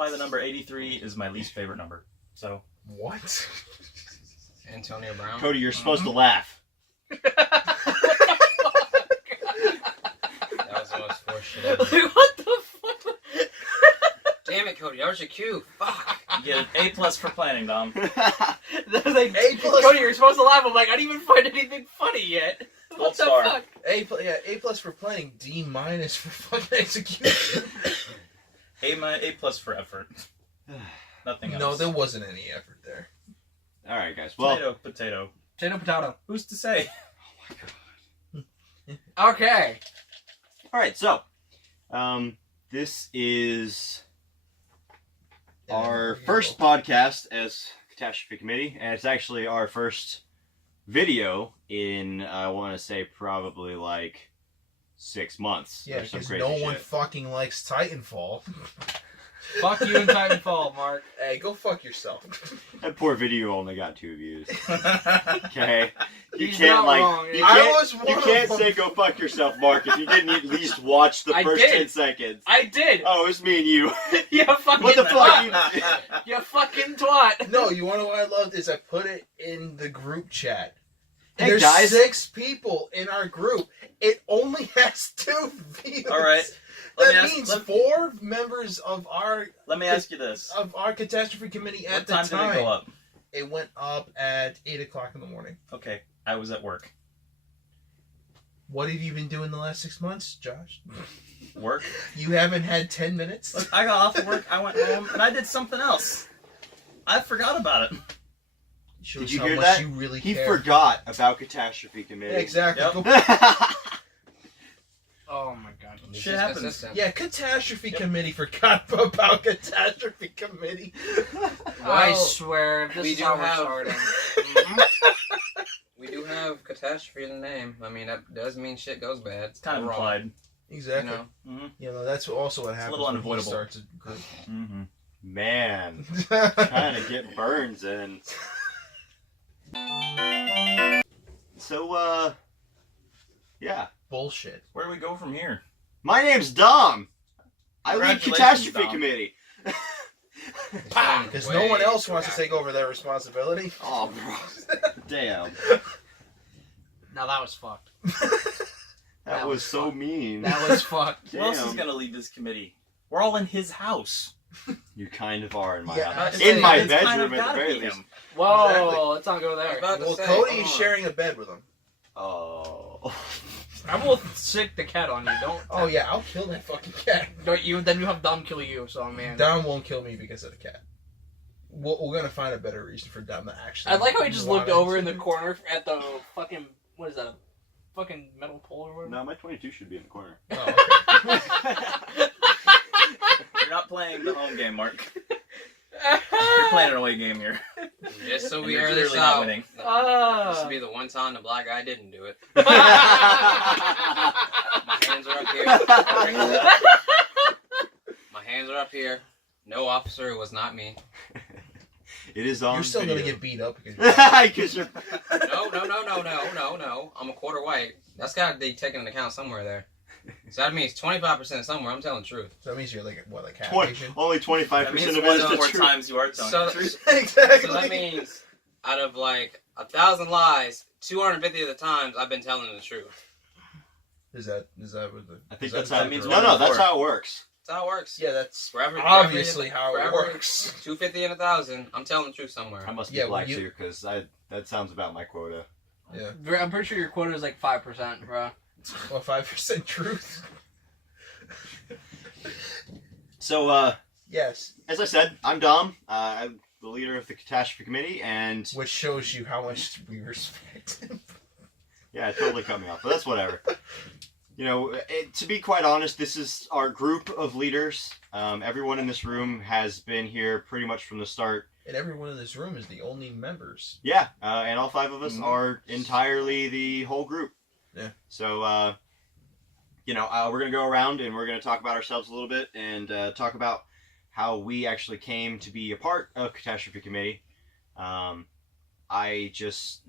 why the number 83 is my least favorite number. So. What? Antonio Brown. Cody, you're supposed to laugh. That was the most forced shit ever. What the fuck? Damn it, Cody. That was your cue. Fuck. You get an A+ for planning, Dom. That was like, A+. Cody, you're supposed to laugh. I'm like, I didn't even find anything funny yet. Gold What the star. fuck? A+ for planning, D- for fucking execution. A+ for effort. Nothing else. No, there wasn't any effort there. All right, guys. Well, Potato. Potato. Who's to say? Okay. all right. So, this is our first podcast as Catastrophe Committee, and it's actually our first video in, I want to say, probably like 6 months. Yeah, or some because crazy no shit. one fucking likes Titanfall. Fuck you and Titanfall, Mark. Hey, go fuck yourself. That poor video only got 2 views. Okay, you He's can't not like wrong. you I can't, was one you of can't them. say go fuck yourself, Mark, if you didn't at least watch the I first did. 10 seconds. I did. Oh, it's me and you. You fucking What the twat. fuck? You fucking twat. No, you want to know what I loved is I put it in the group chat. And Hey, there's guys. 6 people in our group. It only has 2 views. All right. That means 4 members of our Let me ask you this. catastrophe committee at What the time time. did it go up? It went up at 8 o'clock in the morning. Okay, I was at work. What have you been doing the last 6 months, Josh? Work? You haven't had 10 minutes? Look, I got off of work, I went home, and I did something else. I forgot about it. Shows Did you how hear much that? You really He care. forgot about Catastrophe Committee. Yeah, exactly. Yep. Go- Oh my god. This Shit is happens. consistent. yeah, catastrophe committee forgot about catastrophe committee. I Well, swear, if this we is do how we're have- starting. We do have catastrophe in the name. I mean, that does mean shit goes bad. It's kind of Wrong. implied. Exactly. You know, Mm-hmm. You know, that's also what happens little when he unavoidable. starts a group. Mm-hmm. Man, trying to get burns in. So, yeah. Bullshit. Where do we go from here? My name's Dom. I lead Congratulations, Catastrophe Dom. Committee. Because no one else wants to take over that responsibility. Oh, bro. Damn. Now that was fucked. That was so mean. That was fucked. Who else is Damn. gonna lead this committee? We're all in his house. You kind of are in my Yeah, house. I'd In say my It's kind bedroom, of at the gotta very be least. him. Whoa, Exactly. let's not go there. About to Well, say, Cody hold is on. sharing a bed with him. Oh. I will sick the cat on you. Don't. Oh yeah, I'll kill that fucking cat. Don't you? Then you have Dom kill you. So man. Dom won't kill me because of the cat. We're gonna find a better reason for Dom to actually. I like how he just looked wanted over in to. the corner at the fucking what is that? A fucking metal pole or whatever. No, my 22 should be in the corner. Oh, okay. You're not playing the home game, Mark. You're playing an away game here. Just so And we you're air this clearly not out. winning. This will be the one time the black guy didn't do it. Uh. My hands are up here. My hands are up here. No officer, it was not me. It is on You're still video. gonna get beat up because Because you're... No. I'm a quarter white. That's got to be taken into account somewhere there. So that means 25% somewhere. I'm telling the truth. that means you're like what, like half 20, Asian? only 25% That means of it one is of the the more truth. times you are telling So, the truth. Exactly. so that means out of like 1,000 lies, 250 of the times I've been telling the truth. Is that what the? I think is that's that how... that means No, one no, in that's four. how it works. That's how it works. Yeah, that's Forever, obviously how it forever, works. 250 and 1,000. I'm telling the truth somewhere. I must be Yeah, well, black you- too, because that sounds about my quota. Yeah. I'm pretty sure your quota is like 5%, bro. Well, 5% truth. So, Yes, as I said, I'm Dom. I'm the leader of the Catastrophe Committee, and which shows you how much we respect him. yeah, it totally cut me off, but that's whatever. You know, to be quite honest, this is our group of leaders. Everyone in this room has been here pretty much from the start. And everyone in this room is the only members. Yeah, and all 5 of us Mhm. are entirely the whole group. Yeah. So, you know, we're going to go around and we're going to talk about ourselves a little bit and talk about how we actually came to be a part of Catastrophe Committee. I just,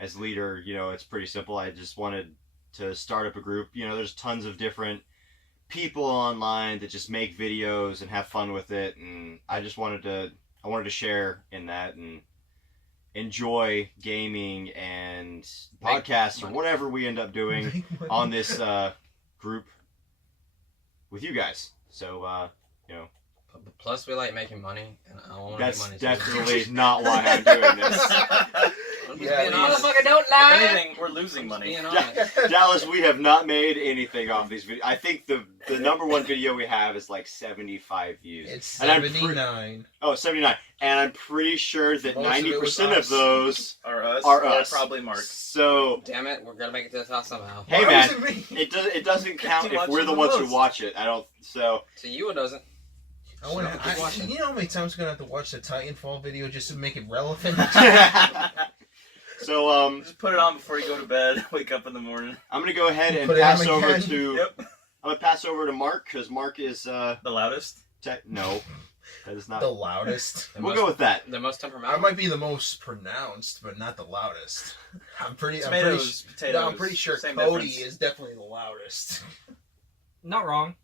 as leader, you know, it's pretty simple. I just wanted to start up a group. You know, there's tons of different people online that just make videos and have fun with it, and I wanted to share in that and enjoy gaming and Make podcasts or money. whatever we end up doing Make money. on this group with you guys. So Plus, we like making money, and I want to make that's money. too. definitely not why I'm doing this. I'm just Yeah, being we- honest. Motherfucker, don't If lie. anything, we're losing I'm just money. being honest. Dallas, we have not made anything off these videos. I think the number one video we have is like 75 views. It's And I'm pre- 79. Oh, 79. And I'm pretty sure that Most of it was 90% of us. those Are us? are or us. Probably Mark. So, Damn it, we're gonna make it to the top somehow. hey Why man, was it me? it doesn't count You if watch we're it the the ones who most. watch it. I don't. So, To you, it doesn't. I wanna, Keep watching. you know how many times I'm gonna have to watch the Titanfall video just to make it relevant? so Just put it on before you go to bed. Wake up in the morning. I'm gonna go ahead and Put it on pass over again. to. Yep. I'm gonna pass over to Mark because Mark is The loudest. no, that is not. The loudest. The We'll most, go with that. the most I temperamental. might be the most pronounced, but not the loudest. I'm pretty Tomatoes, potatoes. no, I'm pretty sure same Cody difference. is definitely the loudest. Not wrong.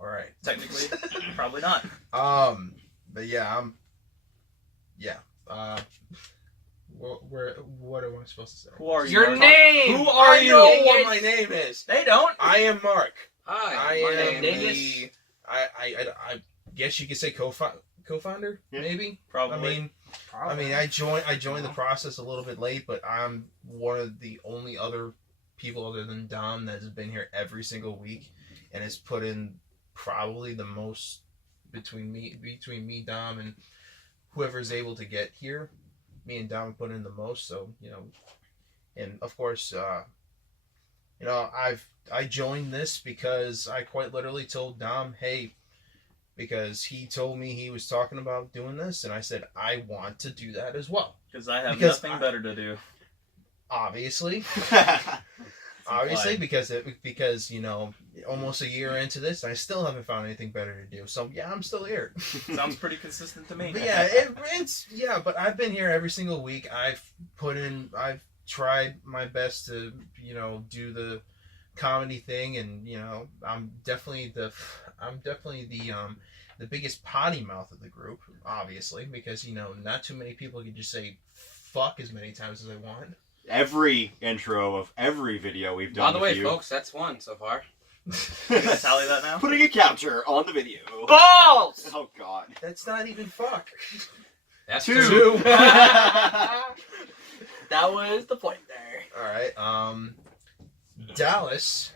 All right. Technically, probably not. But yeah, what am I supposed to say? Who are you? Your Mark? name. Who are I you? know Dang what it. my name is. They don't. I am Mark. Hi, I my am name Dingus. is. I guess you could say co-founder, Yeah. maybe. Probably. I mean, I joined the process a little bit late, but I'm one of the only other people other than Dom that has been here every single week, and has put in probably the most between me, Dom, and whoever's able to get here. Me and Dom put in the most, so and of course, I joined this because I quite literally told Dom, hey. Because he told me he was talking about doing this, and I said I want to do that as well. Because I have Because nothing better to do. Obviously, Implied. because almost a year into this, I still haven't found anything better to do. So yeah, I'm still here. Sounds pretty consistent to me. But yeah, but I've been here every single week. I've tried my best to do the comedy thing, and I'm definitely the biggest potty mouth of the group, obviously, because not too many people can just say fuck as many times as they want. Every intro of every video we've done. By the way, with you. folks, that's one so far. Can I tally that now? Putting a counter on the video. Balls. Oh God. That's not even fuck. That's Two. two. That was the point there. All right. Dallas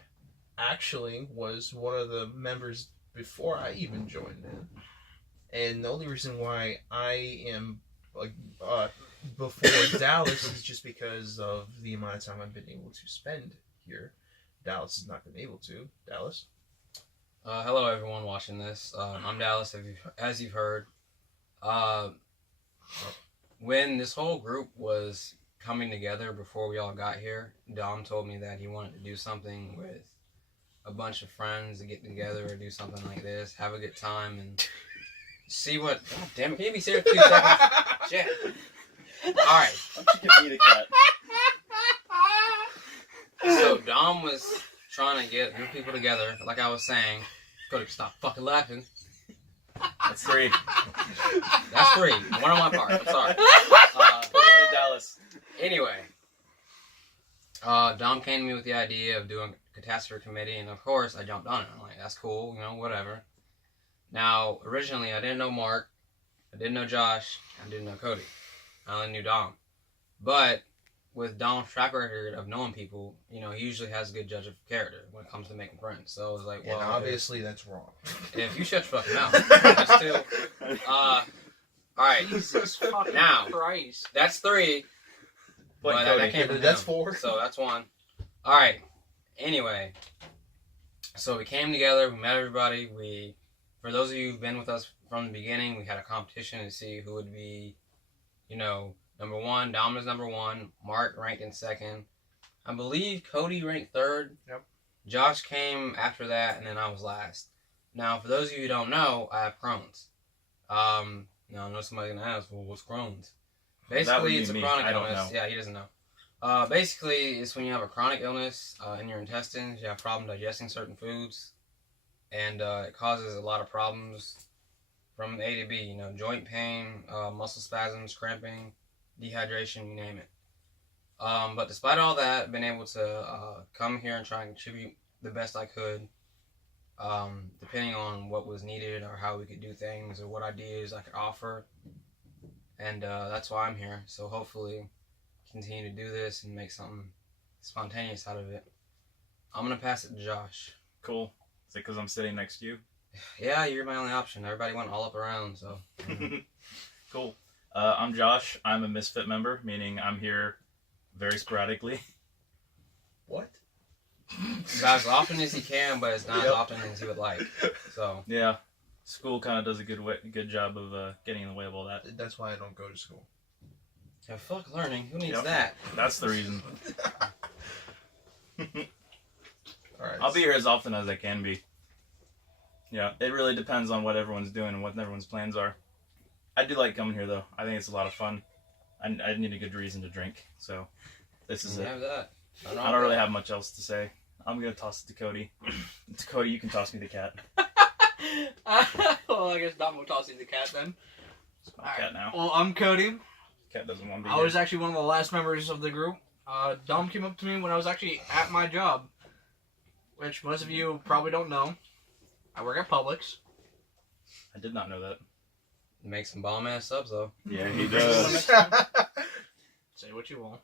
actually was one of the members before I even joined in, and the only reason why I am before Dallas is just because of the amount of time I've been able to spend here. Dallas has not been able to. Dallas. Hello, everyone watching this. I'm Dallas, as you've heard. When this whole group was coming together before we all got here, Dom told me that he wanted to do something with a bunch of friends to get together or do something like this, have a good time, and see what. God damn it! Can you be serious for 2 seconds? Shit. All right. Why don't you give me the cat? So Dom was trying to get a group of people together, like I was saying. Cody, stop fucking laughing. That's 3. That's 3. One on my part. I'm sorry. Put one in Dallas. Anyway, Dom came to me with the idea of doing a catastrophe committee, and of course I jumped on it. I'm like, that's cool, whatever. Now, originally I didn't know Mark, I didn't know Josh, I didn't know Cody. I only knew Dom. But with Dom's track record of knowing people, he usually has a good judge of character when it comes to making friends. So I was like, well, And obviously that's wrong. if you shut your fucking mouth, that's 2. All right, Jesus fucking Now. Christ. that's 3. What, But Cody? that came from That's him. 4. So that's 1. All right. Anyway, so we came together. We met everybody. For those of you who've been with us from the beginning, we had a competition to see who would be, number 1. Dom is number 1. Mark ranked in 2nd. I believe Cody ranked 3rd. Yep. Josh came after that, and then I was last. Now, for those of you who don't know, I have Crohn's. Now I know somebody's gonna ask, well, what's Crohn's? That would Basically, be it's a me. chronic I don't illness. know. Yeah, he doesn't know. Basically, it's when you have a chronic illness in your intestines, you have problem digesting certain foods. and it causes a lot of problems from A to B. You know, joint pain, muscle spasms, cramping, dehydration, you name it. But despite all that, I've been able to come here and try and contribute the best I could, depending on what was needed or how we could do things or what ideas I could offer. And that's why I'm here. So hopefully continue to do this and make something spontaneous out of it. I'm going to pass it to Josh. Cool. Is it because I'm sitting next to you? Yeah, you're my only option. Everybody went all up around, so. Cool. I'm Josh. I'm a Misfit member, meaning I'm here very sporadically. What? About as often as he can, but it's not as Yep. often as he would like. So, Yeah. School kind of does a good job of getting in the way of all that. That's why I don't go to school. yeah, fuck learning. Who needs Yep. that? That's the reason. All right. I'll be here as often as I can be. Yeah, it really depends on what everyone's doing and what everyone's plans are. I do like coming here, though. I think it's a lot of fun. I need a good reason to drink, so this is You it. have that. I don't really have much else to say. I'm going to toss it to Cody. To Cody, you can toss me the cat. Well, I guess Dom will toss you the cat then. It's my cat now. Well, I'm Cody. Cat doesn't want to be I here. was actually one of the last members of the group. Dom came up to me when I was actually at my job, which most of you probably don't know. I work at Publix. I did not know that. Make some bomb ass subs though. Yeah, he does. Say what you want.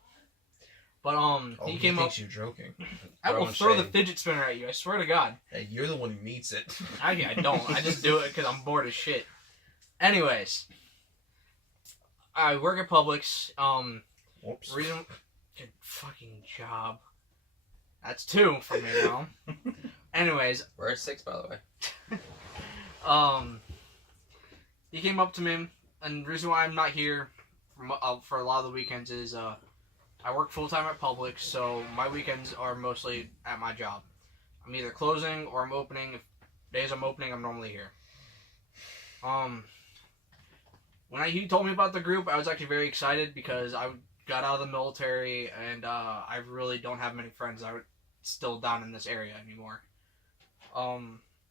But Oh, he came up. thinks you're joking. I will Throwing throw the shade. fidget spinner at you. I swear to God. Hey, you're the one who needs it. I don't. I just do it because I'm bored as shit. Anyways, I work at Publix. Whoops. Reason, good fucking job. That's 2 for me now. Anyways, We're at 6, by the way. he came up to me, and the reason why I'm not here for a lot of the weekends is I work full time at Publix, so my weekends are mostly at my job. I'm either closing or I'm opening. If days I'm opening, I'm normally here. When he told me about the group, I was actually very excited because I got out of the military and I really don't have many friends that are still down in this area anymore.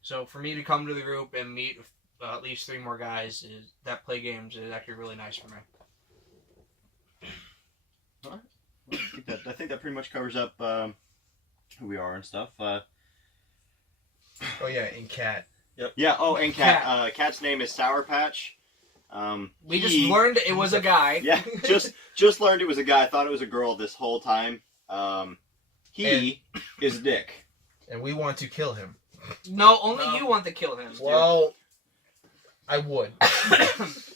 So for me to come to the group and meet at least 3 more guys that play games is actually really nice for me. I think that pretty much covers up who we are and stuff. Oh yeah, and Cat. Yeah. Oh, and Cat. Cat's name is Sour Patch. We just learned it was a guy. Yeah, just learned it was a guy. I thought it was a girl this whole time. He is a dick. And we want to kill him. No, only No. you want to kill him. Well, I would.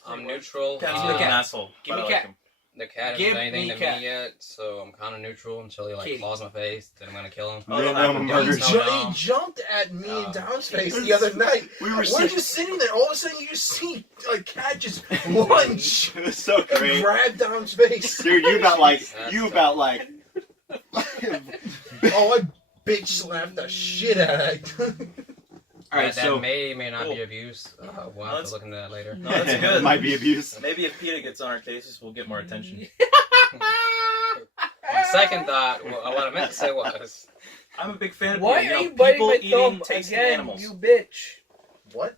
I'm neutral. Cat's Give me an the cat. asshole. Give but me I like cat. him. The cat hasn't Give done anything me to cat. me yet, so I'm kind of neutral until he Kitty. claws my face. Then I'm gonna kill him. Oh, Then that'll I'm happen. a murderer. Don't know. He jumped at me and Dom's face it the was- other night. We were We're sitting. just sitting there. All of a sudden, you just see a cat just lunge It was so and great, grab Dom's face. dude. You about like Oh, I bitch slapped the shit out of it. All right, that so may not Cool. be abuse. We'll have Let's- to look into that later. No, that's good. It might be abuse. Maybe if PETA gets on our cases, we'll get more attention. On second thought, what I meant to say was, I'm a big fan of Why PETA. are You you know, biting people my eating thumb tasty again, animals. you bitch? What?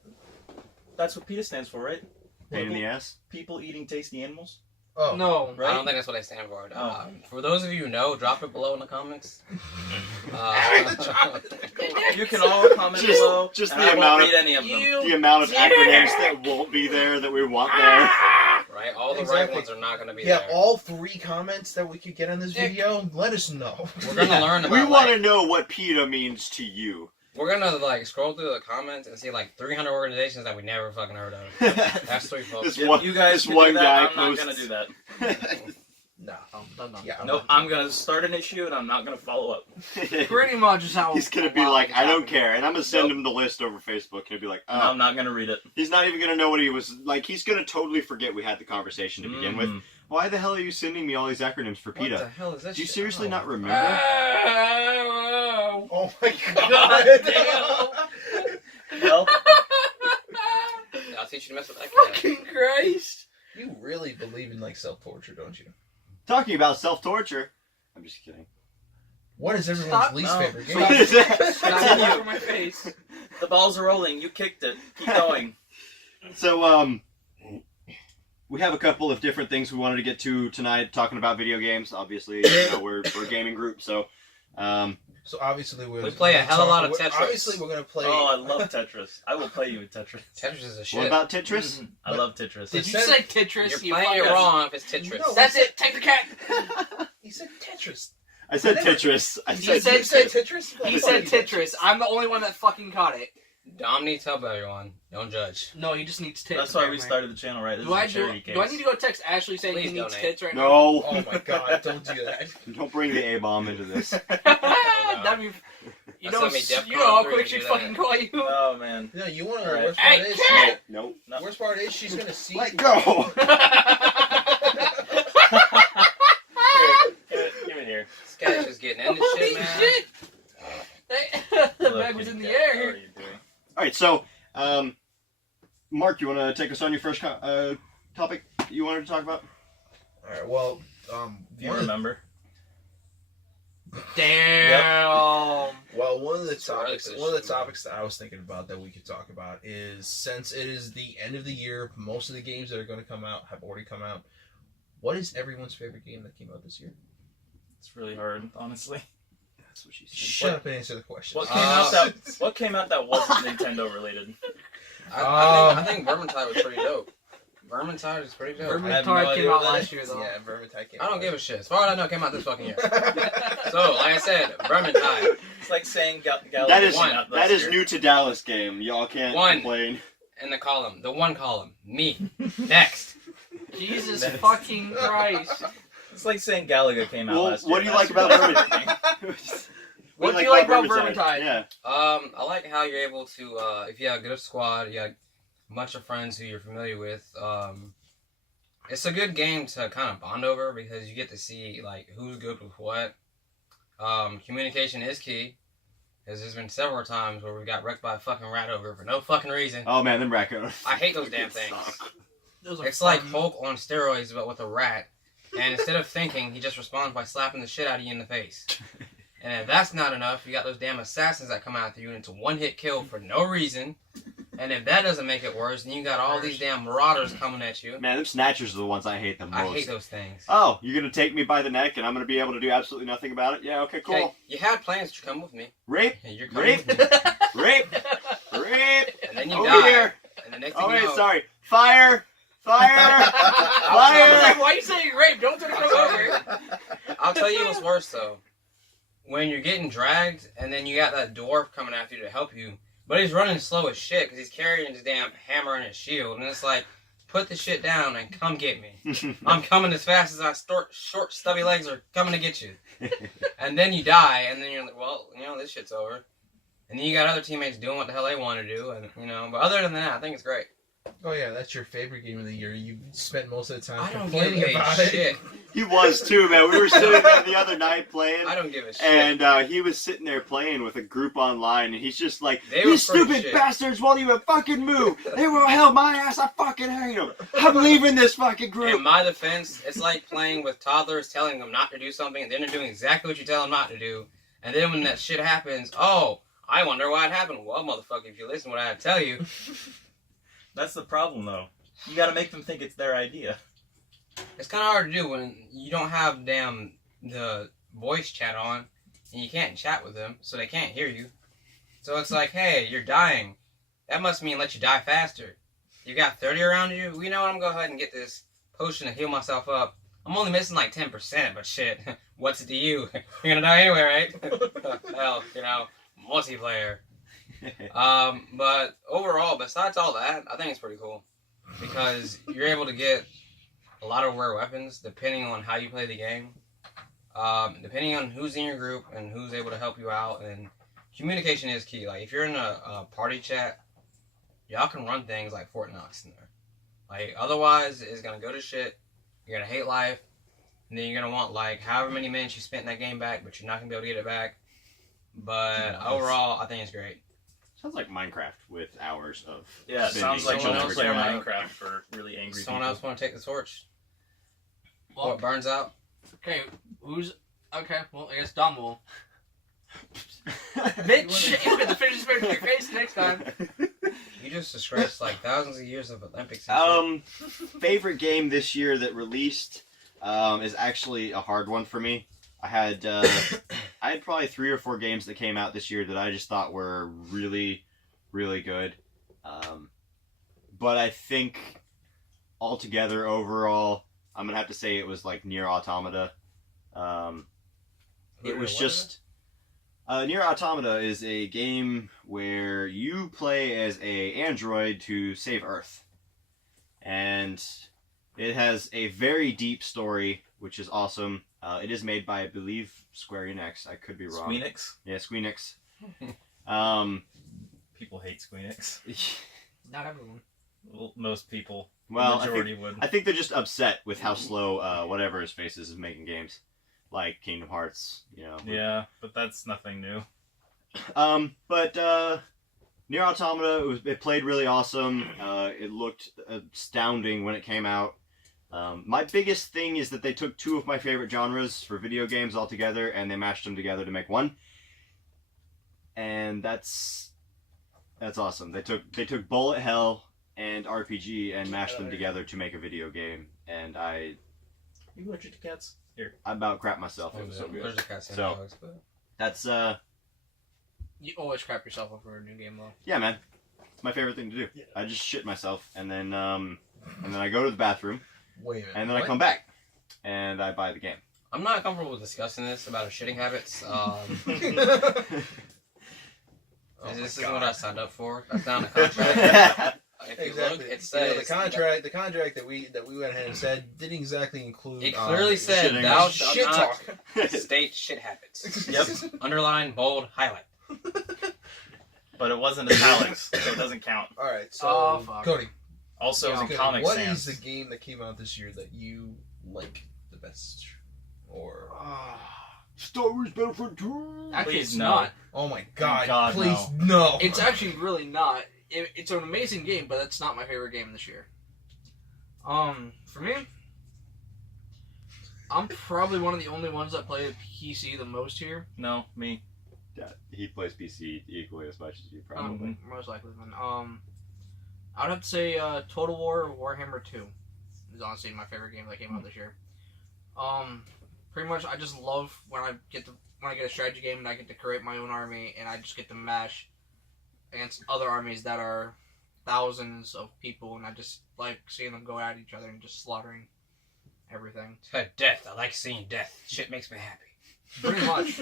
That's what PETA stands for, right? Pain in the ass. People eating tasty animals. Oh. No. Right? I don't think that's what I stand for. Oh. For those of you who know, drop it below in the comments. You can all comment Just- below. just and the I won't amount of- read any of them. The amount of acronyms that won't be there that we want there. Right? All the Exactly. right ones are not going to be Yeah, there. all 3 comments that we could get on this video, let us know. We're going to learn about We want to like, know what PETA means to you. we're going to like scroll through the comments and see like 300 organizations that we never fucking heard of. That's 3 folks. This Yeah, one- you guys this can one do that. guy I'm not posts- gonna do that. No. No. Yeah, Nope, I'm gonna start an issue and I'm not gonna follow up. Pretty much is how He's gonna a be lot of like, things I don't happen. care, and I'm gonna send Nope. him the list over Facebook. He'll be like, And oh. I'm not gonna read it. He's not even gonna know what he was like. He's gonna totally forget we had the conversation to begin with. Mhm. Why the hell are you sending me all these acronyms for What the PETA? hell is this? Do you shit? seriously Oh. not remember? Oh my god. Well, I'll teach you to mess with that cat. Fucking Christ. You really believe in like self-torture, don't you? Talking about self-torture. I'm just kidding. What is everyone's Stop. least No. favorite game? What is that? Stop Continue. all over my face. The balls are rolling. You kicked it. Keep going. So, we have a couple of different things we wanted to get to tonight, talking about video games. Obviously, we're a gaming group, so So obviously We play a hell of a lot of Tetris. Obviously, we're gonna play. Oh, I love Tetris. I will play you with Tetris. Tetris is a what shit. about Tetris? I love Tetris. Did you say Tetris? You're you playing it fucker? wrong if it's Tetris. No. That's it. Take the cat. He said Tetris. I said I never- Tetris. I He said said You said Tetris. He said Tetris. I'm the only one that fucking caught it. Dom needs help, everyone. Don't judge. No, he just needs tits. That's why we apparently. started the channel, right? This Do is I a charity case. do I need to go text Ashley saying Please he needs donate. tits right now? No. Oh my god! Don't do that. Don't bring the A-bomb into this. That'd be. You That's know, something DEFCON you know how 3 quick to she'd do fucking that. call you. Oh man. No, you want to know Alright. the worst part Hey, is? cat! Nope. No. Worst part is she's gonna see. Let go. Give it here. This guy's just getting into Holy shit, man. shit! The Look, bag was you in the cat, air. How are you doing? All right, so Mark, you want to take us on your first topic you wanted to talk about? All right. Well, Do you remember? Damn. Well, one of the Sorry, topics, this one of the shit, topics that I was thinking about that we could talk about is, since it is the end of the year, most of the games that are going to come out have already come out. What is everyone's favorite game that came out this year? It's really hard, honestly. That's what she said. Shut up and answer the question. What came out that wasn't Nintendo related? I think Vermintide was pretty dope. Vermintide is pretty dope. I have Vermintide no came idea out what that last is. year, though. Yeah, Vermintide came I out. don't give a shit. As far as I know, it came out this fucking year. So, like I said, Vermintide. It's like saying Galaxy. That is One. came out that last is year. new to Dallas game. Y'all can't One. complain. In the column. The one column. Me. Next. Jesus That's- fucking Christ. It's like saying Galaga came out Well, last year. what do you That's like about Vermintide? What do you like about Vermintide? Yeah. I like how you're able to, if you have a good squad, you have a bunch of friends who you're familiar with, it's a good game to kind of bond over because you get to see, like, who's good with what. Communication is key, because there's been several times where we got wrecked by a fucking rat ogre for no fucking reason. Oh man, them raccoons. I hate those damn things. Those are It's like fun. Hulk on steroids, but with a rat. And instead of thinking, he just responds by slapping the shit out of you in the face. And if that's not enough, you got those damn assassins that come after you, and it's a one-hit kill for no reason. And if that doesn't make it worse, then you got all these damn marauders coming at you. Man, them snatchers are the ones I hate the most. I hate those things. Oh, you're gonna take me by the neck and I'm gonna be able to do absolutely nothing about it? Yeah, okay, cool. Okay, you had plans to come with me. Rape, And you're coming rape, with me. rape, rape. And then you Over die. here. And the next thing Oh you wait, know, sorry. Fire, fire, I was like, fire. why are you saying rape? Don't turn it over. I'll tell you what's worse though. When you're getting dragged, and then you got that dwarf coming after you to help you, but he's running slow as shit because he's carrying his damn hammer and his shield, and it's like, put the shit down and come get me. I'm coming as fast as my short, stubby legs are coming to get you. And then you die, and then you're like, well, you know, this shit's over. And then you got other teammates doing what the hell they want to do, and you know. But other than that, I think it's great. Oh yeah, that's your favorite game of the year. You spent most of the time I don't complaining give a about shit. it. He was too, man. We were sitting there the other night playing. I don't give a shit. And he was sitting there playing with a group online, and he's just like, They were "These pretty stupid shit. bastards won't even fucking move. They will help my ass. I fucking hate them. I'm leaving this fucking In group." my defense, it's like playing with toddlers, telling them not to do something, and then they're doing exactly what you tell them not to do. And then when that shit happens, oh, I wonder why it happened. Well, motherfucker, if you listen to what I have to tell you, That's the problem, though. You got to make them think it's their idea. it's kind of hard to do when you don't have the voice chat on, and you can't chat with them, so they can't hear you. So it's like, hey, you're dying. That must mean let you die faster. You got 30 around you? You know what? I'm going to go ahead and get this potion to heal myself up. I'm only missing like 10%, but shit, what's it to you? You're going to die anyway, right? Hell, you know, multiplayer. But overall, besides all that, I think it's pretty cool. Because you're able to get a lot of rare weapons depending on how you play the game. Depending on who's in your group and who's able to help you out. And communication is key. Like, if you're in a party chat, y'all can run things like Fort Knox in there. Like, otherwise, it's going to go to shit. You're going to hate life. And then you're going to want, like, however many minutes you spent in that game back, but you're not going to be able to get it back. But overall, I think it's great. Sounds like Minecraft with hours of. Yeah, it spending sounds like someone you else play wanna- Minecraft for really angry Someone people. else want to take the torch? Well, What burns out? okay, who's okay? Well, I guess Dom will. Bitch, you get the fidget spinner in your face next time. You just disgraced like thousands of years of Olympics. And Favorite game this year that released is actually a hard one for me. I had probably 3 or 4 games that came out this year that I just thought were really, really good. But I think altogether, overall, I'm gonna have to say it was like Nier Automata. It was just Nier Automata is a game where you play as a android to save Earth, and it has a very deep story, which is awesome. It is made by, I believe, Square Enix. I could be wrong. Squeenix? Yeah, Squeenix. People hate Squeenix. Not everyone. Well, most people. Well, the majority would. I think they're just upset with how slow whatever his face is making games, like Kingdom Hearts. You know. Yeah, but that's nothing new. But Nier Automata, it played really awesome. It looked astounding when it came out. My biggest thing is that they took 2 of my favorite genres for video games altogether, and they mashed them together to make one. And that's awesome. They took bullet hell and RPG and mashed them together to make a video game, and You allergic to cats? Here. I about crap myself. It was so good. There's a cat and So- dogs, but That's You always crap yourself up for a new game, though. yeah, man. It's my favorite thing to do. Yeah. I just shit myself, and then I go to the bathroom, Wait a minute. and then I what? come back, and I buy the game. I'm not comfortable with discussing this about our shitting habits. Oh This my isn't what God. I signed up for. That's not in the contract. If you Exactly. look, it You know, says the contract that we went ahead and said didn't exactly include. It clearly said shitting. thou shalt shit not talk. state shit habits. Yep. Underline, bold, highlight. But it wasn't italics, so it doesn't count. All right, so Oh, fuck. Cody, Also, it was in Cody, Comic what Sans. is the game that came out this year that you like the best? Or Star Wars Battlefront 2. Actually, Please, it's no. not. oh my God, God, please no. It's actually really not. It's an amazing game, but that's not my favorite game this year. For me, I'm probably one of the only ones that play PC the most here. No, me. Yeah, he plays PC equally as much as you, probably. Most likely, then. I would have to say Total War Warhammer 2 is honestly my favorite game that came out this year. Pretty much, I just love when I get a strategy game and I get to create my own army and I just get to mash against other armies that are thousands of people, and I just like seeing them go at each other and just slaughtering everything. Death. I like seeing death. Shit makes me happy. Pretty much.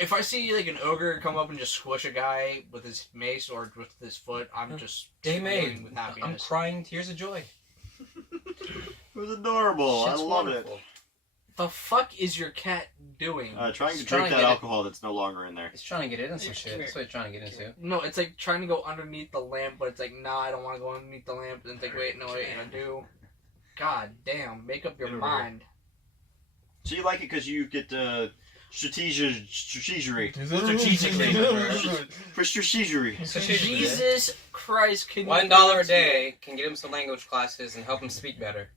If I see like an ogre come up and just squish a guy with his mace or with his foot, I'm just They screaming made. with I'm happiness. crying tears of joy. It was adorable. Shit's I love wonderful. The fuck is your cat doing? it. Trying to It's drink trying to that get it. alcohol that's no longer in there. It's trying to get into some Come shit. here. That's what it's trying to get into. No, it's like trying to go underneath the lamp, but it's like, nah, I don't want to go underneath the lamp. And it's like, wait, no, wait, and I do. God damn, make up your Get over mind. So you like it because you get strategery. Strategically. For strategery. Jesus Christ, can you $1 a day can get him some language classes and help him speak better.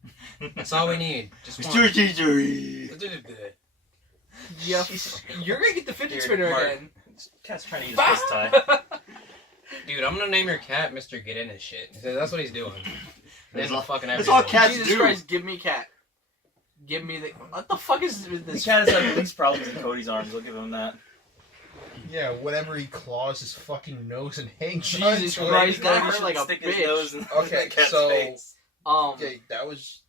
That's all we need. Just one. Strategery. Yeah, you're gonna get the fidget Dude, spinner Mark. again. Cat's trying to eat his face tie. Dude, I'm gonna name your cat Mr. Get In His Shit. That's what he's doing. That's Naming all- fucking that's everyone. all cats Jesus do. Christ, give me cat. Give me the. What the fuck is The this? cat has had the least problems in Cody's arms. I'll give him that. Yeah, whenever he claws his fucking nose and hangs Jesus on to it. Christ, that Cody hurt should like a stick his bitch. nose in Okay, the cat's so- face. Okay, that was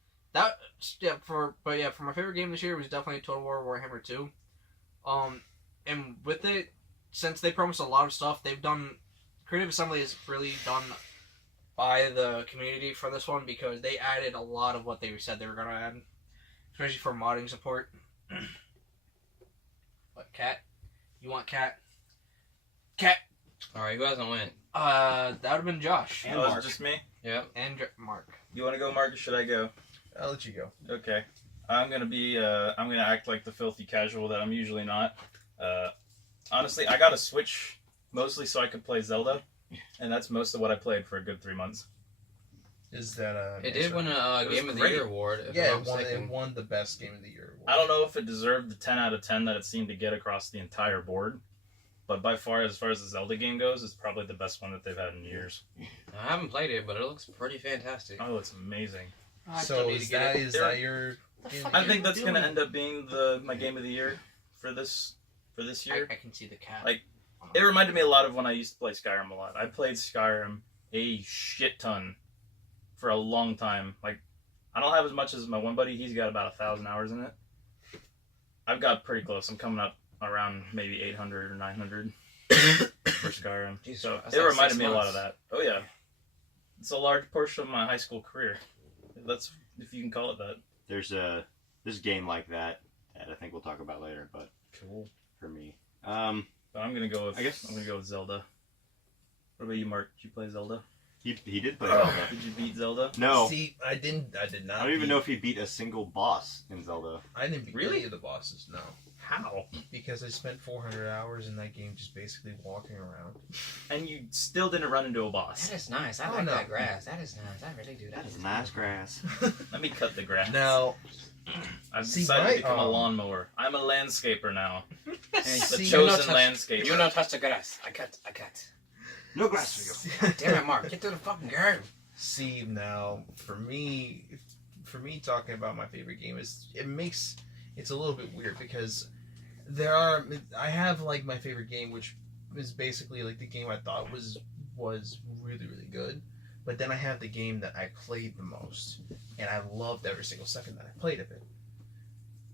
For my favorite game this year was definitely Total War Warhammer 2. And with it, since they promised a lot of stuff, they've done. Creative Assembly is really done by the community for this one because they added a lot of what they said they were gonna add, especially for modding support. What, cat? You want cat? Cat. Alright, who hasn't went? That would have been Josh Oh, is it just me? Yep. and Mark. You want to go, Mark, or should I go? I'll let you go. Okay. I'm gonna act like the filthy casual that I'm usually not. Honestly, I got a Switch mostly so I could play Zelda, and that's most of what I played for a good 3 months. Is that It did win a It was Game of the great. Year award. If Yeah, I'm not it mistaken. won the best Game of the Year award. I don't know if it deserved the 10 out of 10 that it seemed to get across the entire board, but by far, as the Zelda game goes, it's probably the best one that they've had in years. I haven't played it, but it looks pretty fantastic. Oh, it's amazing. I So still need to is get that it. is There- that your? What the game fuck of I the think year? that's going to end up being my game of the year for this year. I can see the cat. Like, It reminded me a lot of when I used to play Skyrim a lot. I played Skyrim a shit ton for a long time. Like, I don't have as much as my one buddy. He's got about 1,000 hours in it. I've got pretty close. I'm coming up around maybe 800 or 900 for Skyrim. Jesus, So that's it like reminded 6 me a lot months. of that. Oh yeah, it's a large portion of my high school career. That's if you can call it that. There's this game like that I think we'll talk about later, but Cool. for me. But I'm gonna go with. I guess- I'm gonna go with Zelda. What about you, Mark? Did you play Zelda? He did play Zelda. Did you beat Zelda? No. See, I did not. I don't even know if he beat a single boss in Zelda. I didn't beat Really? any of the bosses. No, How? because I spent 400 hours in that game just basically walking around. And you still didn't run into a boss. That is nice. I Oh, like no. that grass. That is nice. I really do. That is is nice grass. Let me cut the grass. Now, I've See, decided my, to become a um, lawnmower. I'm a landscaper now. The see, chosen touch- landscaper. You don't touch the grass. I cut. No grass for you. Damn it, Mark. Get to the fucking game. See, now for me talking about my favorite game is it's a little bit weird because I have like my favorite game, which is basically like the game I thought was really really good, but then I have the game that I played the most and I loved every single second that I played of it.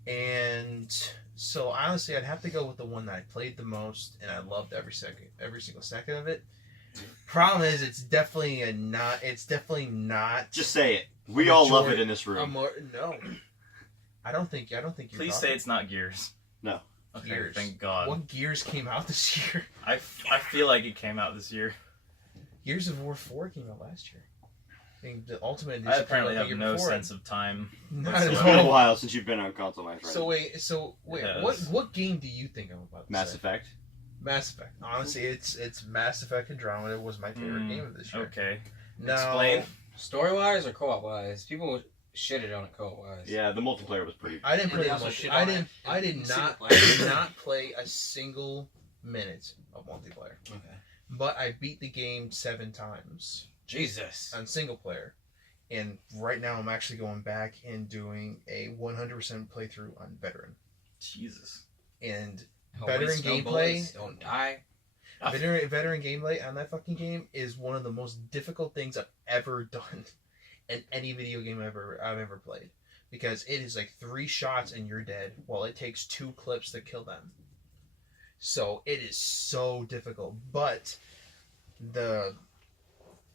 And so honestly, I'd have to go with the one that I played the most and I loved every single second of it. Problem is, it's definitely not. Just say it. We all love it Majority- in this room. No, I don't think you're. Please say it's not Gears. No. Okay, Gears. thank God. What Gears came out this year? I feel like it came out this year. Gears of War 4 came out last year. I think the Ultimate Edition I came apparently out the have year no before. sense of time. Not whatsoever. at It's been a all. while since you've been on console, my friend. So wait. Yes. What game do you think I'm about to Mass say? Effect. Mass Effect. Honestly, it's Mass Effect Andromeda was my favorite game of this year. Okay. Now, Explain. Story wise or co op wise? People shitted on it co op wise. Yeah, the multiplayer was pretty. I didn't And play they also much. shit I on didn't. it I in did single not. player. I did not play a single minute of multiplayer. Okay. But I beat the game 7 times Jesus. on single player, and right now I'm actually going back and doing a 100% playthrough on veteran. Jesus. And Oh, Veteran waste no gameplay. bullets, Don't die. veteran gameplay on that fucking game is one of the most difficult things I've ever done in any video game I've ever played, because it is like 3 shots and you're dead, while it takes 2 clips to kill them. So it is so difficult, but the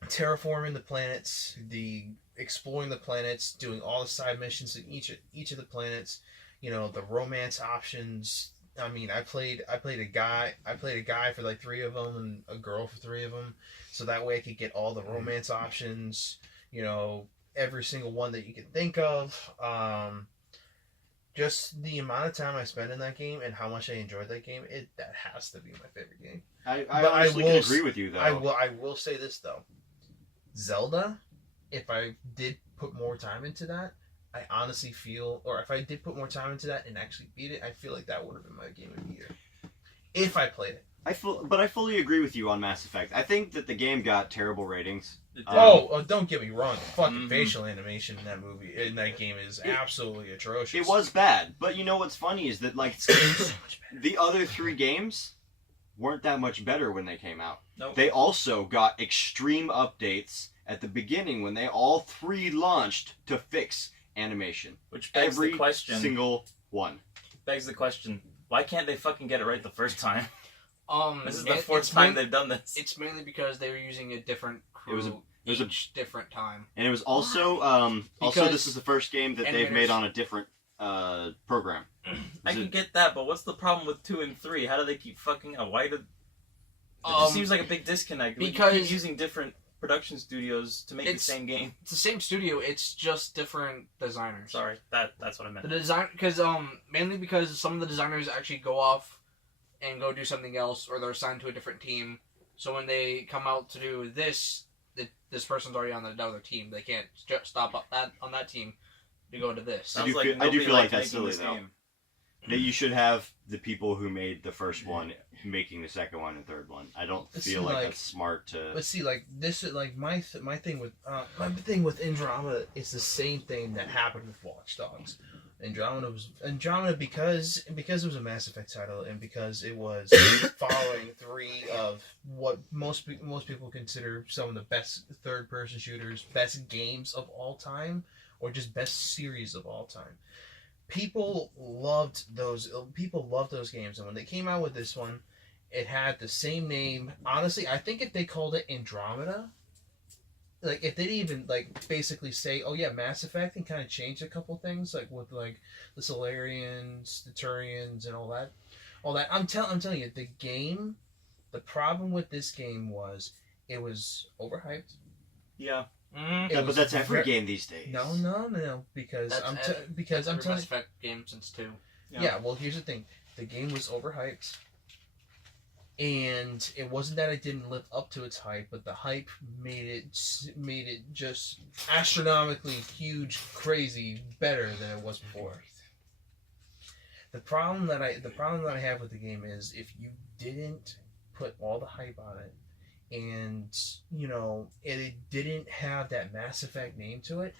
terraforming the planets, the exploring the planets, doing all the side missions in each of the planets, the romance options. I mean, I played a guy for like 3 of them and a girl for 3 of them, so that way I could get all the romance options. Every single one that you can think of. Just the amount of time I spent in that game and how much I enjoyed that game, that has to be my favorite game. I But I honestly will can s- agree with you though. I will say this though. Zelda, if I did put more time into that, I honestly feel, or if I did put more time into that and actually beat it, I feel like that would have been my game of the year. If I played it. I fully agree with you on Mass Effect. I think that the game got terrible ratings. It did. Don't get me wrong. The fucking Mhm. facial animation in that game is absolutely atrocious. It was bad, but you know what's funny is that like the other 3 games weren't that much better when they came out. Nope. They also got extreme updates at the beginning when they all 3 launched to fix animation. Which begs Every the question. single one. Begs the question. Why can't they fucking get it right the first time? This is the it- 4th it's time main- they've done this. It's mainly because they were using a different crew It was a- each different time. And it was also Because this is the first game that they've animators- made on a different program. I can get that, but what's the problem with 2 and 3? How do they keep fucking up? Why do... It Um, just seems like a big disconnect. We because- keep using different production studios to make the It's- same game. It's the same studio. It's just different designers. Sorry, that's what I meant. The design, because mainly because some of the designers actually go off and go do something else, or they're assigned to a different team. So when they come out to do this this person's already on another team. They can't stop up that on that team to go to this. I do Sounds feel- I do nobody feel like liked that's making silly, this though. game. That you should have the people who made the first one making the second one and third one. I don't It's feel like like- that's smart to. But see, like this, like my thing with Andromeda is the same thing that happened with Watch Dogs. Andromeda because it was a Mass Effect title and because it was following three of what most people consider some of the best third person shooters, best games of all time, or just best series of all time. People loved those games, and when they came out with this one, it had the same name. Honestly, I think if they called it Andromeda, like if they didn't even like basically say, "Oh yeah, Mass Effect," and kind of change a couple things, like with like the Solarians, the Turians, and all that. I'm telling you, the problem with this game was it was overhyped. Yeah. Mm-hmm. Yeah, It but was that's every ver- game these days. No, because I'm Mass telling. Effect game since 2. Yeah, well, here's the thing: the game was overhyped. And it wasn't that it didn't live up to its hype, but the hype made it just astronomically huge, crazy, better than it was before. The problem that I have with the game is if you didn't put all the hype on it, and it didn't have that Mass Effect name to it,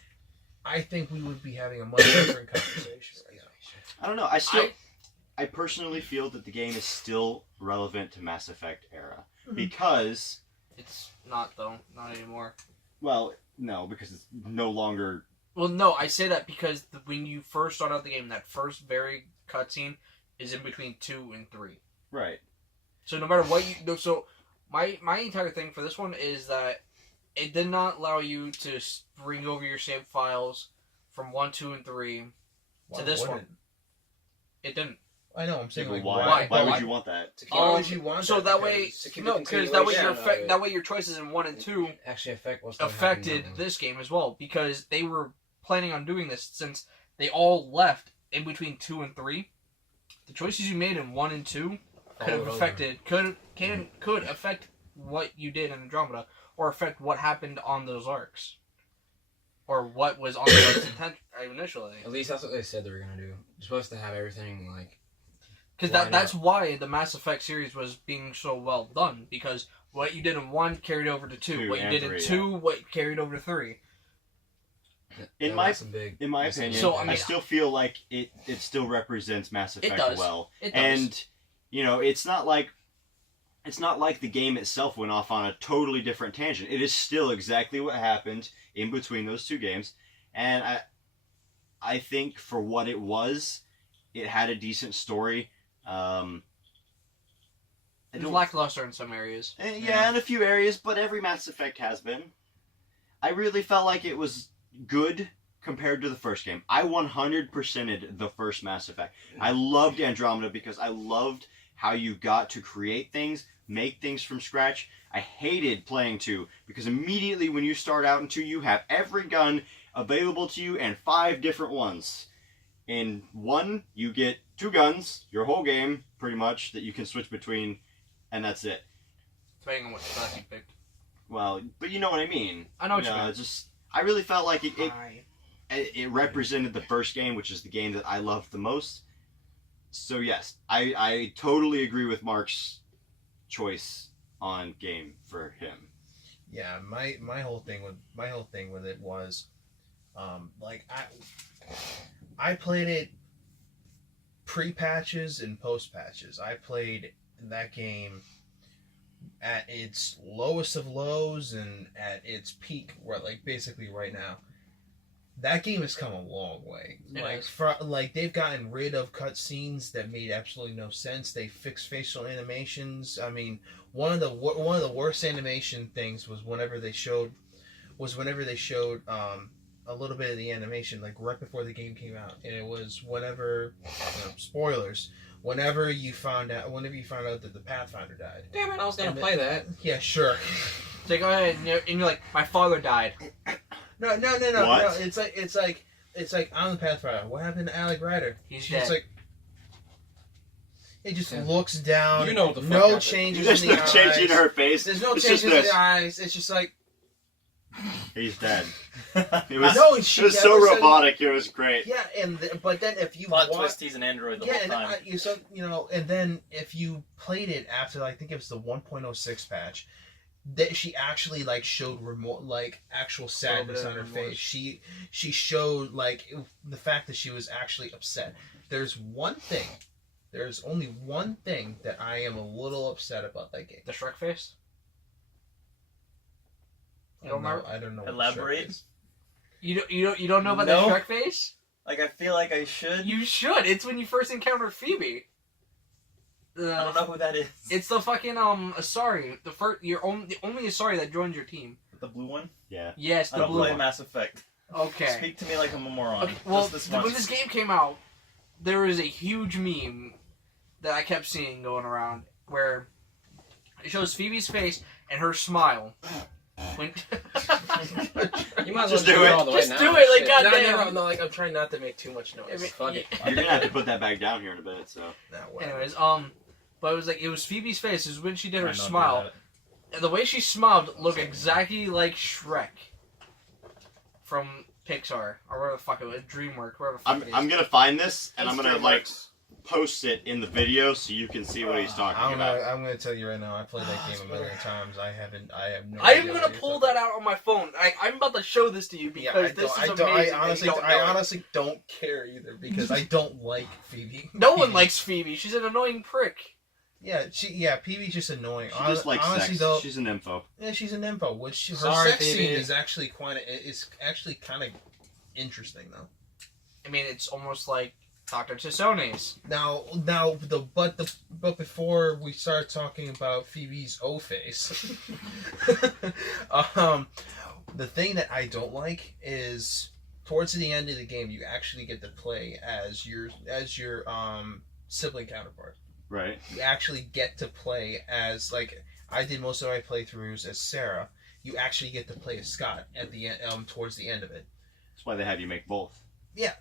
I think we would be having a much different conversation right now. I don't know. I personally feel that the game is still relevant to Mass Effect era because, It's not though, not anymore. well, no, because it's no longer. Well, no, I say that because when you first start out the game, that first very cutscene is in between 2 and 3. Right. So no matter what you do, so my entire thing for this one is that it did not allow you to bring over your save files from 1, 2, and 3 to this one. It didn't. I know. I'm saying like Why why? would you want that? To keep Why it- would you want So that way, To keep no, the because that way continuation that of way your choices in 1 and 2 actually affect what's gonna affected happen. this game as well because they were planning on doing this since they all left in between 2 and 3. The choices you made in 1 and 2 could have affected could affect what you did in Andromeda or affect what happened on those arcs or what was on the arcs initially. At least that's what they said they were gonna do. You're supposed to have everything like. Because Why that's why the Mass Effect series was being so well done because what you did in 1 carried over to 2, 2 what you and did in 3, 2 what carried over to 3. In that's a big. In my that's a opinion, big So, thing. I I still feel like it still represents Mass Effect does. well. It does. And it's not like the game itself went off on a totally different tangent. It is still exactly what happened in between those two games, and I think for what it was, it had a decent story. I It was don't- lackluster in some areas. yeah, in a few areas, but every Mass Effect has been. I really felt like it was good compared to the first game. I 100%ed the first Mass Effect. I loved Andromeda because I loved how you got to create things, make things from scratch. I hated playing 2 because immediately when you start out in 2, you have every gun available to you and 5 different ones. In 1, you get 2 guns, your whole game, pretty much, that you can switch between, and that's it. Depending on what class you picked. Well, but you know what I mean. I know what you mean. it's just I really felt like it represented the first game, which is the game that I loved the most. So yes, I totally agree with Mark's choice on game for him. Yeah, my whole thing with it was, like I played it pre-patches and post-patches. I played that game at its lowest of lows and at its peak, like basically right now. That game has come a long way. It Like they've gotten rid of cutscenes that made absolutely no sense. They fixed facial animations. I mean, one of the worst animation things was whenever they showed a little bit of the animation like right before the game came out, and it was whenever spoilers. Whenever you found out that the Pathfinder died. Damn it! I was gonna And play that. Yeah, sure. So go ahead and you're like, my father died. No. What? No, it's like I'm the Pathfinder. What happened to Alec Ryder? He's She's dead. like, it just Yeah. looks down. You know what the fuck no happened. changes There's in no the change eyes. in her face. There's no It's changes just in this. the eyes. It's just like, He's dead. Plot It was, No, it she was so never said- robotic. It was great. Yeah, but then if you watch, twist, he's an android the yeah, whole and time. and then if you played it after, I think it was the 1.06 patch, that she actually like showed remote, like actual sadness on her remorse. face. She showed like the fact that she was actually upset. There's only one thing that I am a little upset about that game. The Shrek face. I You don't remember? don't know. what Elaborate? Shrek is. You don't know about No. the Shrek face? Like, I feel like I should. You should. It's when you first encounter Phoebe. I don't know who that is. It's the fucking Asari. The only Asari that joins your team. The blue one? Yeah. Yes, I the don't blue play one. Mass Effect. Okay. Speak to me like I'm a moron. Okay, well, Just this much. when this game came out, there was a huge meme that I kept seeing going around where it shows Phoebe's face and her smile. When You might as well Just do do it it. all the way Just now. do it, like, Shit. goddamn. No, like I'm trying not to make too much noise. I mean, Fuck it. You're gonna have to put that back down here in a bit. So. Nah, whatever. anyways, but it was Phoebe's face. Is when she did her I don't do smile. that. And the way she smiled looked exactly like Shrek from Pixar or whatever the fuck it was, DreamWorks, wherever the fuck it is. I'm gonna find this and I'm It's gonna like DreamWorks. post it in the video so you can see what he's talking about. I'm gonna tell you right now. I played that game a million times. I have no. I am idea gonna what you're pull talking that out on my phone. I'm about to show this to you Yeah, because this is amazing. I that honestly, you don't I know it. honestly don't care either because I don't like Phoebe. No one likes Phoebe. She's an annoying prick. Yeah, Phoebe's just annoying. She just likes honestly sex. though, She's an info. yeah, she's an info. Which her Sorry, sex Phoebe. scene is actually kind of interesting though. I mean, it's almost like Dr. Tissone's. But before we start talking about Phoebe's O face, the thing that I don't like is towards the end of the game you actually get to play as your sibling counterpart. Right. You actually get to play as, like, I did most of my playthroughs as Sarah. You actually get to play as Scott at the end, towards the end of it. That's why they have you make both. Yeah,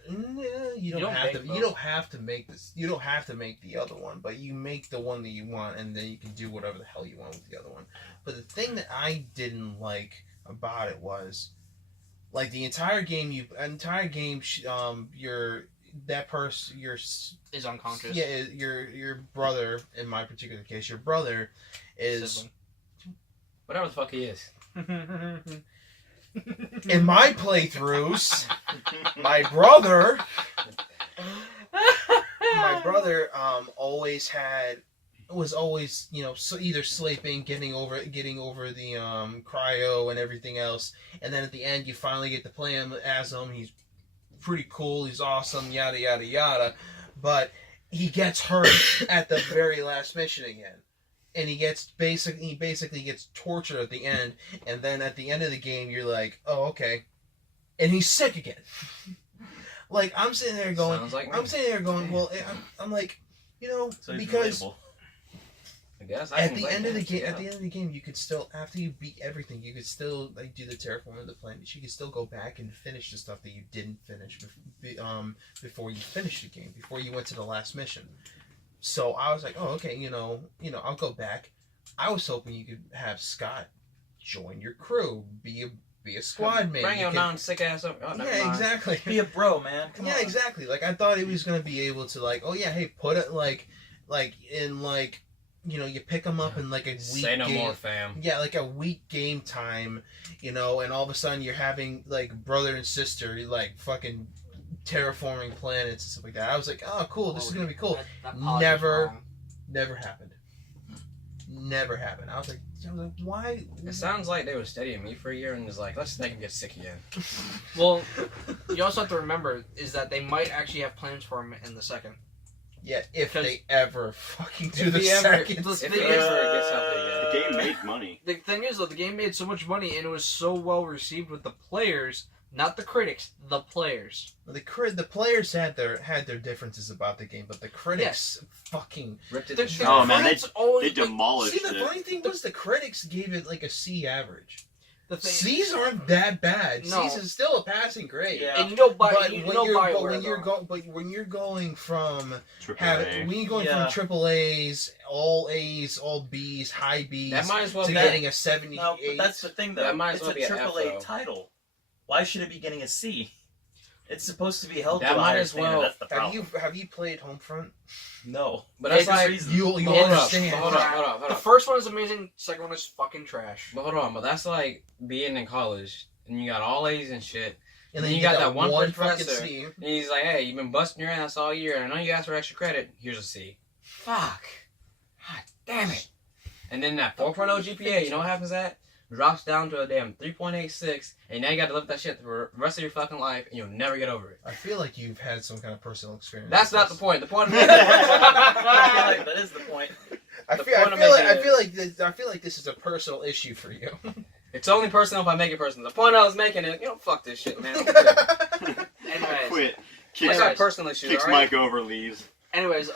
you don't have to. make You don't have to make this. You don't have to make the other one, but you make the one that you want, and then you can do whatever the hell you want with the other one. But the thing that I didn't like about it was, like, the entire game. Is unconscious. Yeah, your brother. In my particular case, your brother is. Whatever the fuck he is. In my playthroughs, my brother was always either sleeping, getting over the cryo and everything else, and then at the end you finally get to play him as him. He's pretty cool, he's awesome, yada yada yada, but he gets hurt at the very last mission again. And he basically gets tortured at the end, and then at the end of the game, you're like, oh, okay, and he's sick again. Like, I'm sitting there going, Sounds like me. well, I'm like, So he's because relatable. I guess. at the end of the game, you could still, after you beat everything, you could still like do the terraforming of the planet. You could still go back and finish the stuff that you didn't finish before you finished the game, before you went to the last mission. So I was like, oh, okay, I'll go back. I was hoping you could have Scott join your crew, be a squad mate. Bring You your can- non-sick ass up. Oh, never yeah, mind. exactly. Be a bro, man. Come yeah, on. exactly. Like, I thought he was gonna be able to, like, oh yeah, hey, put it like in like, you pick him up in like a week. Say no game. more, fam. Yeah, like a week game time, and all of a sudden you're having like brother and sister like fucking terraforming planets and stuff like that. I was like, oh, cool, this is gonna be cool. That pause was Never- wrong. Never happened. Never happened. I was like, why? It sounds like they were studying me for a year and was like, let's make him get sick again. Well, you also have to remember is that they might actually have plans for him in the second. Yeah, if Because- they ever fucking do If the he ever- second. if If they he ever ever gets healthy again. The game made money. The thing is, though, the game made so much money and it was so well received with the players, not the critics, the players. The players had their differences about the game, but the critics fucking. Ripped it The to shreds. Oh, man, critics always, They demolished See, the it. funny thing was the critics gave it like a C average. the thing. C's aren't that bad. No. C's is still a passing grade. Yeah. And you know, But you when know you're Bioware, when you're going from AAA. when you're going Yeah. from triple A's, all B's, high B's, That might as well to be getting a 78. No, but that's the thing though. That might as It's well a be an F, AAA though. title. Why should it be getting a C? It's supposed to be held That to a might higher as standard. well- That's the problem. have you played Homefront? No, But that's Biggest like- reason. You'll Hold up, understand. hold up. the first one is amazing. Second one is fucking trash. But hold on, but that's like being in college and you got all A's and shit. And then then you got get that one fucking professor. C. And he's like, hey, you've been busting your ass all year, and I know you asked for extra credit. Here's a C. Fuck. God damn it. And then that 4.0 GPA, you know what happens to that? Drops down to a damn 3.86, and now you got to live with that shit for the rest of your fucking life, and you'll never get over it. I feel like you've had some kind of personal experience. That's with not the this. point. The point of I feel like that is the point. I the feel, point I of feel like making I feel like this is a personal issue for you. it's only personal if I make it personal. The point I was making is, fuck this shit, man. Anyways, Quit. I Kicks, got personal issues, kicks alright? Mike over, leaves. anyways,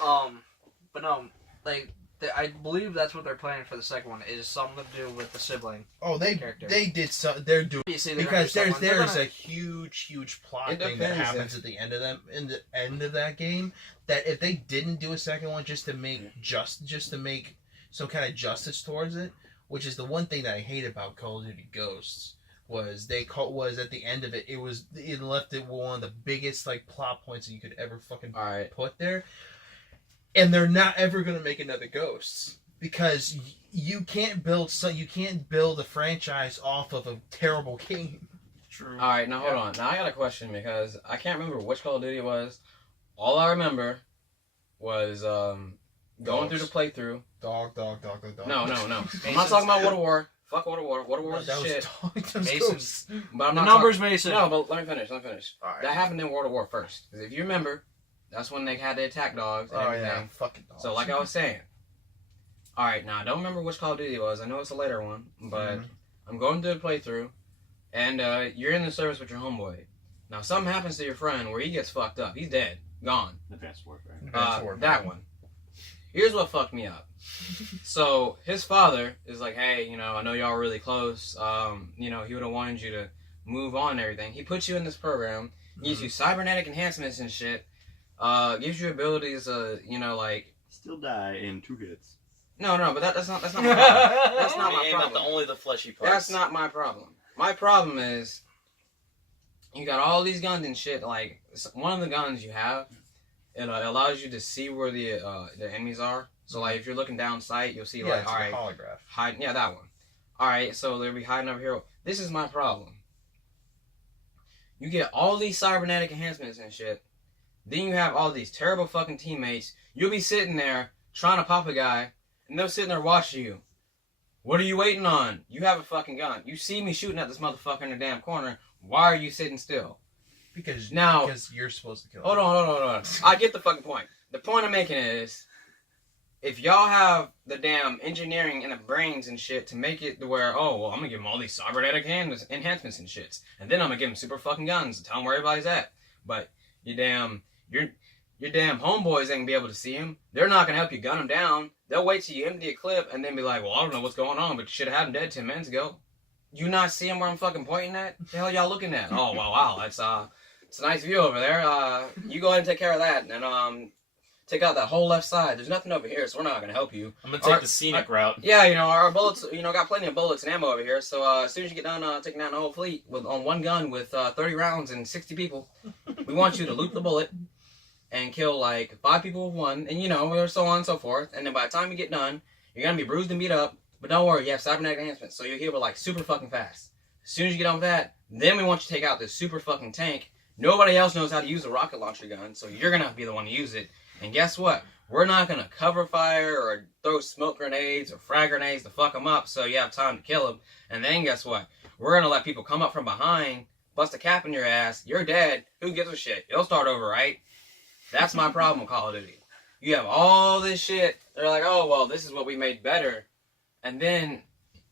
but no, like I believe that's what they're planning for the second one is something to do with the sibling. Oh, they Character. did so. They're doing Obviously, they're because gonna do there's someone- they're a huge plot It thing that depends happens if- at the end of them in the end of that game. That if they didn't do a second one just to make just to make some kind of justice towards it, which is the one thing that I hate about Call of Duty Ghosts, was was at the end of it. It left it one of the biggest like plot points that you could ever fucking Alright. put there, and they're not ever gonna make another Ghosts because you can't build a franchise off of a terrible game. True. Alright, now hold on. Now I got a question because I can't remember which Call of Duty it was. All I remember was going through the playthrough. Dog. No. I'm not talking about World of War. Fuck World of War. World of War is That was shit. dog. That was Mason. Ghosts. But I'm The not numbers, talking- Mason. No, but let me finish. Alright. That happened in World of War first. Because if you remember, that's when they had the attack dogs and Oh everything. yeah, fucking dogs. So like I was saying. Alright, now I don't remember which Call of Duty it was. I know it's a later one. But Mhm. I'm going through the playthrough. And you're in the service with your homeboy. Now something happens to your friend where he gets fucked up. He's dead. Gone. Advanced Warfare. Advanced Warfare. That one. Here's what fucked me up. So his father is like, hey, I know y'all are really close. He would have wanted you to move on and everything. He puts you in this program, gives you cybernetic enhancements and shit, gives you abilities, like Still die in 2 hits. no, but that's not my problem. That's not We my aim at problem. only the fleshy parts. That's not my problem. My problem is you got all these guns and shit. Like one of the guns you have, it allows you to see where the enemies are. So like if you're looking down sight, you'll see Yeah, like it's all like right, a holograph. hide. Yeah, that one. All right, so they'll be hiding over here. This is my problem. You get all these cybernetic enhancements and shit. Then you have all these terrible fucking teammates. You'll be sitting there trying to pop a guy, and they're sitting there watching you. What are you waiting on? You have a fucking gun. You see me shooting at this motherfucker in the damn corner. Why are you sitting still? Because you're supposed to kill Hold him. on. I get the fucking point. The point I'm making is, if y'all have the damn engineering and the brains and shit to make it to where, I'm gonna give them all these cybernetic enhancements and shits, and then I'm gonna give them super fucking guns and tell them where everybody's at. But your damn homeboys ain't gonna be able to see him. They're not gonna help you gun them down. They'll wait till you empty a clip and then be like, well, I don't know what's going on, but you should have had him dead 10 minutes ago. You not seeing where I'm fucking pointing at? The hell y'all looking at? Oh, wow, that's it's a nice view over there. You go ahead and take care of that, and take out that whole left side. There's nothing over here, so we're not gonna help you. I'm gonna take the scenic route. Yeah, our bullets, got plenty of bullets and ammo over here. So as soon as you get done taking down the whole fleet on one gun with 30 rounds and 60 people, we want you to loot the bullet and kill like 5 people with one, and so on and so forth. And then by the time you get done, you're gonna be bruised and beat up. But don't worry, you have cybernetic enhancements, so you'll heal like super fucking fast. As soon as you get done with that, then we want you to take out this super fucking tank. Nobody else knows how to use a rocket launcher gun, so you're gonna be the one to use it. And guess what? We're not gonna cover fire or throw smoke grenades or frag grenades to fuck them up so you have time to kill them. And then guess what? We're gonna let people come up from behind, bust a cap in your ass. You're dead. Who gives a shit? You'll start over, right? That's my problem with Call of Duty. You have all this shit. They're like, oh, well, this is what we made better. And then,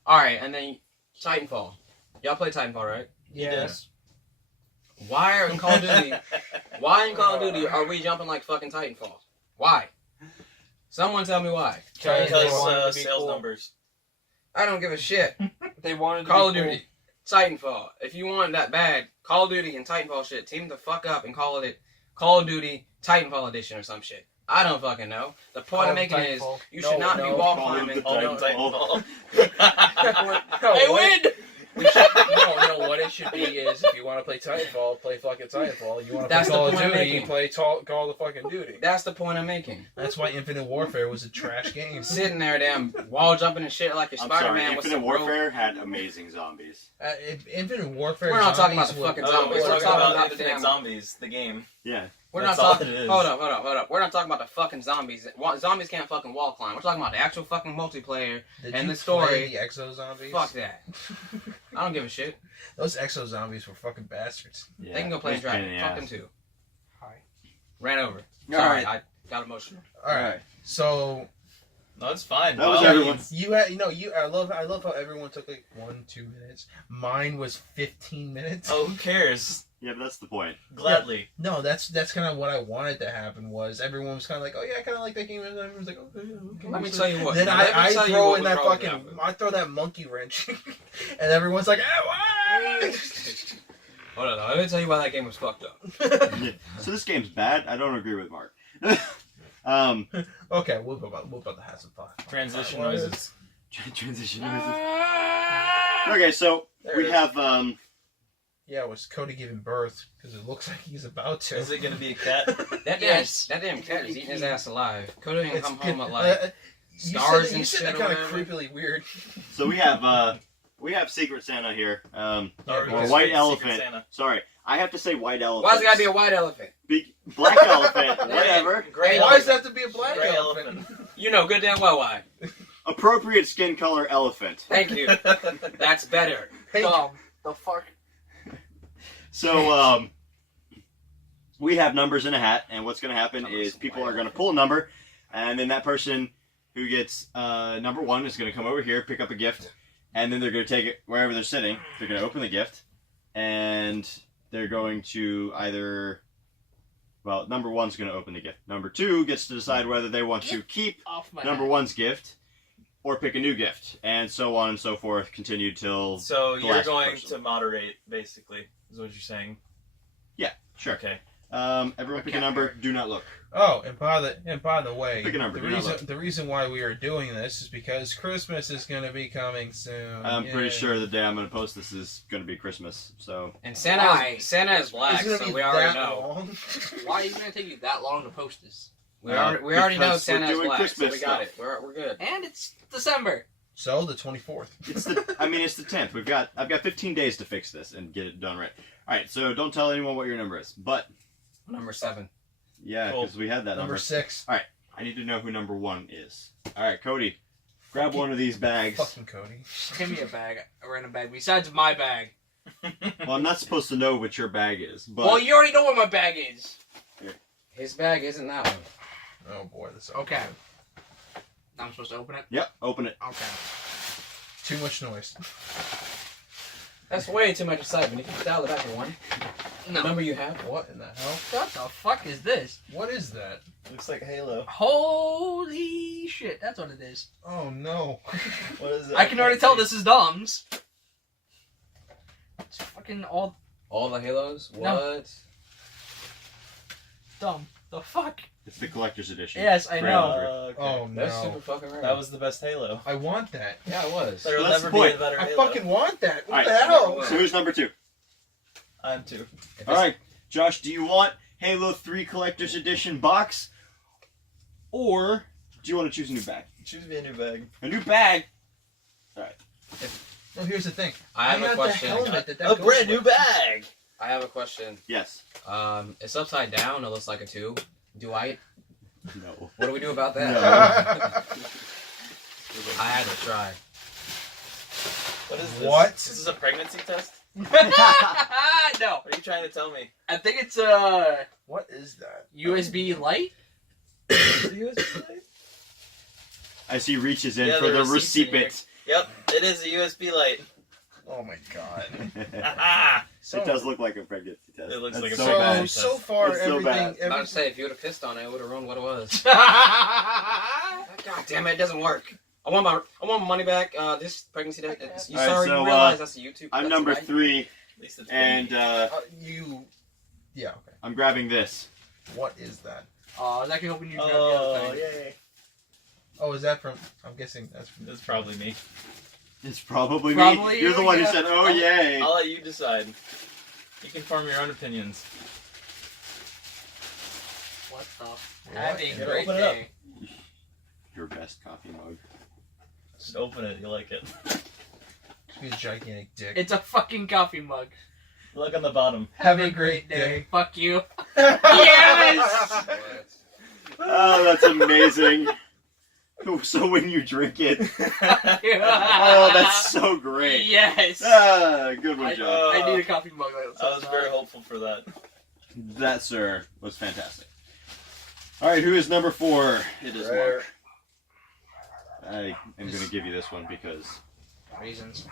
alright, and then Titanfall. Y'all play Titanfall, right? Yes. Why in Call of Duty are we jumping like fucking Titanfall? Why? Someone tell me why. They wanted Because to be sales cool. numbers. I don't give a shit. They wanted to Call of be cool. Duty. Titanfall. If you want that bad, Call of Duty and Titanfall shit, team the fuck up and call it Call of Duty Titanfall Edition or some shit. I don't fucking know. The point I'm making is you should not be wall climbing. Oh, no, Titanfall. No, Hey, what- win! We should, no, what it should be is if you want to play Titanfall, play fucking Titanfall. You want to play That's the Call of point I'm Duty, making. play Call of fucking Duty. That's the point I'm making. That's why Infinite Warfare was a trash game. Sitting there, damn wall jumping and shit like your I'm Spider-Man sorry, with Infinite some rope. Warfare had amazing zombies. Infinite Warfare. We're not talking about the zombies fucking were- zombies. We're We're talking about the Infinite damn. Zombies, the game. Yeah. We're That's not all talking. it is. Hold up. We're not talking about the fucking zombies. Zombies can't fucking wall climb. We're talking about the actual fucking multiplayer. Did and you the story- play the Exo Zombies? Fuck that. I don't give a shit. Those Exo Zombies were fucking bastards. Yeah. They can go play It's a pain Dragon. in the Fuck ass. them too. Hi. Ran over. All Sorry, right. I got emotional. All right. So No, it's fine. That was Well, everyone. you had, I love how everyone took like 1-2 minutes. Mine was 15 minutes. Oh, who cares? Yeah, but that's the point. Gladly. No, that's kind of what I wanted to happen. Was everyone was kind of like, oh yeah, I kind of like that game, and everyone's like, okay, okay. Let me tell you what. Then Let me I tell you throw what in was that wrong with fucking, that. I throw that monkey wrench, and everyone's like, ah, Hold on, let me tell you why that game was fucked up. So this game's bad. I don't agree with Mark. Okay, we'll go about the hats of fun. Transition What is- noises. Transition noises. Okay, so There we it is. have Yeah, was Cody giving birth? Because it looks like he's about to. Is it gonna be a cat? That Yes. damn cat is eating his ass alive. Cody didn't It's come home good. with like stars you and said shit that or kind of whatever. creepily weird. so we have Secret Santa here. Or Or Secret White Elephant. Santa. Sorry, I have to say White Elephant. Why's it gotta be a white elephant? Big black elephant? Whatever. Gray Why does elephant. that have to be a black Gray elephant? You know good damn well why. Appropriate skin color elephant. Thank you. That's better. Hey, The fuck? So we have numbers in a hat, and what's going to happen is people are going to pull a number, and then that person who gets number one is going to come over here, pick up a gift, and then they're going to take it wherever they're sitting. They're going to open the gift, and they're going to either, well, number one's going to open the gift. Number two gets to decide whether they want to keep Off my number head. one's gift or pick a new gift, and so on and so forth, continue till. So The you're last going person. to moderate, basically, is what you're saying. Sure. Okay. Everyone pick a number. Do not look. Oh, and by the way, Pick a number, do not look. the reason why we are doing this is because Christmas is going to be coming soon. I'm pretty Yay. sure the day I'm going to post this is going to be Christmas. So And Why? Santa is black, It's gonna so be we already that know. long. Why is it gonna take you that long to post this? We already know because we're Santa is doing black, so Christmas we got stuff. it. We're good. And it's December. So the 24th. it's the. I mean, it's the 10th. I've got 15 days to fix this and get it done right. All right. So don't tell anyone what your number is. But Number 7. yeah, Cool. because we had that Number number. 6. I need to know who number one is. All right, Cody, grab one of these bags. Fucking Cody. Give me a random bag besides my bag. Well, I'm not supposed to know what your bag is, but Well, you already know what my bag is. His bag isn't that one. Oh boy, this. Okay. Now I'm supposed to open it. yep, open it. Okay. Too much noise. That's way too much excitement. If you dial it back to 1, the No. number you have. What in the hell? What the fuck is this? What is that? Looks like Halo. Holy shit! That's what it is. Oh no. What is it? I can already tell this is Dom's. It's fucking all All the Halos? No. What? dumb. The fuck? It's the collector's edition. Yes, I know. Okay. Oh That's no. super fucking rare. That was the best Halo. I want that. Yeah, it was. There will that's never the be point. a better I Halo. fucking want that. What All the right, hell? So who's number two? I'm too. If All it's- right, Josh, do you want Halo 3 Collector's Edition box? Or do you want to choose a new bag? Choose me a new bag. A new bag? No, here's the thing. I have a had question. The helmet that A goes brand new with. bag! I have a question. Yes. It's upside down. It looks like a 2. Do I? No. What do we do about that? No. I had to try. What is this? What? This is a pregnancy test? No, What are you trying to tell me? I think it's What is that? USB light. Is it USB light? As he reaches in Yeah, for the the receipt's in receipt. Yep, it is a USB light. Oh my god. Ah! It does look like a pregnancy test. It looks That's like a so So bad. so far It's so everything. bad. I was about everything to say, if you would have pissed on it, it would have ruined what it was. That's God damn it, it doesn't work. I want my money back. This pregnancy test. You All right, sorry so, you realize that's a YouTube. I'm that's number why? 3, At least it's and Yeah, okay. I'm grabbing this. What is that? I was actually hoping you'd grab the other thing. yay! Oh, is that from? I'm guessing that's from. That's probably me. It's probably Probably me. You're the you, one yeah. who said, "Oh yay!" I'll let you decide. You can form your own opinions. What the? Have a Yeah, great open it up. day. Your best coffee mug. Just open it. You like it. Be a gigantic dick. It's a fucking coffee mug. Look on the bottom. Have a great day. Fuck you. Yes! Oh, that's amazing. So when you drink it, oh, that's so great. Yes. Ah, good one, John. I need a coffee mug. I was very hopeful for that. That, sir, was fantastic. All right, who is number 4? It is Mark. I am going to give you this one because reasons.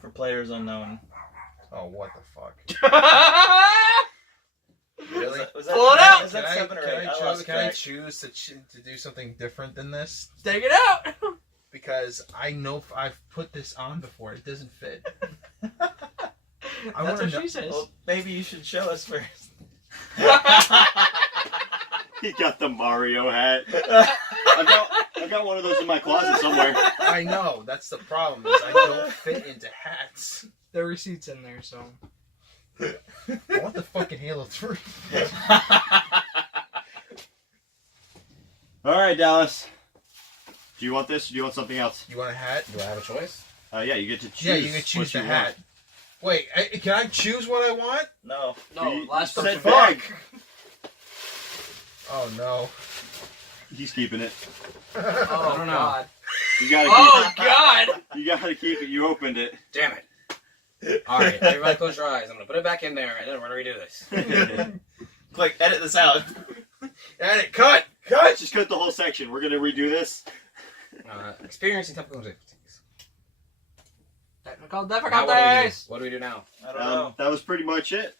For players unknown. Oh, what the fuck? Really? Was that, Pull it out! Is that 7 or 8? Can I choose to do something different than this? Take it out. Because I know I've put this on before. It doesn't fit. That's wanna what know- she says. Well, maybe you should show us first. he got the Mario hat. I've got one of those in my closet somewhere. I know. That's the problem. Is I don't fit into hats. The receipt's in there, so. I want the fucking Halo 3. All right, Dallas. Do you want this or do you want something else? You want a hat? Do I have a choice? Yeah, you get to choose. Yeah, you can choose what the you hat. want. Wait, can I choose what I want? No. No, You last said person. fuck. Oh no. He's keeping it. Oh, I don't know. God. You gotta keep Oh, God. it. You gotta keep it. You opened it. Damn it. Alright, everybody close your eyes. I'm gonna put it back in there and then we're gonna redo this. Quick, edit this out. Edit, cut! Cut! Just cut the whole section. We're gonna redo this. Experiencing technical difficulties. Technical Now what do we do? difficulties. What do we do now? I don't know. That was pretty much it.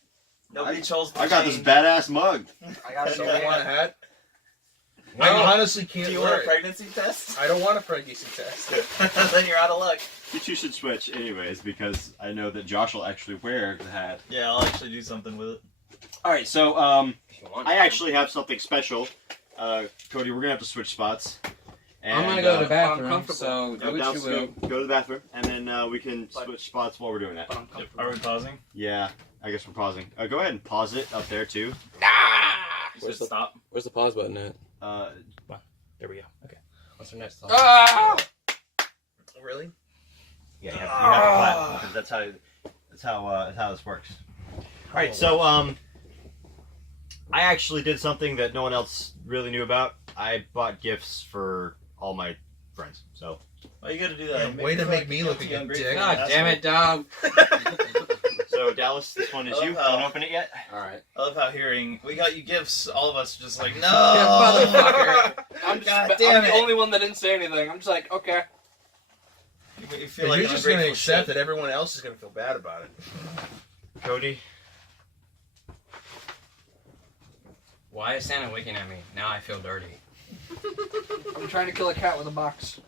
Nobody chose the I got this change. badass mug. I got So it. I want a hat? No. I honestly Do can't you wear want a it. pregnancy test? I don't want a pregnancy test. Then you're out of luck. You two should switch anyways because I know that Josh will actually wear the hat. Yeah, I'll actually do something with it. Alright, so If you want I to. actually have something special. Cody, we're gonna have to switch spots. And, I'm gonna go to the I'm bathroom, comfortable. so do what Dallas, you will. go to the bathroom, and then we can But- switch spots while we're doing that. But I'm Are comfortable. we pausing? Yeah, I guess we're pausing. Go ahead and pause it up there too. You Where's said the- stop. Where's the pause button at? There we go. Okay. What's our next Ah! Really? Yeah, you have to clap because that's how this works. All right, so I actually did something that no one else really knew about. I bought gifts for all my friends. So Why you gotta do that? Yeah, You way to me make me feel look like like a ungrateful dick. God asshole. damn it, dog. Dallas, this one is you. Oh, Don't open it yet. Alright. I love how hearing we got you gifts. All of us are just like no, Motherfucker. I'm God just, damn I'm the it. only one that didn't say anything. I'm just like, okay. You feel But like you're an just gonna ungrateful accept shit. that everyone else is gonna feel bad about it. Cody, Why is Santa winking at me? Now I feel dirty. I'm trying to kill a cat with a box.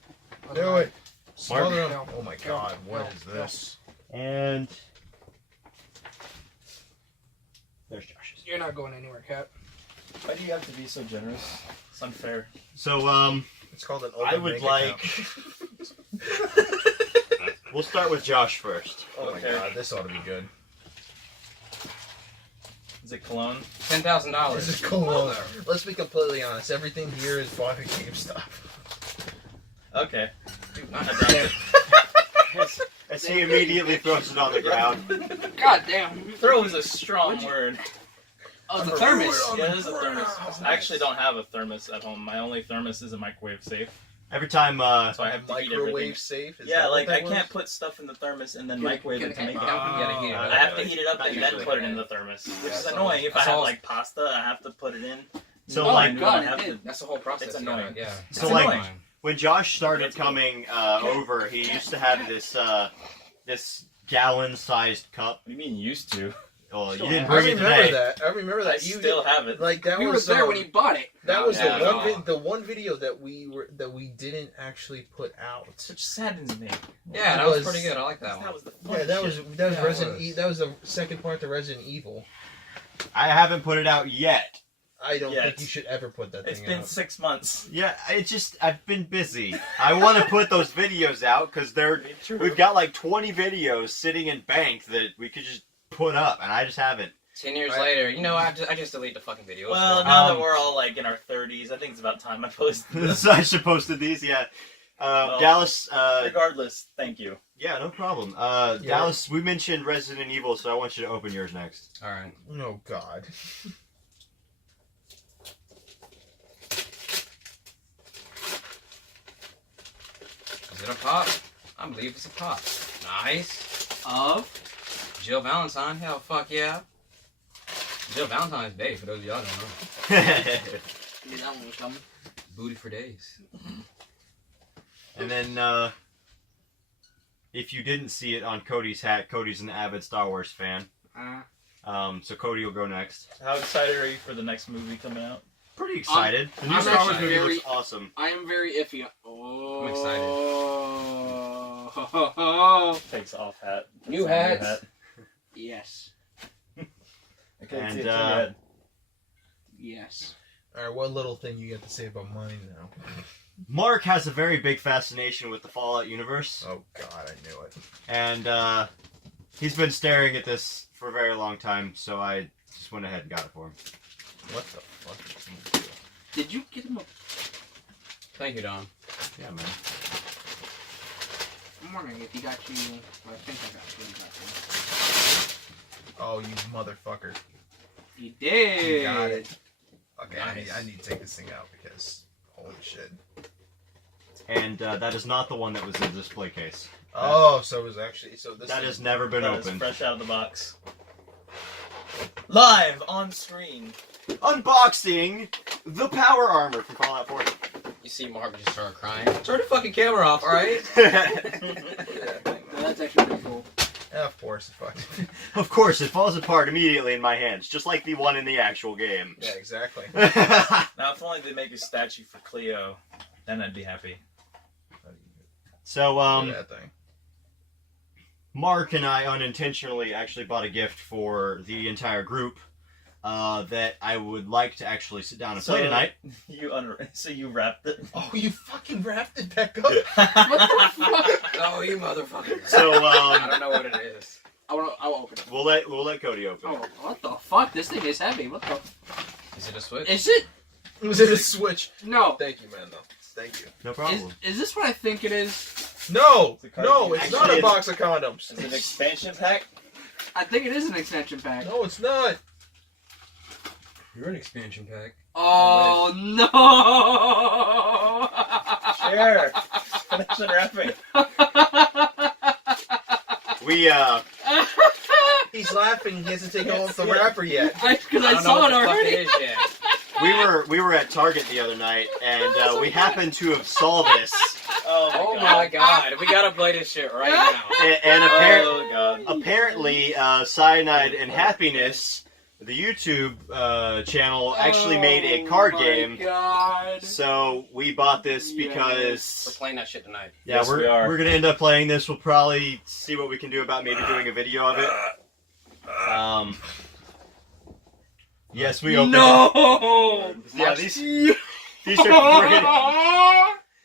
Do it. Mark. Smother him. Oh my god, what No, is this? and there's Josh's. You're not going anywhere, cat. Why do you have to be so generous? It's unfair. So It's called an I open would bank like. account. We'll start with Josh first. Oh my Okay. god, this ought to be good. Is it cologne? $10,000. This is cool. Let's be completely honest. Everything here is bought at GameStop. Okay. Dude, I not dropped it. As he immediately throws it on the ground. God damn. Throw is a strong word. Oh, the thermos. Yeah, it is a thermos. I actually don't have a thermos at home. My only thermos is a microwave safe. Every time, So I have to heat everything. Microwave safe? Is Yeah, that like what I that can't was? put stuff in the thermos and then Get- microwave get it to it make it. down, you gotta heat it up. I have to heat it up Not and then usually. put it in the thermos, which is so- annoying. If I that's have all- like pasta, I have to put it in. So, No, like, I don't God, have it to. That's the whole process. It's you gotta- annoying. Yeah. So, It's like, annoying. when Josh started coming over, he used to have this this gallon-sized cup. What do you mean used to? Oh, you Still didn't have I bring it remember today. that. I remember that. I still have it. Like that You were was there when you bought it. that was Yeah, the one video that we didn't actually put out. Which saddens me. Yeah, that It was was- pretty good. I like that That one. was the Yeah, fun that was shit. that was Yeah, it Resident was. That was the second part to Resident Evil. I haven't put it out yet. I don't Yeah, think it's- you should ever put that It's thing been out. 6 months. Yeah, I've been busy. I want to put those videos out because we've got like 20 videos sitting in bank that we could just put up, and I just haven't. 10 years Right. later, I just delete the fucking videos. Well, now Um, that we're all like in our 30s, I think it's about time I posted this. So I should posted these, yeah. Well, Dallas, Regardless, thank you. yeah, no problem. Yeah. Dallas, we mentioned Resident Evil, so I want you to open yours next. All right. Oh God. Is it a pop? I believe it's a pop. Nice. Of? Jill Valentine. Hell, fuck yeah. Jill Valentine's Day, for those of y'all who don't know. Yeah, that one was coming. Booty for days. And then, if you didn't see it on Cody's hat, Cody's an avid Star Wars fan. So Cody will go next. How excited are you for the next movie coming out? Pretty excited. The new I'm Star Wars actually movie very- looks awesome. I am very iffy. Oh. I'm excited. Takes off hat. New Puts on a hats. Yes. Okay, And, see it, turn your head. Yes. All right, what little thing you got to say about mine now? Mark has a very big fascination with the Fallout universe, Oh God, I knew it. and he's been staring at this for a very long time, so I just went ahead and got it for him. What the fuck? Is he doing? Did you get him a... Thank you, Don. Yeah, man. I'm wondering if he got you... Well, I think I got you. Oh, you motherfucker! He did. You got it. Okay, Nice. I need to take this thing out because holy shit. And that is not the one that was in the display case. Oh, so it was actually this That is has never been That is opened. fresh out of the box. Live on screen. Unboxing the power armor from Fallout 4. You see Mark just start crying. Turn the fucking camera off, alright? That's actually pretty cool. Yeah, of course, fuck. Of course, it falls apart immediately in my hands, just like the one in the actual game. Yeah, exactly. Now, if only they make a statue for Cleo, then I'd be happy. So, That thing. Mark and I unintentionally actually bought a gift for the entire group that I would like to actually sit down and play tonight. So you wrapped it. Oh, you fucking wrapped it back up. What the fuck? Oh, you motherfucker. So, I don't know what it is. I'll open it. we'll let Cody open. Oh, what the fuck? This thing is heavy. What the... Is it a switch? Is it? Was it a Switch? No. Thank you, man. Though. Thank you. No problem. Is this what I think it is? No, It's a card no, game. it's not Actually, a box of condoms. Is it an expansion pack? I think it is an extension pack. No, it's not. You're an expansion pack. Oh no! Sure. Finish unwrapping. We He's laughing. He hasn't taken off the wrapper yet. Because I don't know saw what it the fuck already. it is yet. we were at Target the other night, and we happened to have saw this, Oh my god, we gotta play this shit right now. and Oh god. apparently, Cyanide and Happiness, the YouTube channel, actually made a card game. God. So we bought this We're because playing that shit tonight. yeah, Yes, we we're are. we're gonna end up playing this. We'll probably see what we can do about maybe doing a video of it. Yes, we opened. No. Yeah, these are pretty.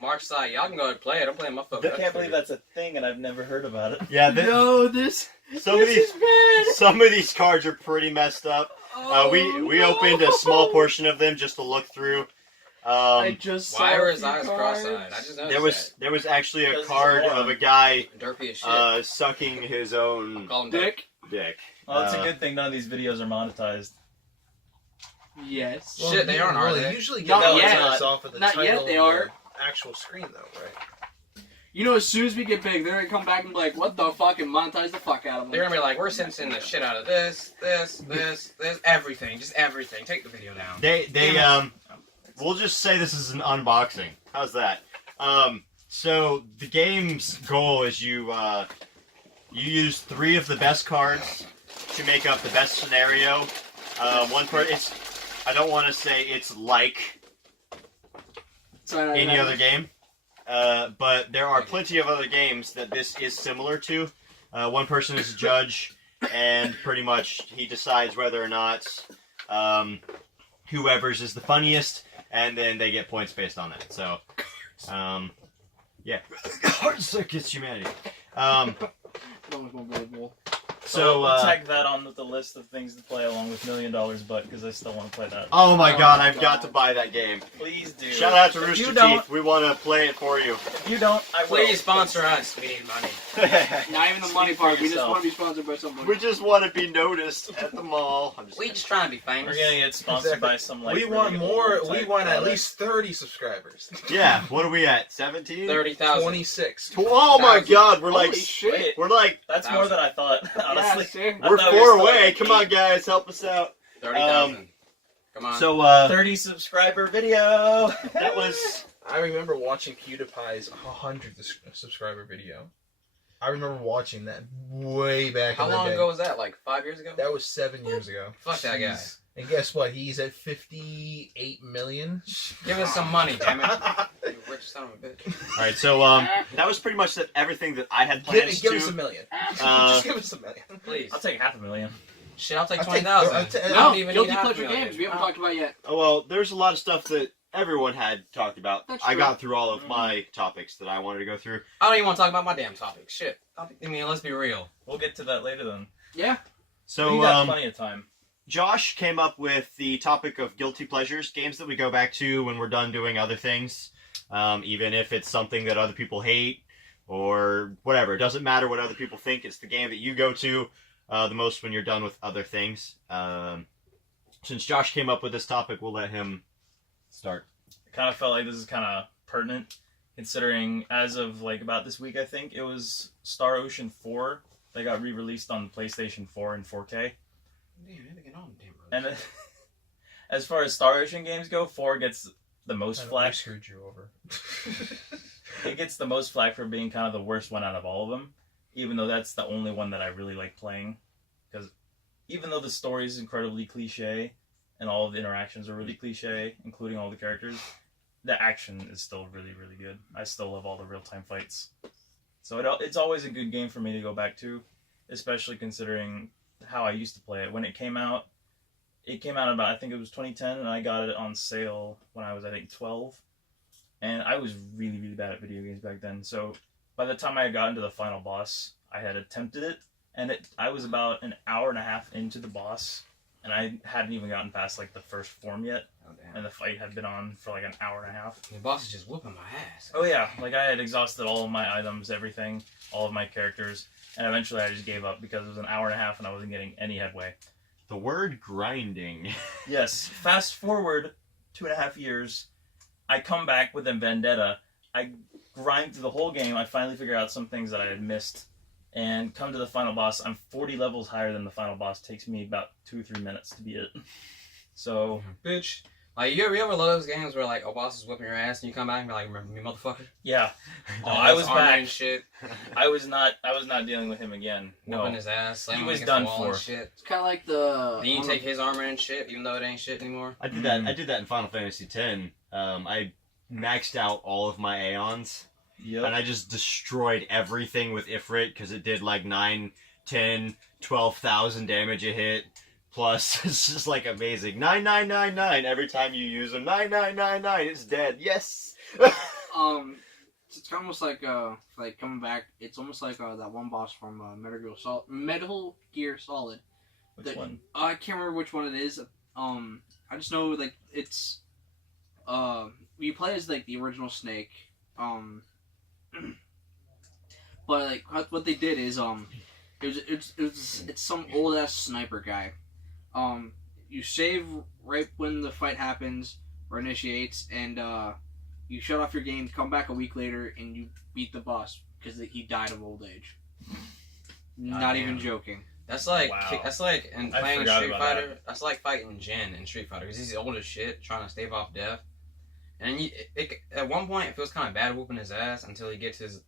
Mark's side, y'all can go ahead and play it. I'm playing my fucking. I can't believe that's a thing and I've never heard about it. Yeah, No, this. some of This these is bad. some of these cards are pretty messed up. We no. opened a small portion of them just to look through. I just Why saw are a his few eyes cards. cross-eyed? I just noticed there was actually a Because he's card a of a guy that. Derpy as shit. sucking his own Call him Dick. Dick. dick. Well, it's a good thing none of these videos are monetized. Yes. Shit, they aren't, are Well, they? usually Not get yet. monetized off of the Not title yet, they of are. the actual screen, though, right? You know, as soon as we get big, they're gonna come back and be like, "What the fuck?" and monetize the fuck out of They're them. gonna be like, we're censoring the shit out of this, everything. Just everything. Take the video down. We'll just say this is an unboxing. How's that? So the game's goal is you use 3 of the best cards to make up the best scenario. I don't want to say it's like any other game, but there are plenty of other games that this is similar to. One person is a judge, and pretty much he decides whether or not whoever's is the funniest, and then they get points based on that. So, yeah, cards against humanity. So, I'll tag that on with the list of things to play along with $1 Million Butt because I still want to play that. oh my god, I've got to buy that game. Please do. Shout out to If Rooster you don't- Teeth. We want to play it for you. If you don't, I will. Please sponsor us. We need money. Not even the money Speak for part. We just yourself. want to be sponsored by somebody. We just want to be noticed at the mall. I'm just We just trying to be famous. We're gonna get sponsored by some like. we want really more. old We type want at product. least 30 subscribers. yeah, what are we at? 17? 30,000. 26. Oh my 1,000. god, we're Holy like shit. Wait, we're like that's more than I thought. Honestly, Yeah, I we're thought we 4 were still away. at Come on 8. guys, help us out. 30,000. Come on. So 30 subscriber video. that was I remember watching PewDiePie's 100 subscriber video. I remember watching that way back How in the long day. ago was that? Like 5 years ago? That was 7 years ago. Fuck that guy. Jeez. And guess what? He's at 58 million. Give us some money, damn it. You rich son of a bitch. all right. So that was pretty much everything that I had Give, plans give to. us a million. Uh, Just give us a million. Please. I'll take $500,000. Shit, I'll take I'll take- 20,000. I'll ta- I No, don't even guilty need half a pleasure million. games. We haven't talked about yet. Oh, well, there's a lot of stuff that everyone had talked about. That's I true. got through all of my topics that I wanted to go through. I don't even want to talk about my damn topic. Shit. I mean, let's be real. We'll get to that later then. Yeah. we So got plenty of time. Josh came up with the topic of guilty pleasures, games that we go back to when we're done doing other things, even if it's something that other people hate or whatever. It doesn't matter what other people think. It's the game that you go to the most when you're done with other things. Since Josh came up with this topic, we'll let him start. I kind of felt like this is kind of pertinent, considering as of like about this week, I think it was Star Ocean 4 that got re-released on PlayStation 4 in 4K. Damn, they get on, damn, bro. And as far as Star Ocean games go, 4 gets the most I flack. screwed you over. It gets the most flack for being kind of the worst one out of all of them, even though that's the only one that I really like playing. Because even though the story is incredibly cliche and all of the interactions are really cliche, including all the characters, the action is still really, really good. I still love all the real-time fights. So it's always a good game for me to go back to, especially considering how I used to play it. When it came out about, I think it was 2010, and I got it on sale when I was, I think, 12. And I was really, really bad at video games back then. So by the time I had gotten to the final boss, I had attempted it, and I was about an hour and a half into the boss, and I hadn't even gotten past like the first form yet, Oh, damn. and the fight had been on for like an hour and a half. The boss is just whooping my ass. Oh yeah, like I had exhausted all of my items, everything, all of my characters, and eventually I just gave up because it was an hour and a half and I wasn't getting any headway. The word grinding. Yes, fast forward 2.5 years, I come back with a vendetta. I grind through the whole game. I finally figure out some things that I had missed, and come to the final boss. I'm 40 levels higher than the final boss. Takes me about 2 or 3 minutes to beat it. So, bitch. Like, you ever love those games where, like, a boss is whipping your ass and you come back and you're like, remember me, motherfucker? Yeah, Oh, I was armor back. and shit. I was not dealing with him again. Whooping No, his ass, slamming was against done the wall for. and shit. It's kind of like the. Then you take his armor and shit, even though it ain't shit anymore. I did that. I did that in Final Fantasy X. I maxed out all of my Aeons, and yep. I just destroyed everything with Ifrit because it did like 9, 10, 12,000 damage a hit. Plus, it's just like amazing. 9999 every time you use them. 9999, it's dead. Yes. It's almost like coming back. It's almost like that one boss from Metal Gear Solid. Which one? I can't remember which one it is. I just know like it's you play as like the original Snake. But like what they did is it's some old ass sniper guy. You save right when the fight happens or initiates, and you shut off your game, come back a week later, and you beat the boss because he died of old age. Not even joking. That's like Wow. that's like in I playing forgot Street about Fighter. That's like fighting Jin in Street Fighter because he's old as shit, trying to stave off death. And at one point it feels kind of bad whooping his ass until he gets his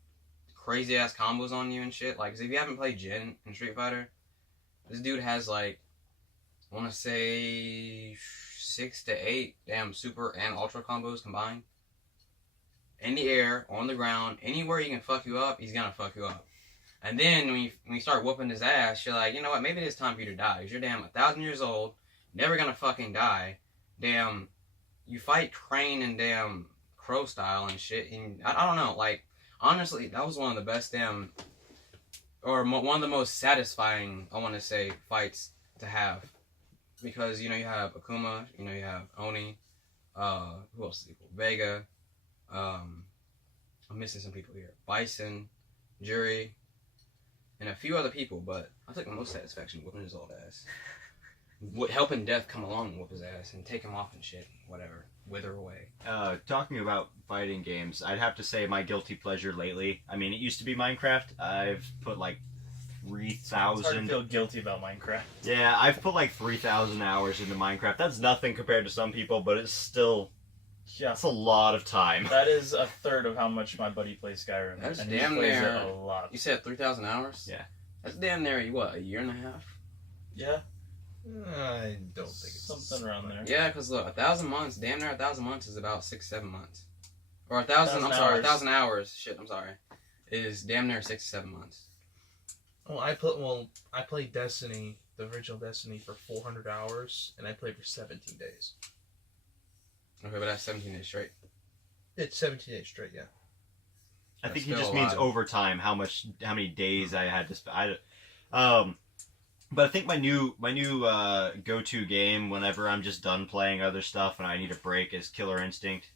crazy ass combos on you and shit. Like, 'cause if you haven't played Jin in Street Fighter, This dude has like, I want to say 6 to 8 damn super and ultra combos combined. In the air, on the ground, anywhere he can fuck you up, he's gonna fuck you up. And then when you start whooping his ass, you're like, you know what? Maybe it's time for you to die. 'Cause you're damn 1,000 years old, never gonna fucking die. Damn, you fight Crane and damn Crow style and shit. And I don't know. Like, honestly, that was one of the best damn, or one of the most satisfying, I want to say, fights to have. Because, you know, you have Akuma, you know, you have Oni, who else is equal? Vega, I'm missing some people here. Bison, Jury, and a few other people, but I took the most satisfaction whooping his old ass. Helping Death come along and whoop his ass and take him off and shit, whatever, wither away. Talking about fighting games, I'd have to say my guilty pleasure lately. I mean, it used to be Minecraft. I've put like It's hard to 3,000. feel guilty about Minecraft. Yeah, I've put like 3,000 hours into Minecraft. That's nothing compared to some people, but it's still Yeah, that's a lot of time. that is a third of how much my buddy plays Skyrim. That's and damn he plays near- it a lot. You said 3,000 hours? Yeah. That's damn near, what, a year and a half? Yeah, I don't think it's something around there. Yeah, because look, 1,000 months, damn near 1,000 months is about 6-7 months. Or 1,000, 1,000 I'm sorry, hours. 1,000 hours, shit, I'm sorry, is damn near 6 to 7 months. I played Destiny, the original Destiny, for 400 hours, and I played for 17 days. Okay, but that's 17 days straight. It's 17 days straight, yeah. I That's think he still just a means lot. overtime. How many days I had to spend. But I think my new go-to game whenever I'm just done playing other stuff and I need a break is Killer Instinct.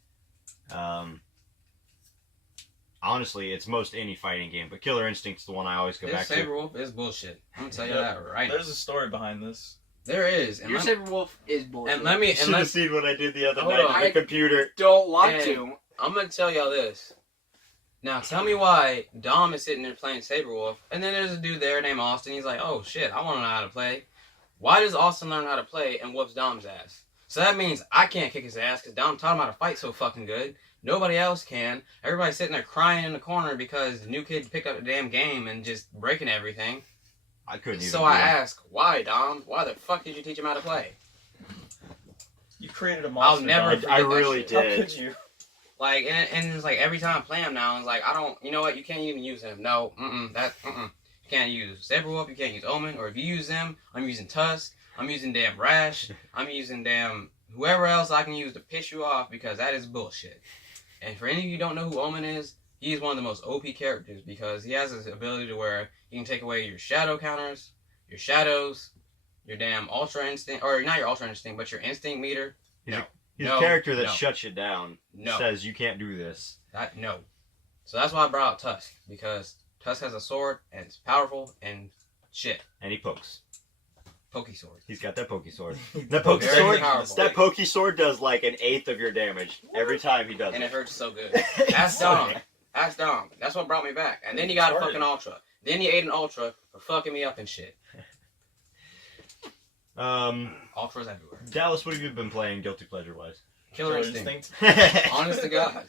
Honestly, it's most any fighting game, but Killer Instinct's the one I always go This back to. Saber Wolf is bullshit. I'm gonna tell you Yep. that right. There's a story behind this. There is. And Your let, Saber Wolf is bullshit. and let me, You and should let, have seen what I did the other Hold night on. on the computer. don't want And- to. I'm gonna tell y'all this. Now, tell me why Dom is sitting there playing Saber Wolf, and then there's a dude there named Austin. He's like, oh shit, I want to know how to play. Why does Austin learn how to play and whoops Dom's ass? So that means I can't kick his ass because Dom taught him how to fight so fucking good. Nobody else can. Everybody's sitting there crying in the corner because the new kid picked up the damn game and just breaking everything. I couldn't even. So do I it. ask, why, Dom? Why the fuck did you teach him how to play? You created a monster. never dog. forget I that really shit. How did. could you? Like, and it's like every time I play him now, it's like, I don't, you know what, you can't even use him. No, you can't use Saberwolf, you can't use Omen, or if you use them, I'm using Tusk, I'm using damn Rash, I'm using damn whoever else I can use to piss you off because that is bullshit. And for any of you who don't know who Omen is, he's one of the most OP characters because he has this ability to where he can take away your shadow counters, your shadows, your damn Ultra Instinct, or not your Ultra Instinct, but your Instinct meter. He's No, a character that no. shuts you down. No. Says you can't do this. No. So that's why I brought out Tusk, because Tusk has a sword, and it's powerful, and shit. And he pokes. Pokey sword. He's got that pokey sword. That pokey Very sword. powerful. That pokey sword does like 1/8 of your damage every time he does And it. it hurts so good. Ask Dom. Ask Dom. That's what brought me back. And then you got a Started. fucking Ultra. Then you ate an Ultra for fucking me up and shit. Ultras everywhere. Dallas, what have you been playing, guilty pleasure wise? Killer Instinct. Honest Honest to God.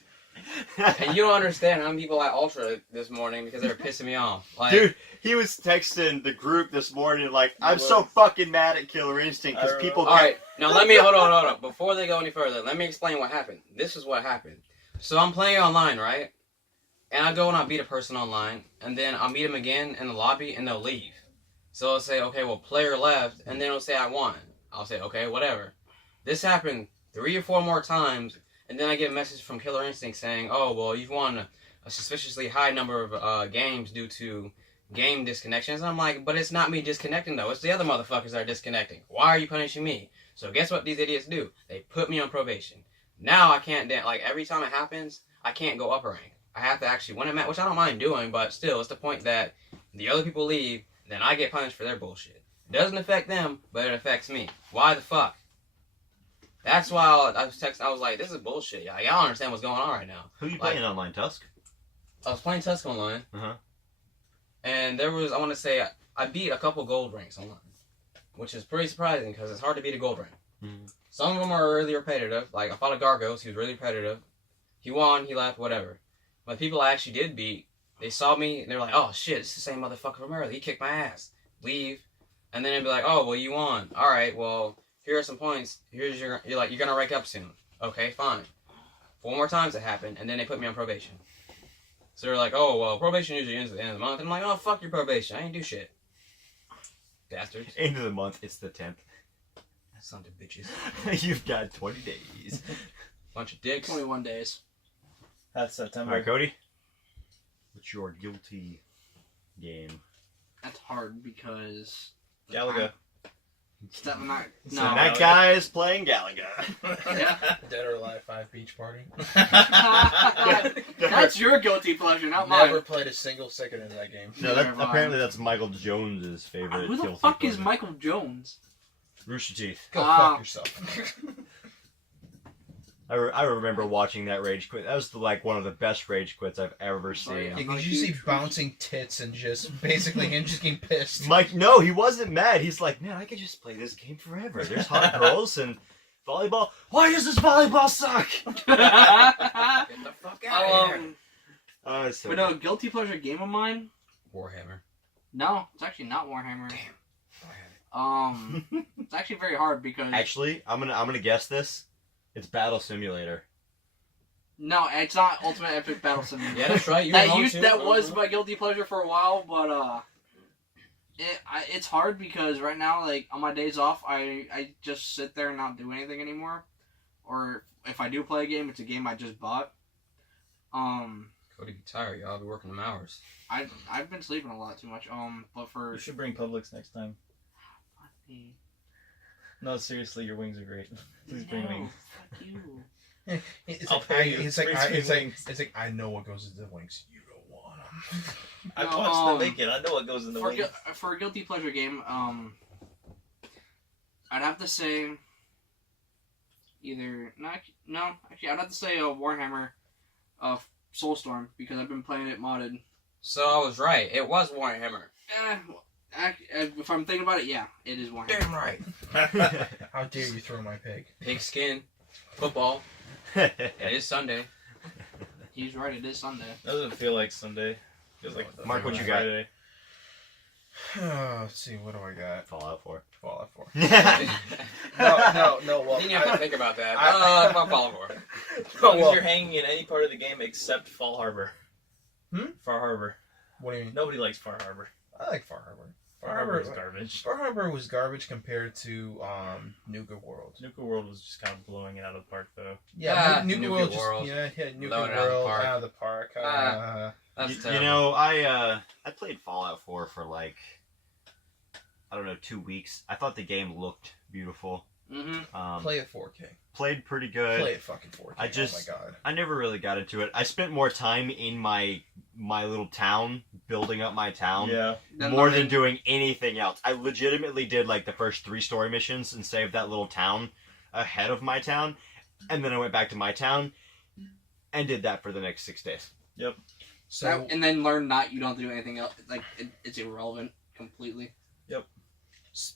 And you don't understand how many people I Ultra this morning because they were pissing me off. Like, Dude, he was texting the group this morning like, I'm so fucking mad at Killer Instinct because I people all right, now let me hold on. Before they go any further, let me explain what happened. This is what happened. So I'm playing online, right? And I go and I beat a person online, and then I'll meet them again in the lobby, and they'll leave. So I'll say, okay, well, player left, and then it'll say I won. I'll say, okay, whatever. This happened 3 or 4 more times, and then I get a message from Killer Instinct saying, oh, well, you've won a suspiciously high number of games due to game disconnections. And I'm like, but it's not me disconnecting, though. It's the other motherfuckers that are disconnecting. Why are you punishing me? So guess what these idiots do? They put me on probation. Now I can't, like, every time it happens, I can't go up a rank. I have to actually win a match, which I don't mind doing, but still, it's the point that the other people leave, then I get punished for their bullshit. It doesn't affect them, but it affects me. Why the fuck? That's why I was texting. I was like, this is bullshit. Y'all don't understand what's going on right now. Who are you Like- playing online, Tusk? I was playing Tusk online, Uh-huh. and there was, I want to say, I beat a couple gold ranks online, which is pretty surprising because it's hard to beat a gold rank. Mhm. Some of them are really repetitive. Like, I fought a Gargos, he was really repetitive. He won, he left, whatever. But the people I actually did beat, they saw me, and they were like, oh shit, it's the same motherfucker from earlier. He kicked my ass. Leave. And then it'd be like, oh, well, you won. All right, well, here are some points. You're gonna rank up soon. Okay, fine. 4 more times it happened, and then they put me on probation. So they're like, oh, well, probation usually ends at the end of the month. And I'm like, oh, fuck your probation. I ain't do shit. Bastards. End of the month, it's the 10th. Sons of bitches. You've got 20 days. Bunch of dicks. 21 days. That's September. All right, Cody. What's your guilty game? That's hard because Galaga. Step not. So No. that guy is playing Galaga. Yeah. Dead or Alive 5 Beach Party. That's your guilty pleasure, not Never mine. played a single second in that game. No, Never mind. apparently that's Michael Jones's favorite. Who the guilty fuck is pleasure. Michael Jones? Rooster Teeth. Go Ah. fuck yourself. I remember watching that rage quit. That was one of the best rage quits I've ever seen. yeah. Because you see bouncing tits and just basically him just getting pissed. Mike, no, he wasn't mad. He's like, man, I could just play this game forever. There's hot girls and volleyball. Why does this volleyball suck? Get the fuck out of here. Oh, it's so But no, guilty pleasure game of mine? Warhammer. No, it's actually not Warhammer. Damn. It's actually very hard because Actually, I'm gonna guess this. It's Battle Simulator. no, it's not Ultimate Epic Battle Simulator. Yeah, that's right. You were wrong, too. That was my guilty pleasure for a while, but it's hard because right now, like on my days off, I just sit there and not do anything anymore, or if I do play a game, it's a game I just bought. Cody be tired, y'all. Be working them hours. I've been sleeping a lot too much. But for You should bring Publix next time. No, seriously, your wings are great. Please bring wings. Fuck you. It's I'll like, pay you. it's like, Bring I, some it's like, wings. it's like, I know what goes into the wings. You don't want them. I No, watched them make it. I know what goes in the For, wings. for a guilty pleasure game, I'd have to say either actually I'd have to say Warhammer, Soulstorm because I've been playing it modded. So I was right. It was Warhammer. If I'm thinking about it, yeah, it is Warhammer. Damn right. How dare you throw my pig? Pigskin. Football. It is Sunday. He's right. It is Sunday. Doesn't feel like Sunday. Feels like Mark, what you got? Friday. Let's see, what do I got? Fallout 4. Fallout 4. Didn't No. Well, you have to think about that. I- Fuck Fallout 4. As long well- as you're hanging in any part of the game except Fall Harbor. Far Harbor. what do you mean? Nobody likes Far Harbor. I like Far Harbor. Far Harbor is garbage. Far Harbor was garbage compared to Nuka World. Nuka World was just kind of blowing it out of the park, though. Yeah, Nuka Nuka World. World. Nuka Blowing it World out of the park. That's You terrible. know, I played Fallout 4 for like, I don't know, 2 weeks. I thought the game looked beautiful. Mm-hmm. Play it 4K. Played pretty good. Play it fucking 4K. I just- oh my god. I never really got into it. I spent more time in my little town, building up my town, Yeah. more than doing anything else. I legitimately did like the first 3 story missions and saved that little town ahead of my town, and then I went back to my town and did that for the next 6 days. So and then learn you don't do anything else. Like it's irrelevant completely.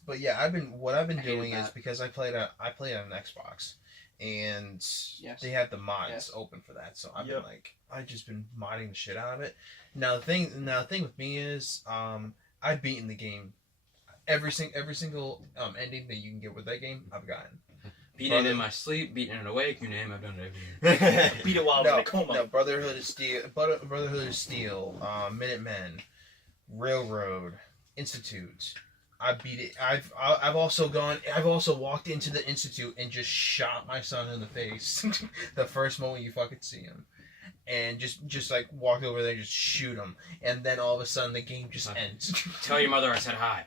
but yeah, what I've been I hated doing is that. because I played on an Xbox, and Yes. they had the mods Yes. open for that. So I've Yep. been like, I've just been modding the shit out of it. Now the thing with me is, I've beaten the game. Every single ending that you can get with that game, I've gotten. Beating it in my sleep, beating it awake, you name it, I've done it every year. Beat it while I was in a coma. No, Brotherhood of Steel, Minutemen, Railroad, Institute. I beat it. I've also walked into the Institute and just shot my son in the face the first moment you fucking see him, and just like walked over there and just shoot him, and then all of a sudden the game just ends. Tell your mother I said hi.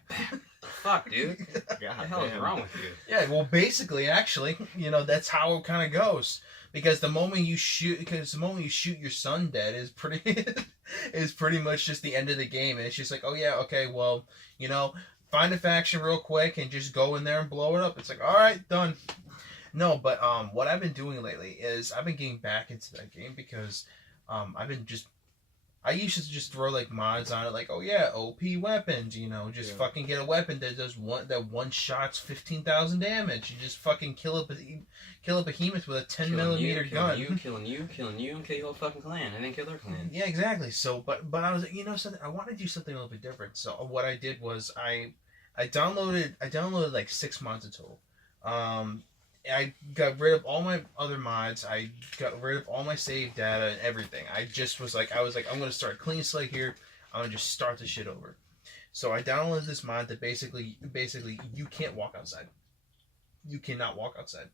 Fuck, dude. What God the hell is damn. wrong with you? Yeah, well, basically, actually, that's how it kind of goes. Because the moment you shoot your son dead is pretty much just the end of the game. And it's just like, oh yeah, okay, well, find a faction real quick and just go in there and blow it up. It's like, all right, done. No, but what I've been doing lately is I've been getting back into that game because I used to just throw like mods on it, like, oh yeah, OP weapons, fucking get a weapon that does one shot's 15,000 damage. You just fucking kill a behemoth with a 10mm gun. Killing you, and kill your whole fucking clan, and then kill their clan. Yeah, exactly. So, but I was like, something. I want to do something a little bit different. So what I did was I I downloaded like 6 mods in total. I got rid of all my other mods. I got rid of all my save data and everything. I was like, I'm gonna start a clean slate here. I'm gonna just start the shit over. So I downloaded this mod that basically you can't walk outside. You cannot walk outside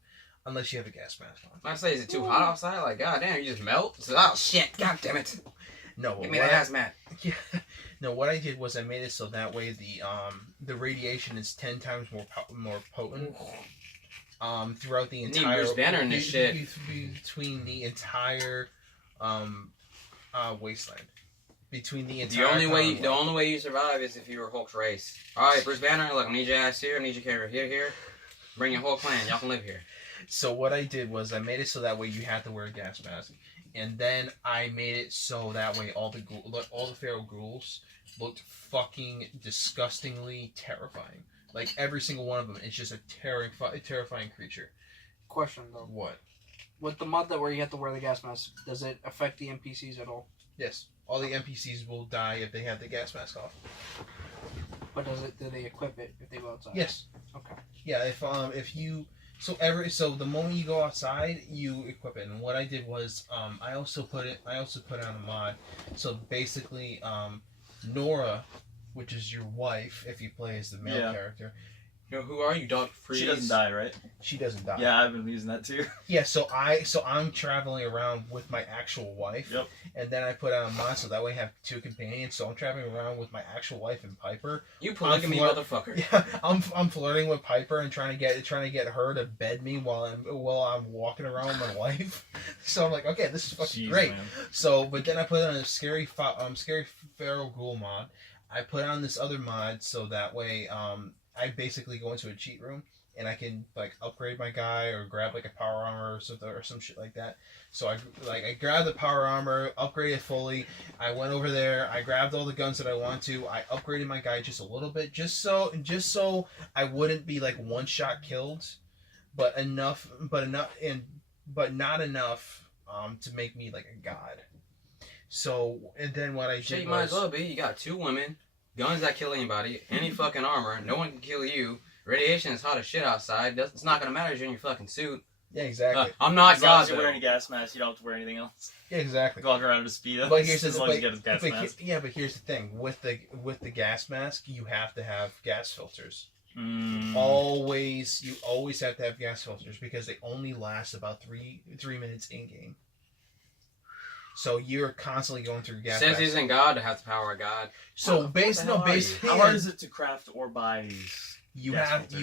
unless you have a gas mask on. I say, is it too hot outside? Like, goddamn, you just melt. So, oh shit! God damn it! No, Give me the hazmat. Yeah. No, what I did was I made it so that way the radiation is 10 times more potent. Throughout the Need entire Bruce Banner in this shit. between the entire wasteland. Between the The entire only way you survive is if you were Hulk's race. All right, Bruce Banner, look, I need your ass here. I need your character here. Bring your whole clan. Y'all can live here. So what I did was I made it so that way you had to wear a gas mask, and then I made it so that way all the feral ghouls looked fucking disgustingly terrifying. Like every single one of them is just a terrifying creature. Question though. What? With the mod that where you have to wear the gas mask, does it affect the NPCs at all? Yes. All the NPCs will die if they have the gas mask off. But do they equip it if they go outside? Yes. Okay. Yeah, if you so the moment you go outside, you equip it. And what I did was I also put on a mod. So basically Nora, which is your wife if you play as the male character, You know, who are you, Dog Freeze? She doesn't die, right? she doesn't die. Yeah, I've been using that too. Yeah, so I'm traveling around with my actual wife. Yep. And then I put on a mod so that way I have 2 companions. So I'm traveling around with my actual wife and Piper. You polygamy motherfucker. Yeah, I'm flirting with Piper and trying to get her to bed me while I'm walking around with my wife. So I'm like, okay, this is fucking Jeez, great. man. So, but then I put on a scary feral ghoul mod. I put on this other mod so that way I basically go into a cheat room and I can like upgrade my guy or grab like a power armor or something or some shit like that. So I grabbed the power armor, upgraded fully. I went over there, I grabbed all the guns that I want to. I upgraded my guy just a little bit, just so I wouldn't be like one shot killed, but not enough to make me like a god. So and then what I did Shit, you was, might as well be. You got 2 women, guns that kill anybody, any fucking armor, no one can kill you. Radiation is hot as shit outside. It's not gonna matter if you're in your fucking suit. yeah, exactly. I'm not As long God as you're though. wearing a gas mask, you don't have to wear anything else. Yeah, exactly. Walk around at a speed up. But here's as the long as you get a gas mask. but here's the thing with the gas mask, you have to have gas filters. Mm. You always have to have gas filters because they only last about 3 minutes in game. So you're constantly going through gas. Says masks. he's in God to have the power of God. So What basically, the hell are you? basically, How hard is it to craft or buy these? you gas have filters?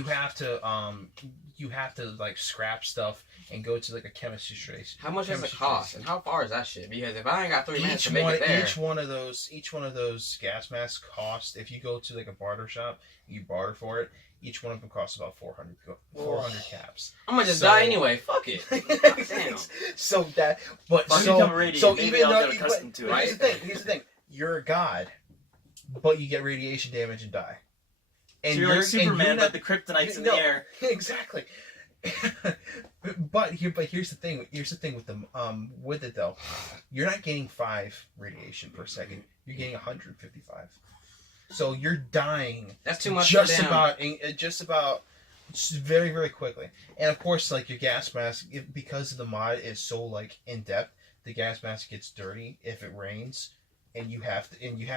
you have to like scrap stuff and go to like a chemistry trace. How much does it Chemistry cost? trace. And how far is that shit? Because if I ain't got 3 minutes to make one, it there, each one of those gas masks cost. If you go to like a barter shop, you barter for it. Each one of them costs about 400 caps. I'm gonna just So- die anyway. Fuck it. Damn. So that, but Fuck, so become radiant. so Maybe even I'll though, get accustomed to it. but here's the thing. You're a god, but you get radiation damage and die. So you're like Superman, but the kryptonite's in the no. air. Exactly. but here's the thing. Here's the thing with them. With it though, you're not getting 5 radiation per second. You're getting 155. So you're dying That's too much just for them. about very, very quickly. And of course, like your gas mask, because the mod is so like in depth, the gas mask gets dirty if it rains, and you have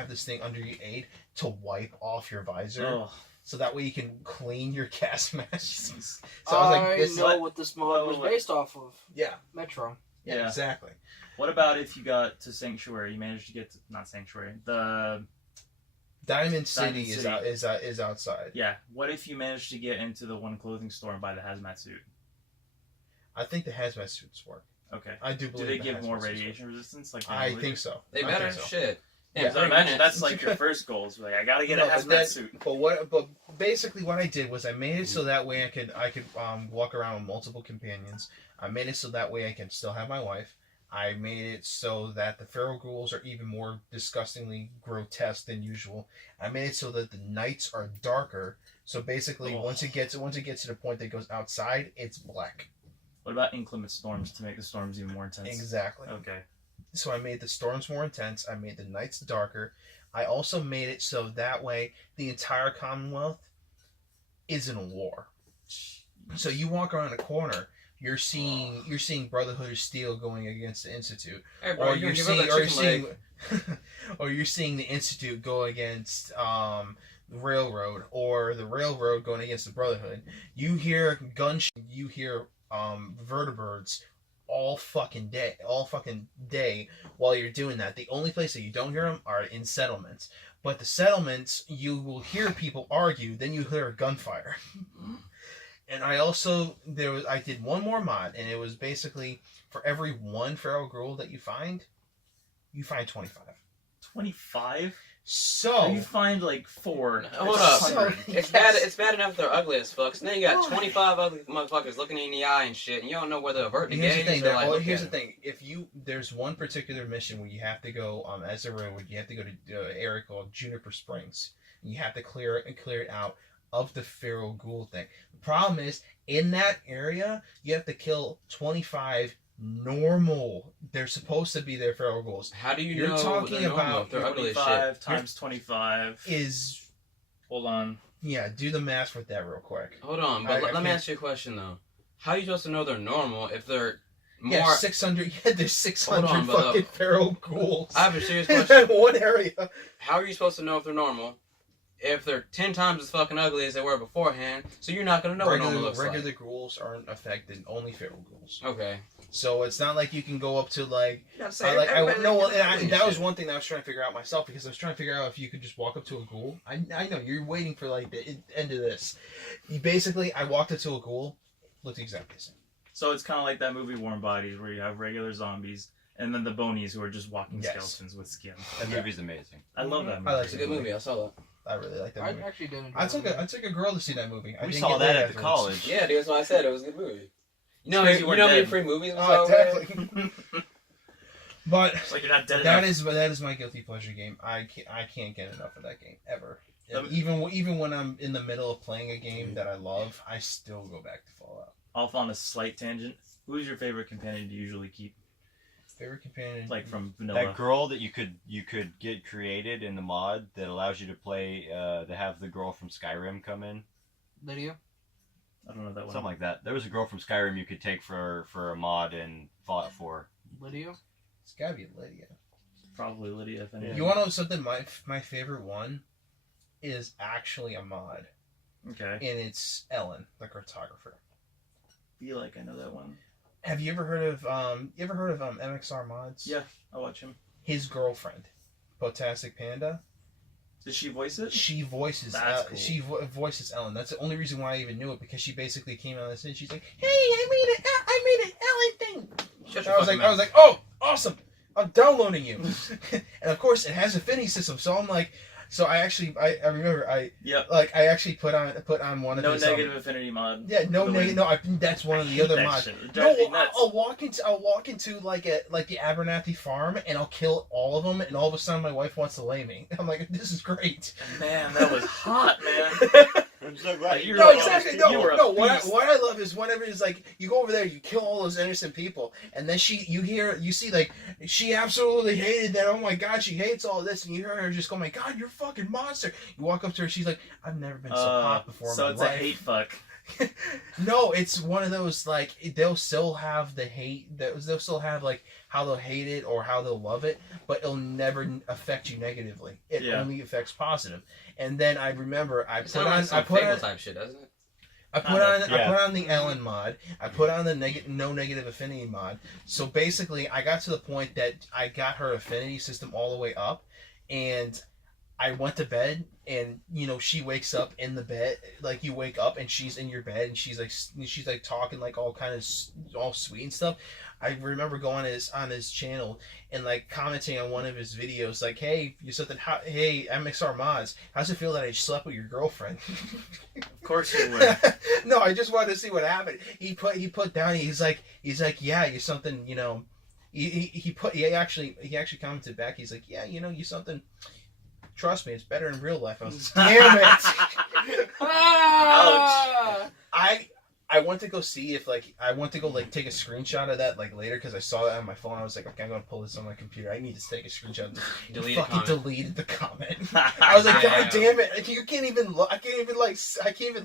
this thing under your aid to wipe off your visor, Oh, so that way you can clean your gas mask. Jesus. So I was like, this know what this mod was what- based off of. yeah, Metro. Yeah. exactly. What about if you got to Sanctuary? You managed to get to, not Sanctuary. The Diamond City, Diamond is outside. yeah. What if you managed to get into the one clothing store and buy the hazmat suit? I think the hazmat suits work. Okay. I do Do believe they the give hazmat more suits radiation resistance? Like work. I think so. They I better. think so. Shit. Yeah, Yeah, So 3 imagine minutes. that's like your first goals. Like I gotta get No, a but hazmat then- suit. But basically what I did was I made it so that way I could walk around with multiple companions. I made it so that way I can still have my wife. I made it so that the feral ghouls are even more disgustingly grotesque than usual. I made it so that the nights are darker. So basically, Oh. once it gets to the point that it goes outside, it's black. What about inclement storms to make the storms even more intense? Exactly. Okay. So I made the storms more intense. I made the nights darker. I also made it so that way the entire Commonwealth is in a war. So you walk around a corner, you're seeing Brotherhood of Steel going against the Institute, Hey, bro, or you you're give up seeing, that chicken leg. or you're seeing the Institute go against the Railroad, or the Railroad going against the Brotherhood. You hear you hear vertebrates all fucking day while you're doing that. The only place that you don't hear them are in settlements. But the settlements, you will hear people argue, then you hear gunfire. And I did one more mod, and it was basically for every one feral ghoul that you find 25. 25? So You find like 4. Hold up. So- It's bad. It's bad enough they're ugly as fucks. And then you got 25 ugly motherfuckers looking in the eye and shit, and you don't know whether to avert the here's the gaze thing. or like. look Here's at the them. thing. There's one particular mission where you have to go as a railroad. You have to go to an area called Juniper Springs. And you have to clear it out of the feral ghoul thing. The problem is in that area you have to kill 25 normal. They're supposed to be their feral ghouls. How do you You're know talking they're normal about if they're ugly as shit? 25 times 25. Is Hold on. yeah. Do the math with that real quick. Hold on, but let me ask you a question though. How are you supposed to know they're normal if they're more? Yeah, 600. Yeah, there's 600 Hold on, but fucking feral ghouls. I have a serious in question. one area. How are you supposed to know if they're normal if they're 10 times as fucking ugly as they were beforehand? So you're not gonna know what normal looks regular like. ghouls aren't affected. Only feral ghouls. Okay. So it's not like you can go up to like You gotta I everybody- that was one thing that I was trying to figure out myself, because I was trying to figure out if you could just walk up to a ghoul. I know you're waiting for like the end of this. I walked up to a ghoul, looked exactly the same. So it's kind of like that movie Warm Bodies, where you have regular zombies and then the bonies who are just walking Yes. skeletons with skin. That Yeah. movie's amazing. I love that movie. I like It's a good movie. I saw that. I really like that I movie. actually didn't. I took a girl to see that movie. I We didn't saw get that laid at the afterwards. college. Yeah, dude, that's what I said. It was a good movie. You know, crazy you we're know how many dead. free movies we Oh, saw over there? exactly. But It's like you're not dead that enough. is my guilty pleasure game. I can't get enough of that game ever. And Um, even when I'm in the middle of playing a game that I love, I still go back to Fallout. Off on a slight tangent. Who's your favorite companion to usually keep? Favorite companion? Like from vanilla. That girl that you could get created in the mod that allows you to play to have the girl from Skyrim come in. Lydia. I don't know that one. Something like that. There was a girl from Skyrim you could take for a mod in Fallout 4. Lydia. It's gotta be Lydia. Probably Lydia. If anything. You want to know something? My favorite one is actually a mod, Okay. and it's Ellen, the cartographer. Feel like I know that one. Have you ever heard of MXR Mods? Yeah, I'll watch him. His girlfriend, Potastic Panda. Did she voice it? She voices. That's cool. She voices Ellen. That's the only reason why I even knew it, because she basically came out and she's like, "Hey, I made an Ellen thing." Shut I was like, "Oh, awesome! I'm downloading you." And of course, it has Affinity System, so I'm like, I remember I Yep. actually put on one of No his negative affinity mod. Yeah, no The negative. way- No, that's one I of the hate other that mods. shit. It No, drives me nuts. I'll walk into like the Abernathy farm, and I'll kill all of them, and all of a sudden my wife wants to lay me. I'm like, this is great. Man, that was hot, man. I'm so glad you No, were exactly. you were a No. What beast. I love is whenever it's like you go over there, you kill all those innocent people, and then you see like she absolutely hated that. Oh my god, she hates all this, and you hear her just go, "My god, you're a fucking monster." You walk up to her, she's like, "I've never been so hot before So in it's my a life." hate fuck. No, it's one of those like they'll still have the hate. They'll still have like how they'll hate it or how they'll love it, but it'll never affect you negatively. It Yeah. only affects positive. And then I remember I It's put like on some Fable type shit, doesn't it? I put on Yeah. the Ellen mod. I put on the no negative affinity mod. So basically, I got to the point that I got her affinity system all the way up, and I went to bed, and she wakes up in the bed. Like you wake up and she's in your bed, and she's like talking like all kind of all sweet and stuff. I remember going on his channel and like commenting on one of his videos, like, "Hey, hey, MXR Mods, how's it feel that I slept with your girlfriend?" Of course you would. No, I just wanted to see what happened. He put down. He's like, yeah, you're something. He actually commented back. He's like, yeah, you're something. Trust me, it's better in real life. I was like, damn it. Ah! I went to go see if like I went to go like take a screenshot of that like later because I saw that on my phone. I was like, okay, I'm gonna pull this on my computer. I need to take a screenshot. Of this. Delete He a fucking comment. deleted the comment. I was like, Yeah. God damn it! Like, you can't even look. I can't even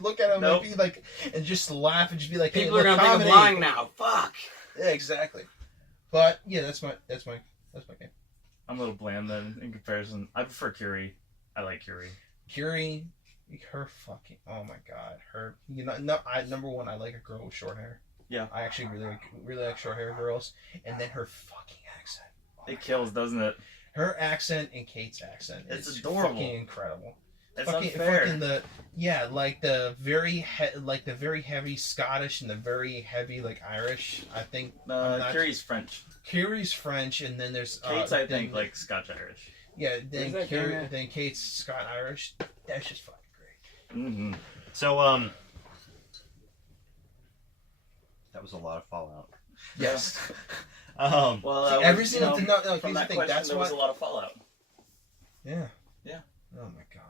look at him Nope. and be like, and just laugh and just be like, hey, People are look, gonna think I'm comedy. lying now. Fuck. Yeah, exactly. But yeah, that's my game. I'm a little bland then in comparison. I prefer Curie. I like Curie. Curie, her fucking oh my god, her no, number one, I like a girl with short hair. Yeah. I actually really like short hair girls, and then her fucking accent. Oh my It kills, doesn't it? Her accent and Kate's accent It's is adorable. fucking incredible. It's fucking, unfair. fucking like the very heavy Scottish and the very heavy like Irish. I think I'm not- Curie's French. Curie's French, and then there's Kate's, I then- think, like Scotch Irish. yeah. Then Where's that game at? then Kate's Scott Irish. That's just fucking great. Mm-hmm. So that was a lot of Fallout. Yes. Well, Every single thing. No, from here's the that thing. question, That's there why. was a lot of fallout. Yeah. Yeah. Oh my god.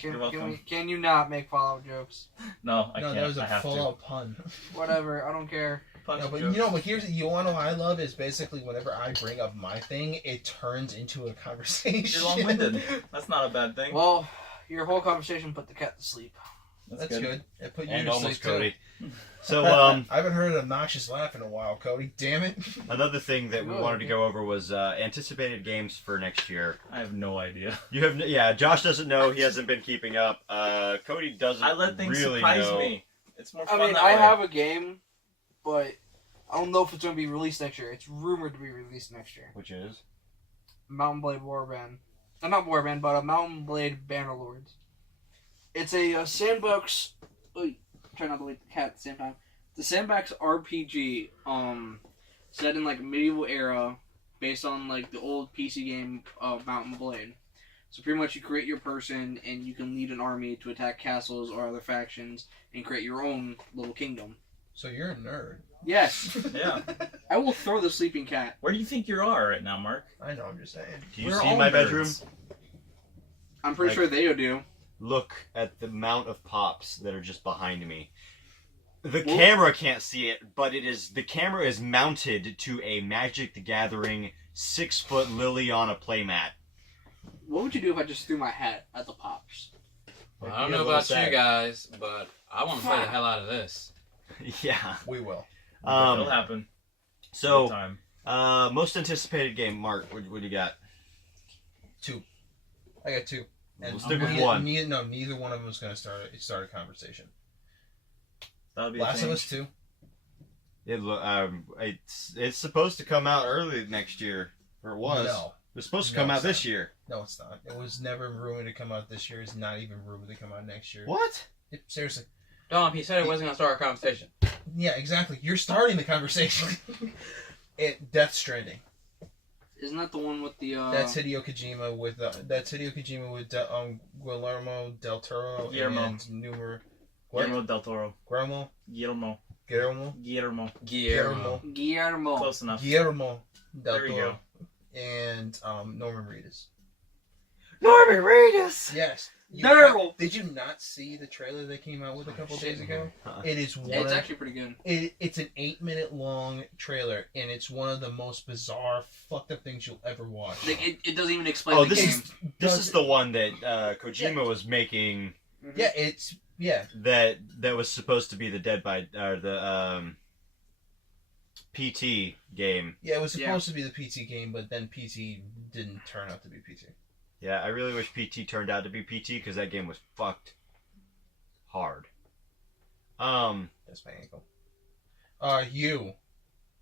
You're welcome. Can you not make Fallout jokes? No, I No, can't. that was I a have Fallout pun. Whatever, I don't care. to. Punch No, but jokes. you know, but here's you want to know what I love is basically whenever I bring up my thing, it turns into a conversation. You're long-winded. That's not a bad thing. Well, your whole conversation put the cat to sleep. That's good. It put you And to almost sleep Cody. too. So I haven't heard an obnoxious laugh in a while, Cody. Damn it. another thing that we Oh, wanted to go over was anticipated games for next year. I have no idea. You have yeah. Josh doesn't know. He hasn't been keeping up. Cody doesn't I let things really surprise know. me. It's more I fun mean, that I way. have a game, but I don't know if it's going to be released next year. It's rumored to be released next year. Which is Mountain Blade Warband. Not Warband, but a Mountain Blade Bannerlords. It's a sandbox. Wait, try not to wait the cat at the same time. It's a sandbox RPG, set in like a medieval era, based on like the old PC game of Mountain Blade. So pretty much you create your person and you can lead an army to attack castles or other factions and create your own little kingdom. So you're a nerd. Yes, Yeah. I will throw the sleeping cat. Where do you think you are right now, Mark? I know. I'm just saying. do you We're see all my nerds. bedroom? I'm pretty Like- sure they do. Look at the amount of pops that are just behind me. The Well- camera can't see it, but the camera is mounted to a Magic the Gathering 6-foot Liliana playmat. What would you do if I just threw my hat at the pops? I don't know about you guys, but I want to play the hell out of this. Yeah. We will. It'll happen. Good So, time. most anticipated game, Mark. What do you got? I got two. We'll stick with neither, one. Neither one of them is going to start a conversation. That'll be Last a of change. Us 2. It's supposed to come out early next year, or it was. No. It was supposed to No, come out it's this not. year. No, it's not. It was never rumored to come out this year. It's not even rumored to come out next year. What? Yep, seriously. Dom, he said it wasn't gonna start a conversation. Yeah, exactly. You're starting the conversation. Death Stranding. Isn't that the one with the? That's Hideo Kojima with Guillermo del Toro Guillermo. and numerous. What? Guillermo del Toro. Guillermo. Guillermo. Guillermo. Guillermo. Guillermo. Guillermo. Close enough. Guillermo del There you Toro. And Norman Reedus. Norman Reedus. Yes. Daryl! Did you not see the trailer they came out with a couple shit. days ago? Uh-uh. It is one. It's actually pretty good. It's an 8-minute long trailer, and it's one of the most bizarre, fucked up things you'll ever watch. Like, it doesn't even explain Oh, the this game. is this is the one that Kojima was making. Yeah, it's That was supposed to be the Dead by PT game. Yeah, it was Yeah. supposed to be the PT game, but then PT didn't turn out to be PT. Yeah, I really wish PT turned out to be PT because that game was fucked hard. That's my ankle. You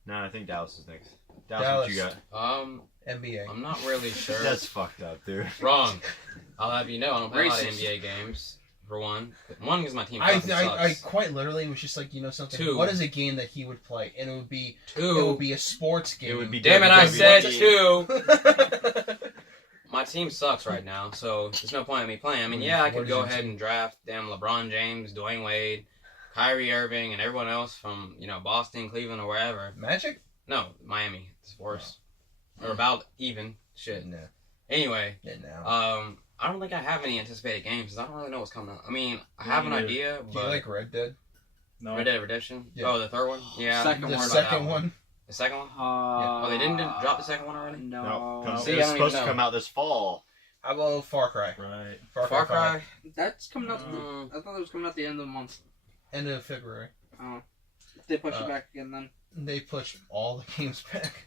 No, I think Dallas is next. Dallas, what you got? NBA. I'm not really sure. That's fucked up, dude. Wrong. I'll have you know, I don't play a lot of Racist. NBA games. For one, because my team I fucking sucks. quite literally was just like, something. Two. What is a game that he would play? And it would be Two. a sports game. It would be Damn it! I said WWE. two. My team sucks right now, so there's no point in me playing. I mean, What yeah, I is could your go ahead and draft damn LeBron James, Dwayne Wade, Kyrie Irving, and everyone else from Boston, Cleveland, or wherever. Magic? No, Miami. It's worse. Or about even. Shit. No. Anyway, No. I don't think I have any anticipated games because I don't really know what's coming out. I mean, I have an neither. idea, Do you but like Red Dead? No. Red Dead Redemption. Yeah. Oh, the third one. Yeah. Second I've The heard one. about that second one. The second one. Oh, they didn't drop the second one already? No. No, See, it I was don't supposed even to know. come out this fall. How about Far Cry? Right. Far Far 5. Cry. That's coming out. Mm. I thought it was coming out the end of the month. End of February. They push it Uh, back again then. They pushed all the games back.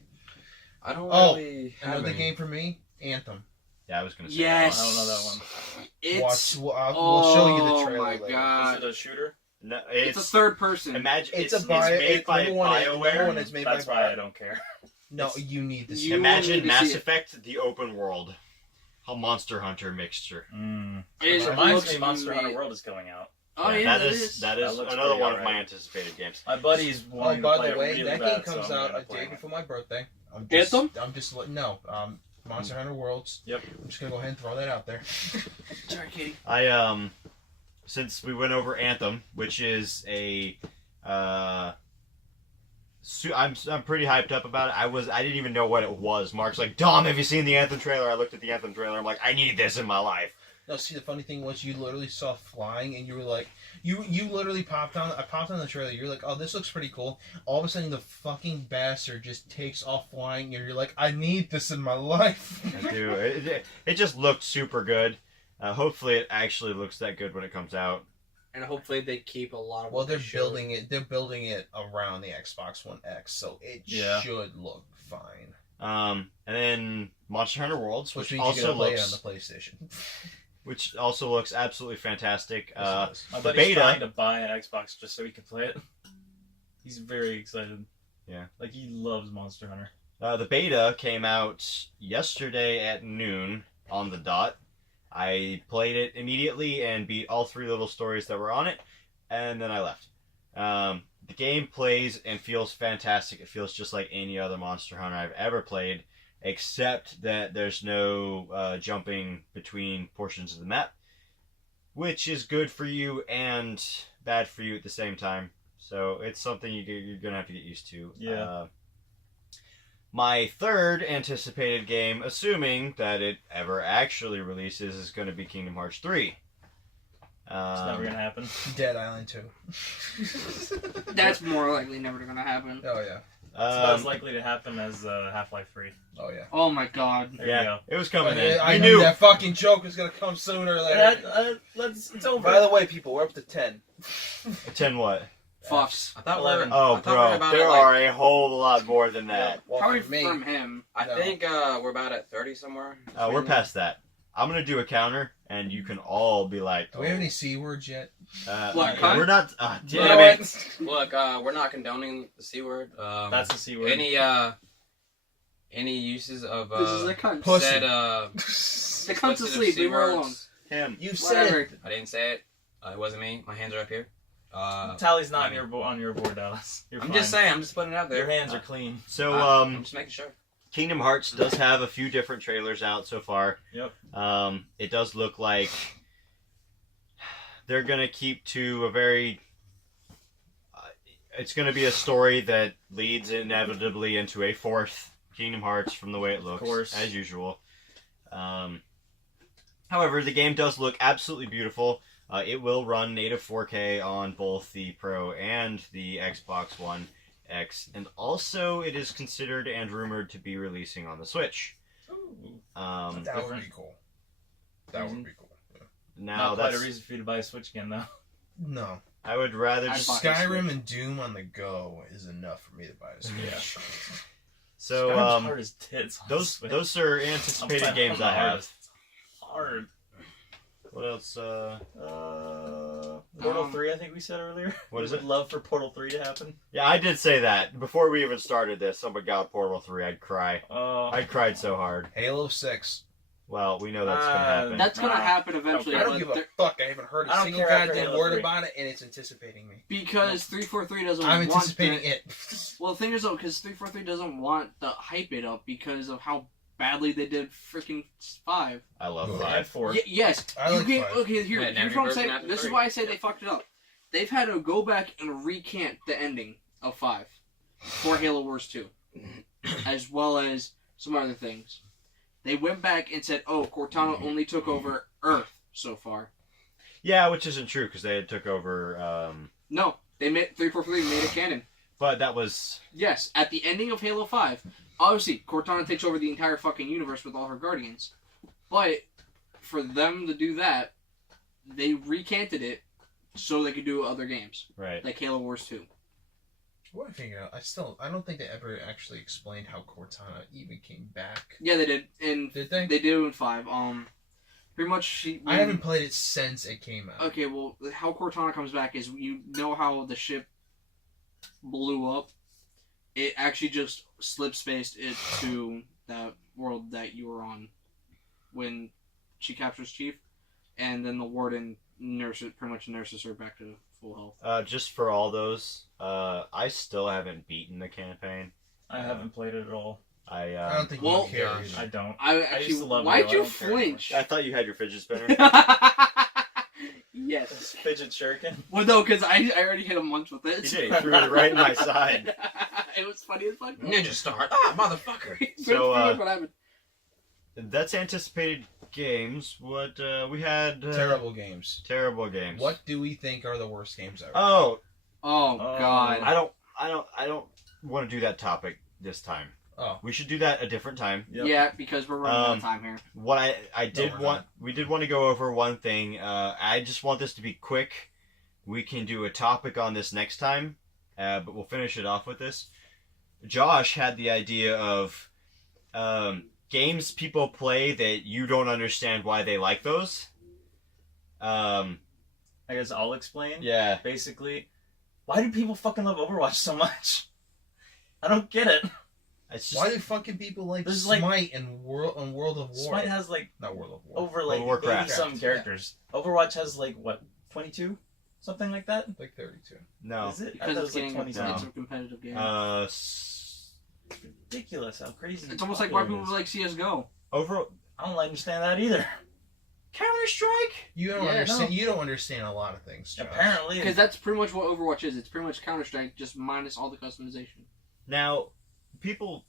I don't Oh, really have Another any. game for me, Anthem. Yeah, I was gonna say. Yes. I don't know that one. It's. We'll show you the Oh trailer my later. god. Is it a shooter? No, It's a third person. Imagine It's it's, a bio- it's made it's by number one, BioWare. it's made That's by why I don't care. No, you need to see. You- it. Imagine need to Mass see it. Effect, the open world, a Monster Hunter mixture. It Reminds looks me Monster Hunter amazing. World is coming out. Oh yeah, that is That looks another pretty one of my alright. anticipated games. My buddy's Oh, wanting by to play the way, it really that bad, game comes so I'm out gonna a play day it. before my birthday. Anthem? I'm just no. Monster Hunter Worlds. Yep. I'm just gonna go ahead and throw that out there. Sorry, Katie. I since we went over Anthem, which is a I'm pretty hyped up about it. I didn't even know what it was. Mark's like, Dom, have you seen the Anthem trailer? I looked at the Anthem trailer. I'm like, I need this in my life. No, see, the funny thing was you literally saw flying, and you were like, you literally popped on. I popped on the trailer. You're like, oh, this looks pretty cool. All of a sudden, the fucking bastard just takes off flying, and you're like, I need this in my life. I do. It just looked super good. Hopefully, it actually looks that good when it comes out. And hopefully they keep a lot of. Well, what they they're showed. building it. They're building it around the Xbox One X, so it Yeah. should look fine. And then Monster Hunter Worlds, Which which means you're also gonna play it looks on the PlayStation. which also looks absolutely fantastic. Yes, it is. My the buddy's beta- trying to buy an Xbox just so he can play it. He's very excited. Yeah. Like, he loves Monster Hunter. The beta came out yesterday at noon on the dot. I played it immediately and beat all 3 little stories that were on it, and then I left. The game plays and feels fantastic. It feels just like any other Monster Hunter I've ever played, except that there's no jumping between portions of the map, which is good for you and bad for you at the same time. So it's something you're going to have to get used to. Yeah. My third anticipated game, assuming that it ever actually releases, is going to be Kingdom Hearts 3. It's never gonna happen. Dead Island 2. That's more likely never gonna happen. Oh yeah. It's about as likely to happen as Half-Life 3. Oh yeah. Oh my god. There yeah, you go. it was coming in. I We knew knew. that fucking joke was gonna come sooner or later. It's over. By the way, people, we're up to 10. 10 what? Fuffs. I thought 11. Oh, I thought we bro, were about there at, like, are a whole lot more than that. Well, Probably for me, from him. I No. think we're about at 30 somewhere. We're past that. I'm gonna do a counter, and you can all be like, do we have any C words yet? What, cunt? we're not. You Damn know it. what? Look, we're not condoning the C word. That's the C word. Any uses of This is a cunt. Pussy. said The cunt's explicit asleep. C Leave her words. alone. Him. You said Whatever. it. I didn't say it. It wasn't me. My hands are up here. Tally's not on your board, Dallas. You're I'm fine. just saying. I'm just putting it out there. Your hands are clean. So, I'm just making sure. Kingdom Hearts does have a few different trailers out so far. Yep. It does look like they're gonna keep to a very. It's gonna be a story that leads inevitably into a 4th Kingdom Hearts from the way it looks, course. as usual. However, the game does look absolutely beautiful. It will run native 4K on both the Pro and the Xbox One X, and also it is considered and rumored to be releasing on the Switch. That would Different. be cool. That would be cool. Yeah. Now Not quite that's a reason for you to buy a Switch again, though. No. I would rather I'd just buy- Skyrim and Doom on the go is enough for me to buy a Switch. so Skyrim's hard as tits on those Switch. those are I'm anticipated playing games on the I have. hardest. It's hard. What else? Portal 3, I think we said earlier. What is We it? would love for Portal 3 to happen. Yeah, I did say that before we even started this. Oh my God, Portal 3! I'd cry. I cried so hard. Halo 6. Well, we know that's gonna happen. That's gonna Nah. happen eventually. I don't but give a there- fuck. I haven't heard I a don't single care after goddamn Halo word 3. about it, and it's anticipating me. because 343 doesn't I'm want anticipating the, it. Well, the thing is though, because 343 doesn't want to hype it up because of how badly they did freaking 5. I love Ugh. 5. And 4. Yes, I you like can't. 5. Okay, Yeah, here's every what I'm version saying. after This is 3. why I say they fucked it up. They've had to go back and recant the ending of 5 for Halo Wars 2, as well as some other things. They went back and said, "Oh, Cortana only took over Earth so far." Yeah, which isn't true because they had took over. No, They made 343 made it canon. But that was Yes, at the ending of Halo 5, obviously Cortana takes over the entire fucking universe with all her guardians. But for them to do that, they recanted it so they could do other games, right. like Halo Wars 2. What I figure out, I don't think they ever actually explained how Cortana even came back. Yeah, they did. And Did they? they did in 5. Pretty much she. I haven't played it since it came out. Okay, well, how Cortana comes back is you know how the ship blew up. It actually just slip spaced it to that world that you were on when she captures Chief, and then the warden pretty much nurses her back to full health. Just for all those, I still haven't beaten the campaign. I haven't played it at all. I I don't think well, you care. gosh. either. I don't. I used actually. to love Why'd Halo, I you don't care anymore. flinch? I thought you had your fidget spinner. Yes. Fidget shuriken. Well, no, because I already hit him once with it. You did. You threw it right in my side. It was funny as fuck. Ninja Star. Ah, motherfucker. So, what happened? That's anticipated games. What we had Terrible games. terrible games. What do we think are the worst games ever? Oh, Oh God. I don't want to do that topic this time. Oh. We should do that a different time. Yep. Yeah, because we're running out of time here. What I did we're want, not. we did want to go over one thing. I just want this to be quick. We can do a topic on this next time, but we'll finish it off with this. Josh had the idea of games people play that you don't understand why they like those. I guess I'll explain. Yeah. Basically, why do people fucking love Overwatch so much? I don't get it. It's just Why do fucking people like This is like- Smite and World of War? Smite has like Not World of War. over like World of Warcraft. 80 some characters. Overwatch has like what, 22, something like that. Like 32. no. Is it? I Because thought it it's was like getting 20 it's something. a competitive game. It's ridiculous how crazy. It's almost like why popular people it is. like CS:GO. Over I don't understand that either. Counter Strike. You don't Yeah, understand. no. You don't understand a lot of things. Josh. Apparently, Because that's pretty much what Overwatch is. It's pretty much Counter Strike, just minus all the customization. Now, people.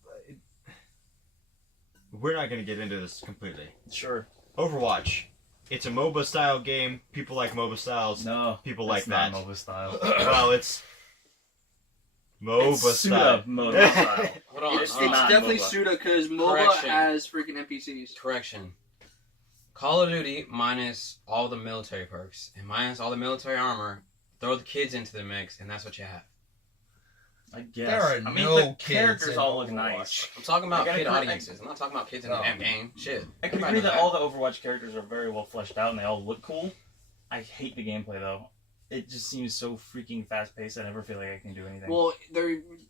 We're not going to get into this completely. sure. Overwatch. It's a MOBA style game. People like MOBA styles. No, People like it's not that. MOBA style. Well, it's MOBA It's style. pseudo-MOBA style. Hold on. It's hold on. not definitely MOBA. pseudo because MOBA Correction. has freaking NPCs. Correction. Call of Duty minus all the military perks and minus all the military armor. Throw the kids into the mix, and that's what you have. I guess. There are I mean, no the kids characters in all look Overwatch. nice. I'm talking about I gotta kid correct- audiences. I'm not talking about kids in the Oh. damn game. Shit. I can Everybody agree that knows all the Overwatch characters are very well fleshed out and they all look cool. I hate the gameplay though. It just seems so freaking fast paced. I never feel like I can do anything. Well,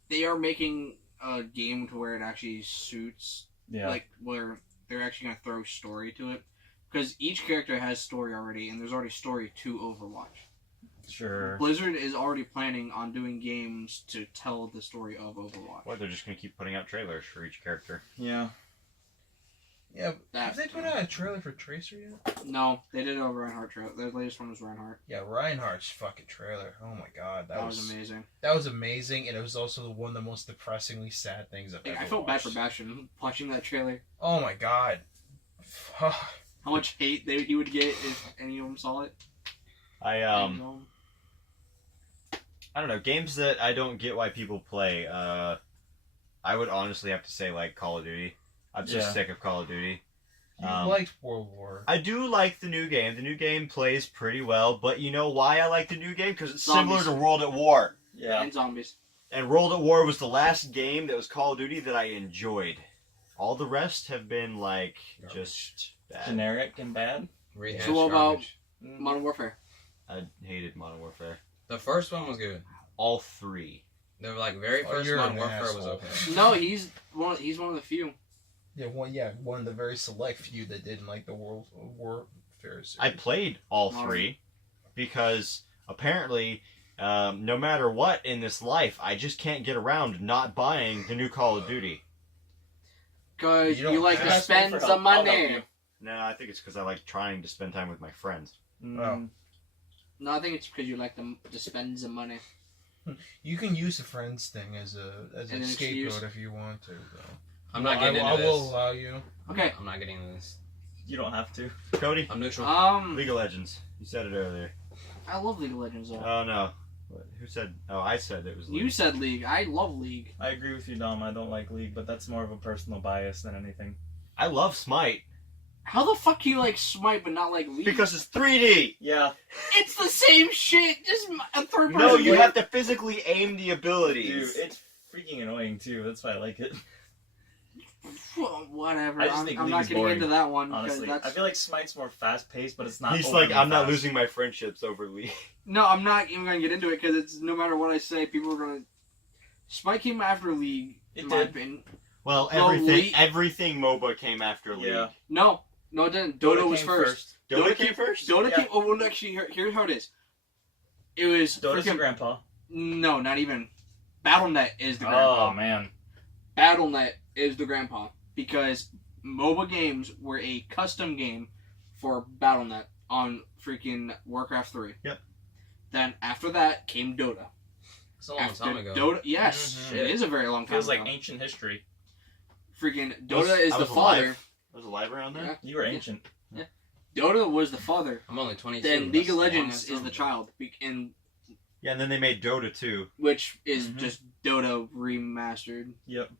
they are making a game to where it actually suits, yeah. like where they're actually gonna throw story to it, because each character has story already, and there's already story to Overwatch. Sure. Blizzard is already planning on doing games to tell the story of Overwatch. Or they're just going to keep putting out trailers for each character. Yeah. Yeah. That- Have they put out a trailer for Tracer yet? No, they did it over Reinhardt trailer. Their latest one was Reinhardt. Yeah, Reinhardt's fucking trailer. Oh my god, That was amazing. That was amazing, and it was also one of the most depressingly sad things I've ever I felt bad for watched. Bastion watching that trailer. Oh my god. How much hate he would get if any of them saw it. I don't know, games that I don't get why people play. I would honestly have to say like Call of Duty. I'm just Yeah. sick of Call of Duty. You Um, liked World War. I do like the new game. The new game plays pretty well, but you know why I like the new game? Because it's Zombies. similar to World at War. Yeah. And zombies. And World at War was the last game that was Call of Duty that I enjoyed. All the rest have been like just bad. Generic and bad. Rehash So what about- garbage. Modern Warfare. I hated Modern Warfare. The first one was good. All three. The very Oh, first you're Modern an Warfare was asshole. okay. No, he's one of the few. One of the very select few that didn't like the World Warfare series. I played all three because apparently, no matter what in this life, I just can't get around not buying the new Call of Duty. Cause You don't you like to ask spend for some help. I'll help money. you. No, I think it's because I like trying to spend time with my friends. Mm, No, I think it's because you like them to spend some money. You can use the friends thing as an an scapegoat excuse. if you want to. Though. I'm not getting I into will this. allow you. Okay. I'm not getting into this. You don't have to. Cody, I'm neutral. League of Legends. You said it earlier. I love League of Legends though. Oh no, Who said? Oh, I said it was. You League. said League. I love League. I agree with you, Dom. I don't like League, but that's more of a personal bias than anything. I love Smite How the fuck can you like Smite but not like League? because it's 3D. Yeah, it's the same shit. Just a third person. No, you have to physically aim the abilities. dude, it's freaking annoying too. That's why I like it. Whatever. I just think I'm League not is getting boring, into that one Honestly, because that's I feel like Smite's more fast paced, but it's not. He's like, overly I'm not fast. losing my friendships over League. no. I'm not even gonna get into it because it's no matter what I say, people are gonna. Smite came after League. It in my did. opinion. Well, Well, everything MOBA came after League. Yeah, No, it didn't. Dota was came first. Dota came first. Dota Yeah. came. Oh, well, actually, here's how it is. It was Dota's your freaking. grandpa. No, not even. BattleNet is the grandpa. Oh man, BattleNet is the grandpa because MOBA games were a custom game for BattleNet on freaking Warcraft 3. Yep. Then after that came Dota. It's a long After time ago. Dota, yes, Mhm. it is a very long time feels ago. like ancient history. Freaking Dota is I the was father. alive. I was alive around there. Yeah. You were ancient. Dota was the father. I'm only 22. Then League That's of the Legends longest is the time. child, and Yeah, and then they made Dota 2. which is Mhm. just Dota remastered. Yep.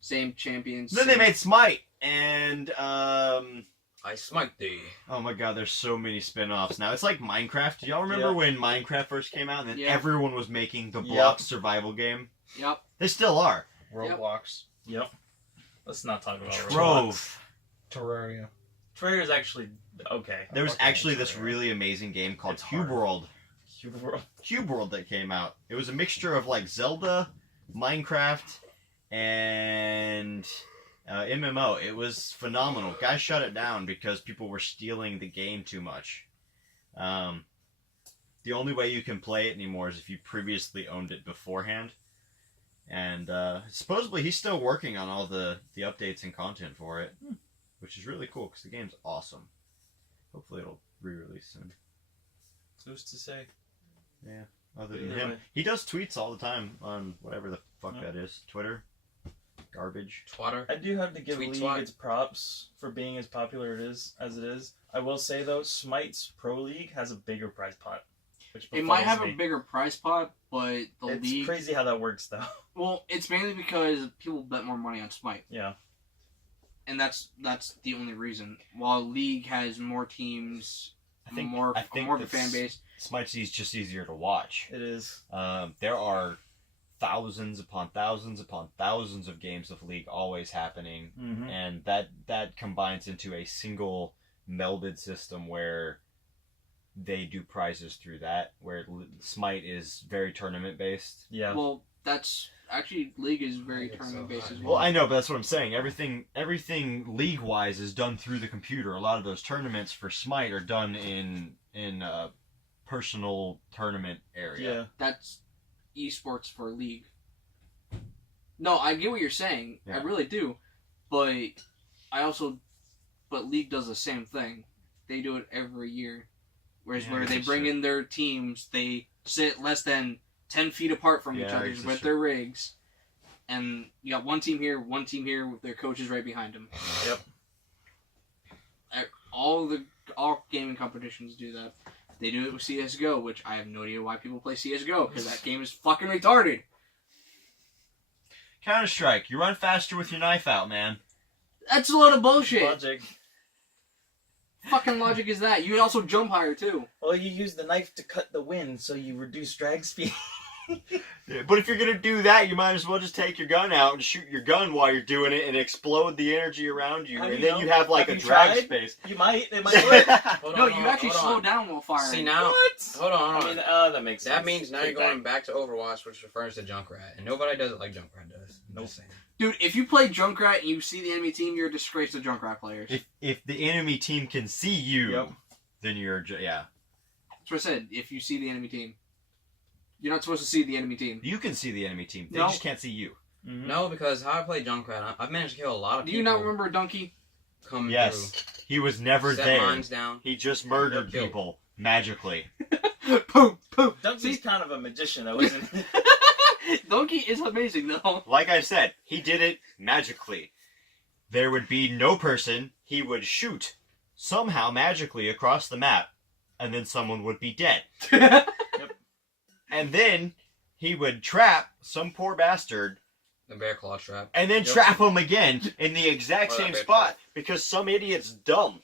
Same champions. Then they same- made Smite, and I smite thee. oh my god, there's so many spin-offs now. It's like Minecraft. Do y'all remember Yeah. when Minecraft first came out, and then Yeah. everyone was making the Yep. block survival game? Yep. They still are. Roblox, Yep. Let's not talk about Roblox. Trove. Terraria. Terraria's actually okay. There was Okay, actually this Terraria. really amazing game called It's hard. Cube World. Cube World. Cube World that came out. It was a mixture of like Zelda, Minecraft, and MMO. It was phenomenal. Guys shut it down because people were stealing the game too much. The only way you can play it anymore is if you previously owned it beforehand. And supposedly he's still working on all the updates and content for it, which is really cool because the game's awesome. Hopefully it'll re-release soon. Who's to say? Other than Either him, way. he does tweets all the time on whatever the fuck Yeah. that is. Twitter, garbage. Twatter. I do have to give Tweet League swat. its props for being as popular as it is. I will say though, Smite's Pro League has a bigger prize pot. Which It might have befuddles a me. bigger prize pot, but the It's league. crazy how that works though. Well, it's mainly because people bet more money on Smite, Yeah. and that's the only reason. While League has more teams, I think more of a that fan base. Smite's just easier to watch. It is. There are thousands upon thousands upon thousands of games of League always happening, Mm-hmm. and that combines into a single melded system where they do prizes through that. Where Smite is very tournament based. Yeah. Well, that's actually League is very It's tournament so based hard. as Well, well. I know, but that's what I'm saying. Everything league-wise is done through the computer. A lot of those tournaments for Smite are done in a personal tournament area. Yeah. That's esports for League. No, I get what you're saying. I Yeah. really do, but but League does the same thing. They do it every year, whereas Yeah, where it's they a bring shit. in their teams, they sit less than 10 feet apart from each Yeah, other it's a with shit. their rigs, and you got one team here with their coaches right behind them. Yep. All gaming competitions do that. They do it with CS:GO, which I have no idea why people play CS:GO because that game is fucking retarded. Counter-Strike, you run faster with your knife out, man. That's a load of bullshit. Logic. Fucking logic is that. You also jump higher too. Well, you use the knife to cut the wind, so you reduce drag speed. Yeah, but if you're gonna do that, you might as well just take your gun out and shoot your gun while you're doing it and explode the energy around you, Have and you then know? you have like Have a you drag tried? space. You might. It might work. Hold No, on, you hold actually on, hold slow on. down while firing. See now, What? hold on, hold I on. mean, that makes sense. That means now you're Take going back to Overwatch, which refers to Junkrat, and nobody does it like Junkrat does. I'm Nope. just saying. Dude, if you play Junkrat and you see the enemy team, you're a disgrace to Junkrat players. If the enemy team can see you, Yep. then you're yeah. That's what I said. If you see the enemy team, you're not supposed to see the enemy team. You can see the enemy team. They No. just can't see you. Mhm. No, because how I play Junkrat, I've managed to kill a lot of Do people. you not remember Donkey? Come Yes, he was never through, set there. mines down. He just murdered Killed. people magically. Poop, poop. Donkey's kind of a magician, though, isn't he? Donkey is amazing though. Like I said, he did it magically. There would be no person. He would shoot somehow magically across the map, and then someone would be dead. and then he would trap some poor bastard, The bear claw trap. and then Yep. trap him again in the exact Or that same bear spot trap. because some idiot's dumb.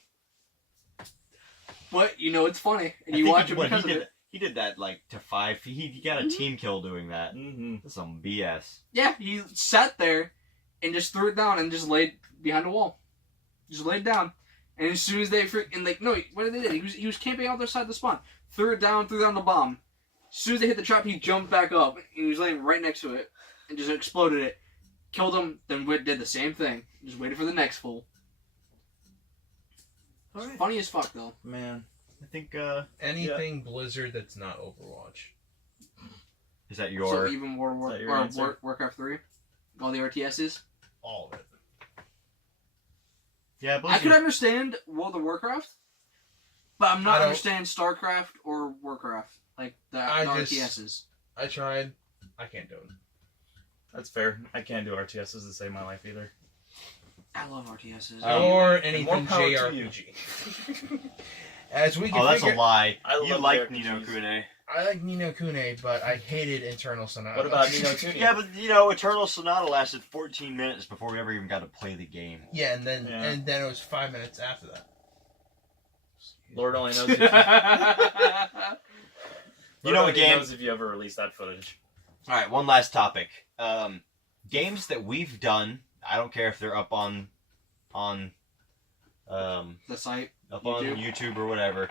But you know it's funny, and I you think watch he- it what, because he of did, it. He did that like to 5. He got a team kill doing that. Mm-hmm. That's some BS. Yeah, he sat there and just threw it down and just laid behind a wall. Just laid down. And as soon as they freaking what did they do? He was camping out there side of the spawn. Threw down the bomb. As soon as they hit the trap, he jumped back up and he was laying right next to it and just exploded it. Killed him, then did the same thing. Just waited for the next fool. All right. Funny as fuck though. Man. I think Anything Blizzard that's not Overwatch. is that So your even Is that your answer? Warcraft 3, all the RTSs. All of it. yeah? I Blizzard. could understand World of Warcraft, but I'm I not don't- understand StarCraft or Warcraft, like the I RTSs. just- I tried. I can't do it. That's fair. I can't do RTSs to save my life either. I love RTSs. Or more anything power to you. JRPG. As we can Oh, that's a figure, lie. I You love like JRPGs. Ni no Kuni. I like Ni no Kuni, but I hated Internal Sonata. What about Ni no Kuni? Yeah, but Eternal Sonata lasted 14 minutes before we ever even got to play the game. Yeah, and then Yeah. it was 5 minutes after that. Lord only knows. If you, You Lord know a only game. knows if you ever release that footage. All right, one last topic. Games that we've done. I don't care if they're up on The site. up YouTube. on YouTube or whatever.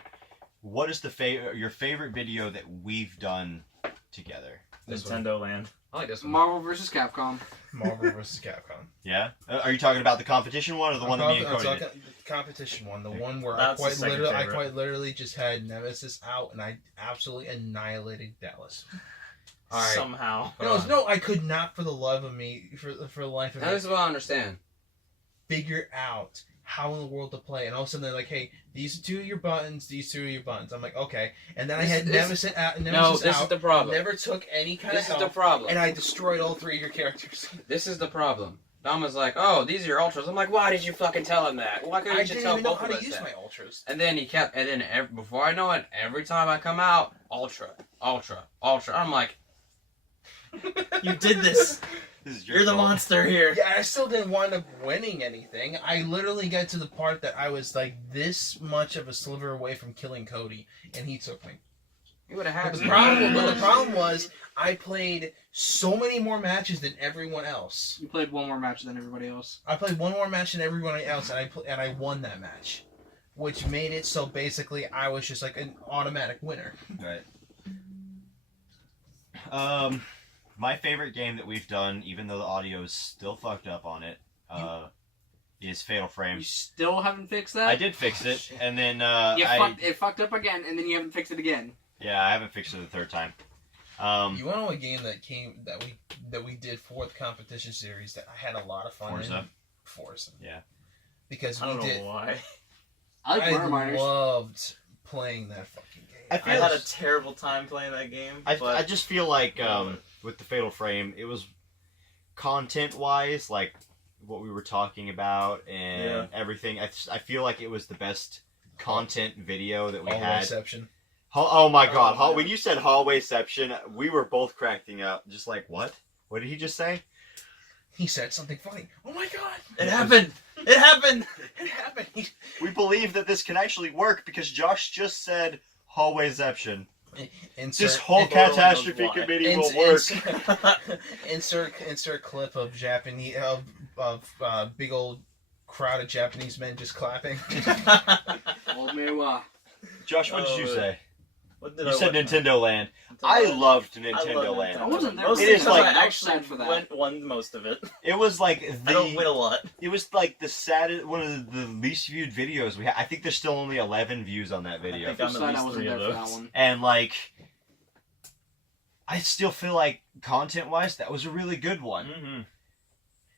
What is your favorite video that we've done together? This one. Nintendo Land. I like this one. Marvel vs. Capcom. Marvel vs. Capcom. Yeah. Are you talking about the competition one or the one that me and I'm Cody talking did? the competition one, the one where That's the second I favorite. quite literally just had Nemesis out and I absolutely annihilated Dallas. All right. Somehow. Hold on. No, I could not for the love of me, for the life of Now me, this is what I understand. figure out how in the world to play. And all of a sudden they're like, hey, these two are your buttons, these two are your buttons. I'm like, okay. And then I had Nemesis out. No, this is the problem. Never took any kind This of is the help, problem. and I destroyed all three of your characters. This is the problem. Dom was like, "Oh, these are your ultras." I'm like, "Why did you fucking tell him that? Why couldn't I you just didn't tell even know both how of to us use that?" my ultras. And then he kept, and then before I know it, every time I come out, ultra, ultra, ultra. I'm like, You did this. This is You're the fault. monster here. Yeah, I still didn't wind up winning anything. I literally got to the part that I was like this much of a sliver away from killing Cody, and he took me. you would have But had the to. problem was I played so many more matches than everyone else. You played one more match than everybody else. I played one more match than everyone else, and I won that match, which made it so basically I was just like an automatic winner. Right. My favorite game that we've done, even though the audio is still fucked up on it, is Fatal Frame. You still haven't fixed that? I did fix it, Shit. and then It fucked up again, and then you haven't fixed it again. yeah, I haven't fixed it the third time. You want to know a game that we did for the competition series that I had a lot of fun Forza. in? Forza. Yeah. Because I don't we know did. why. I like Murder Miners. loved playing that fucking game. I I feel had a terrible time playing that game. I but just feel like with the Fatal Frame, it was content-wise, like what we were talking about and everything. I feel like it was the best content video that we All had. exception. Oh my god! Oh, When you said hallwayception, we were both cracking up. Just like, what? What did he just say? He said something funny. Oh my god! it happened. It happened. It happened. We believe that this can actually work because Josh just said hallwayception. This whole Lord only knows catastrophe why. committee will work. Insert clip of Japanese of big old crowd of Japanese men just clapping. Old Mewa. Josh, what did you say? What did You I said watch? Nintendo Land. Nintendo I Land. loved I Nintendo love Land. I wasn't there. Mostly It is because like- I actually sad for that. won most of it. It was like I don't win a lot. It was like the saddest, one of the least viewed videos we had. I think there's still only 11 views on that video. I think I'm Sad at I least wasn't 3 there of for that those. one. And like, I still feel like content-wise, that was a really good one. Mm-hmm.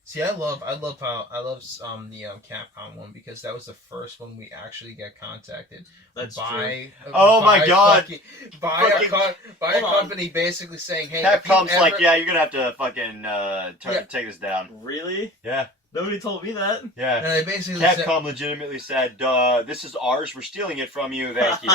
See, I love the Capcom one because that was the first one we actually got contacted That's true. by. Oh my by God. fucking- by Fucking- a Hold on. company basically saying, "Hey, if you Capcom's like, ever- yeah, you're gonna have to fucking Yeah. take this down. Really? Yeah, Nobody told me that. yeah. And they basically said, Capcom legitimately said, "This is ours. We're stealing it from you. Thank you."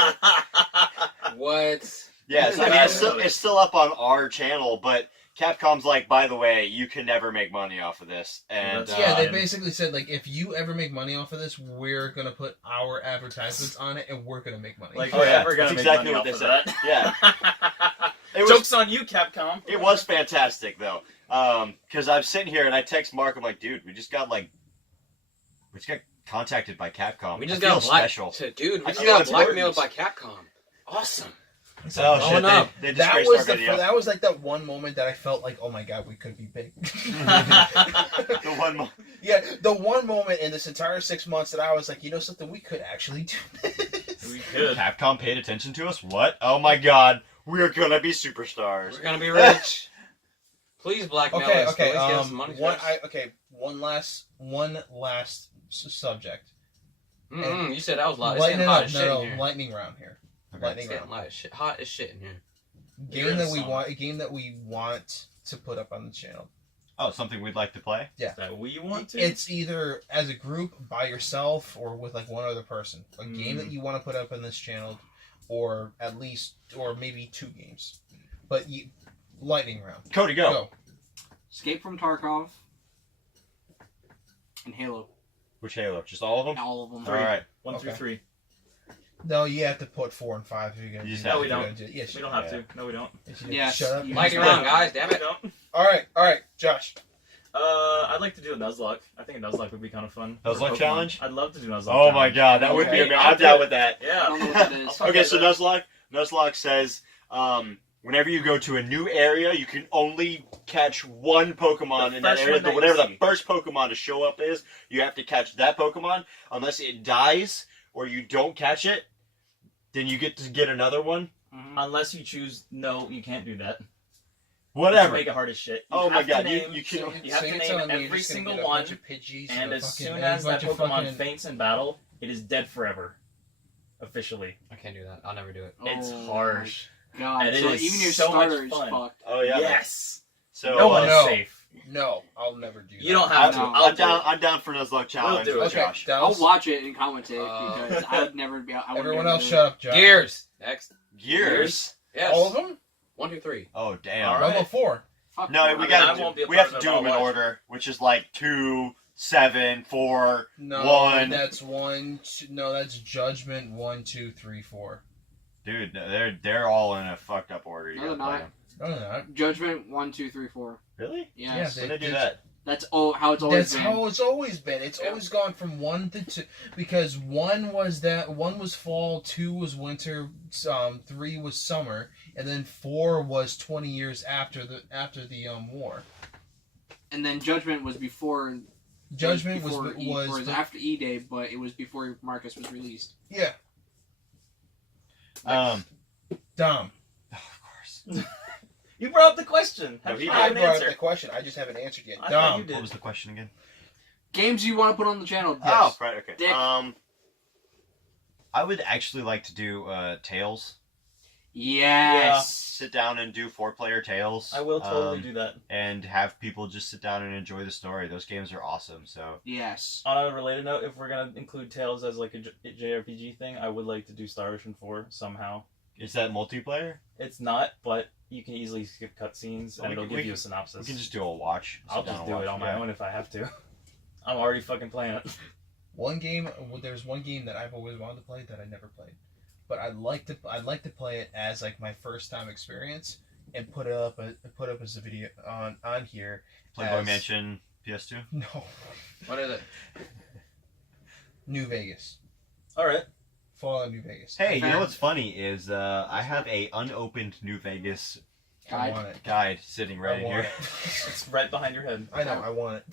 What? Yeah, so, I mean, it's still up on our channel, but Capcom's like, by the way, you can never make money off of this. And That's- Yeah, they Um, basically said like, if you ever make money off of this, we're gonna put our advertisements on it, and we're gonna make money. Like, Oh, we're yeah. never gonna That's make exactly money what off they of said. that. It was- Joke's on you, Capcom. it was fantastic though, because I'm sitting here and I text Mark. I'm like, dude, we just got contacted by Capcom. We just I got feel black. special. Dude, we I just feel got it's blackmailed by important. Capcom. Awesome. Oh Blowing shit! up. They that disgraced was our the video. that was like that one moment that I felt like, oh my god, we could be big. The one mo- Yeah, the one moment in this entire 6 months that I was like, you know something, we could actually do this. We could. Capcom paid attention to us. What? Oh my god, we're gonna be superstars. We're gonna be rich. Please blackmail Okay, us. okay. At least get us some money first. One last subject. You said that was loud. It's getting hot as shit in here. lightning round here. Okay. Lightning It's getting round. loud as shit. Hot as shit in here. You're in A game that we want to put up on the channel. Oh, something we'd like to play. That we want to. It's either as a group, by yourself, or with like one other person. A game that you want to put up on this channel, or at least, or maybe 2 games. But lightning round. Cody, go. Go. Escape from Tarkov. And Halo. Which Halo? Just all of them? All of them. All right. 1 through Okay. 3. No, you have to put 4 and 5 if you're gonna You do just that. have to If you're do gonna do it. Yes, We you don't do. have to. No, we don't. Yes, you do. Yes, Shut up. you Lightning just round, guys. Damn We it. don't. All right, Josh. I'd like to do a Nuzlocke. I think a Nuzlocke would be kind of fun. For Nuzlocke Pokemon. challenge? I'd love to do Nuzlocke. Oh my challenge. god, that would be Okay. amazing. I'm down with that. I Yeah. don't know what that is. Okay, so Nuzlocke says, whenever you go to a new area, you can only catch one Pokemon The in that first area. one that Whatever you the see. first Pokemon to show up is, you have to catch that Pokemon. Unless it dies or you don't catch it, then you get to get another one. Mhm. Unless you choose, no, you can't do that. Whatever. Make it hard as shit. You Oh my have to god, name- you can. You have to you're name telling me you're every just gonna single get a one, bunch of Pidgeys and a as fucking- soon and a as that bunch of Pokemon fucking- faints in battle, it is dead forever. Officially. I can't do that. I'll never do it. It's Oh, harsh. God, And it so is even your so much starter is fun. fucked. Oh yeah. Yes. So No one no. is safe. No, I'll never do that. You don't have to. No. I'll I'm do down. it. I'm down for Nuzlocke challenge. do it. with Okay, Josh. Dallas. I'll watch it and commentate Uh, because I would never be. I wouldn't Everyone be able else, to do shut up, Josh. Gears. Next. Gears. Yes. All of them? 1, 2, 3. Oh damn. All How right. about 4? it. Fuck No, that. we I got. won't be a We part have to of it, do but them in I'll watch. order, which is like 2, 7, 4. No, One. that's 1. No, that's Judgment. 1, 2, 3, 4. Dude, they're all in a fucked up order. You No, gotta they're play not. 'em. No, no, Judgment 1, 2, 3, 4. Really? Yes. Yeah, When they do It's- that? That's how it's always That's been. how it's always been. It's Yeah. always gone from 1 to 2 because 1 was fall, 2 was winter, 3 was summer, and then 4 was 20 years after the war. And then Judgment was before. Judgment before was the- after E Day, but it was before Marcus was released. yeah. Dom. Of course. You brought up the question. No, he I I have an brought up answer. the question. I just haven't answered yet. I thought Dom. you did. What was the question again? Games you want to put on the channel? Yes. Oh, right. Okay. Dick. I would actually like to do Tales. Yes. Sit down and do 4-player Tales. I will totally do that. And have people just sit down and enjoy the story. Those games are awesome. So Yes. On a related note, if we're gonna include Tales as like a JRPG thing, I would like to do Star Ocean 4 somehow. is that multiplayer? It's not, but you can easily skip cutscenes Oh, and we it'll can- give we you a can- synopsis. We can just do a watch. I'll Sit down just and do watch it on my yeah. own if I have to. I'm already fucking playing it. There's one game that I've always wanted to play that I never played, but I'd like to play it as like my first time experience and put it up as a video on here. Playboy as- Mansion PS2. No, What is it? New Vegas, All right. Fallout New Vegas. Hey, you Okay. know what's funny is I have a unopened New Vegas I want it. guide sitting right I in want here. it. It's right behind your head. I know. I want it.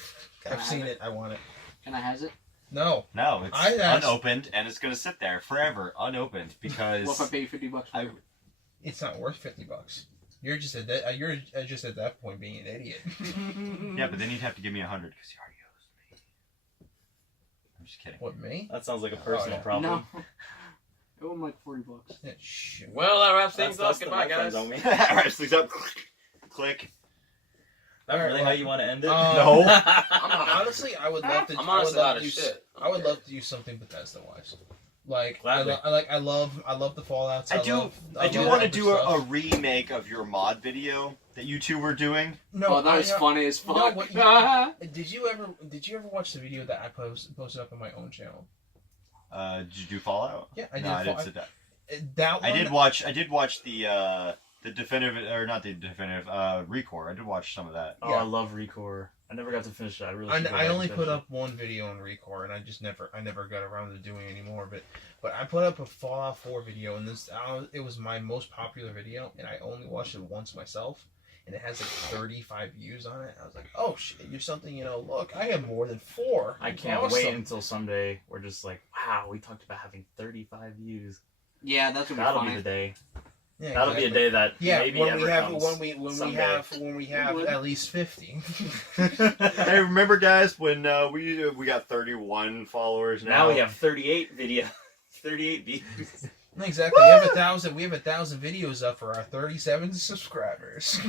Can I I've seen have it. I want it. Can I has it? No, No, it's I asked- unopened and it's gonna sit there forever unopened because What if I pay you $50 for I- it? it's not worth $50. You're just at that. You're just at that point being an idiot. yeah, but then you'd have to give me 100 because you already owes me. I'm just kidding. What, me? That sounds like a personal yeah. problem. No. It was like $40. Yeah, shit. Well, that wraps That's things up. Dustin, Goodbye, my friends, guys. on me. Alright, sleeves up. Click. That's really how you want to end it? No. I'm not. Honestly, I would love to. I'm I would honestly love out to of do. shit. I would love to do something Bethesda wise. Like Gladly. I love the Fallouts. I do love want to other do a stuff. remake of your mod video that you two were doing. No, Oh, that was funny as No, fuck. what did you ever watch the video that I posted up on my own channel? Did you do Fallout? Yeah, I did. No, I didn't sit down. That one, I did watch the definitive, or not the definitive, Recore. I did watch some of that. Oh, Yeah. I love Recore. I never got to finish that. I really. I, should go I back only and put finish up one video on Recore, and I never got around to doing anymore. But I put up a Fallout 4 video, and it was my most popular video, and I only watched it once myself, and it has like 35 views on it. I was like, oh shit, you're something, look, I have more than 4. I can't Awesome. wait until someday we're just like, wow, we talked about having 35 views. Yeah, that's gonna be That'll funny. be the day. Yeah, That'll be a exactly. day that Yeah, maybe when ever we have comes someday. when we have at least 50. Hey, remember guys when we got 31 followers now? Now we have 38 video, 38 views. Exactly. We have 1,000 videos up for our 37 subscribers.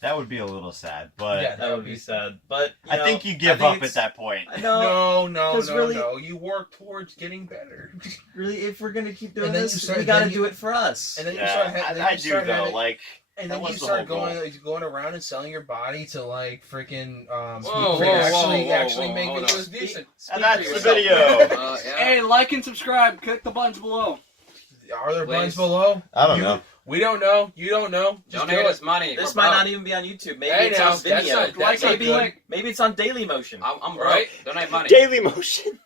That would be a little sad, but Yeah. That would be sad, but I think you give up at that point. No, No, 'cause really- You work towards getting better. really, if we're gonna keep doing And then this, you start- we gotta then you- do it for us. And then you Yeah, start. Then I you do start though. having- Like And that then you was the start whole goal. going around and selling your body to like freaking Whoa, people that actually whoa, make hold videos on. decent. and that's the yourself. video. Yeah. Hey, like and subscribe. Click the buttons below. Are there buttons Please. below? I don't You- know. We don't know. You don't know. Just do Donate it. us money. This We're might broke. not even be on YouTube. Maybe Hey, it's now, on Vimeo. that's not Like good. good. Maybe it's on Daily Motion. I'm broke. Donate money. Daily Motion.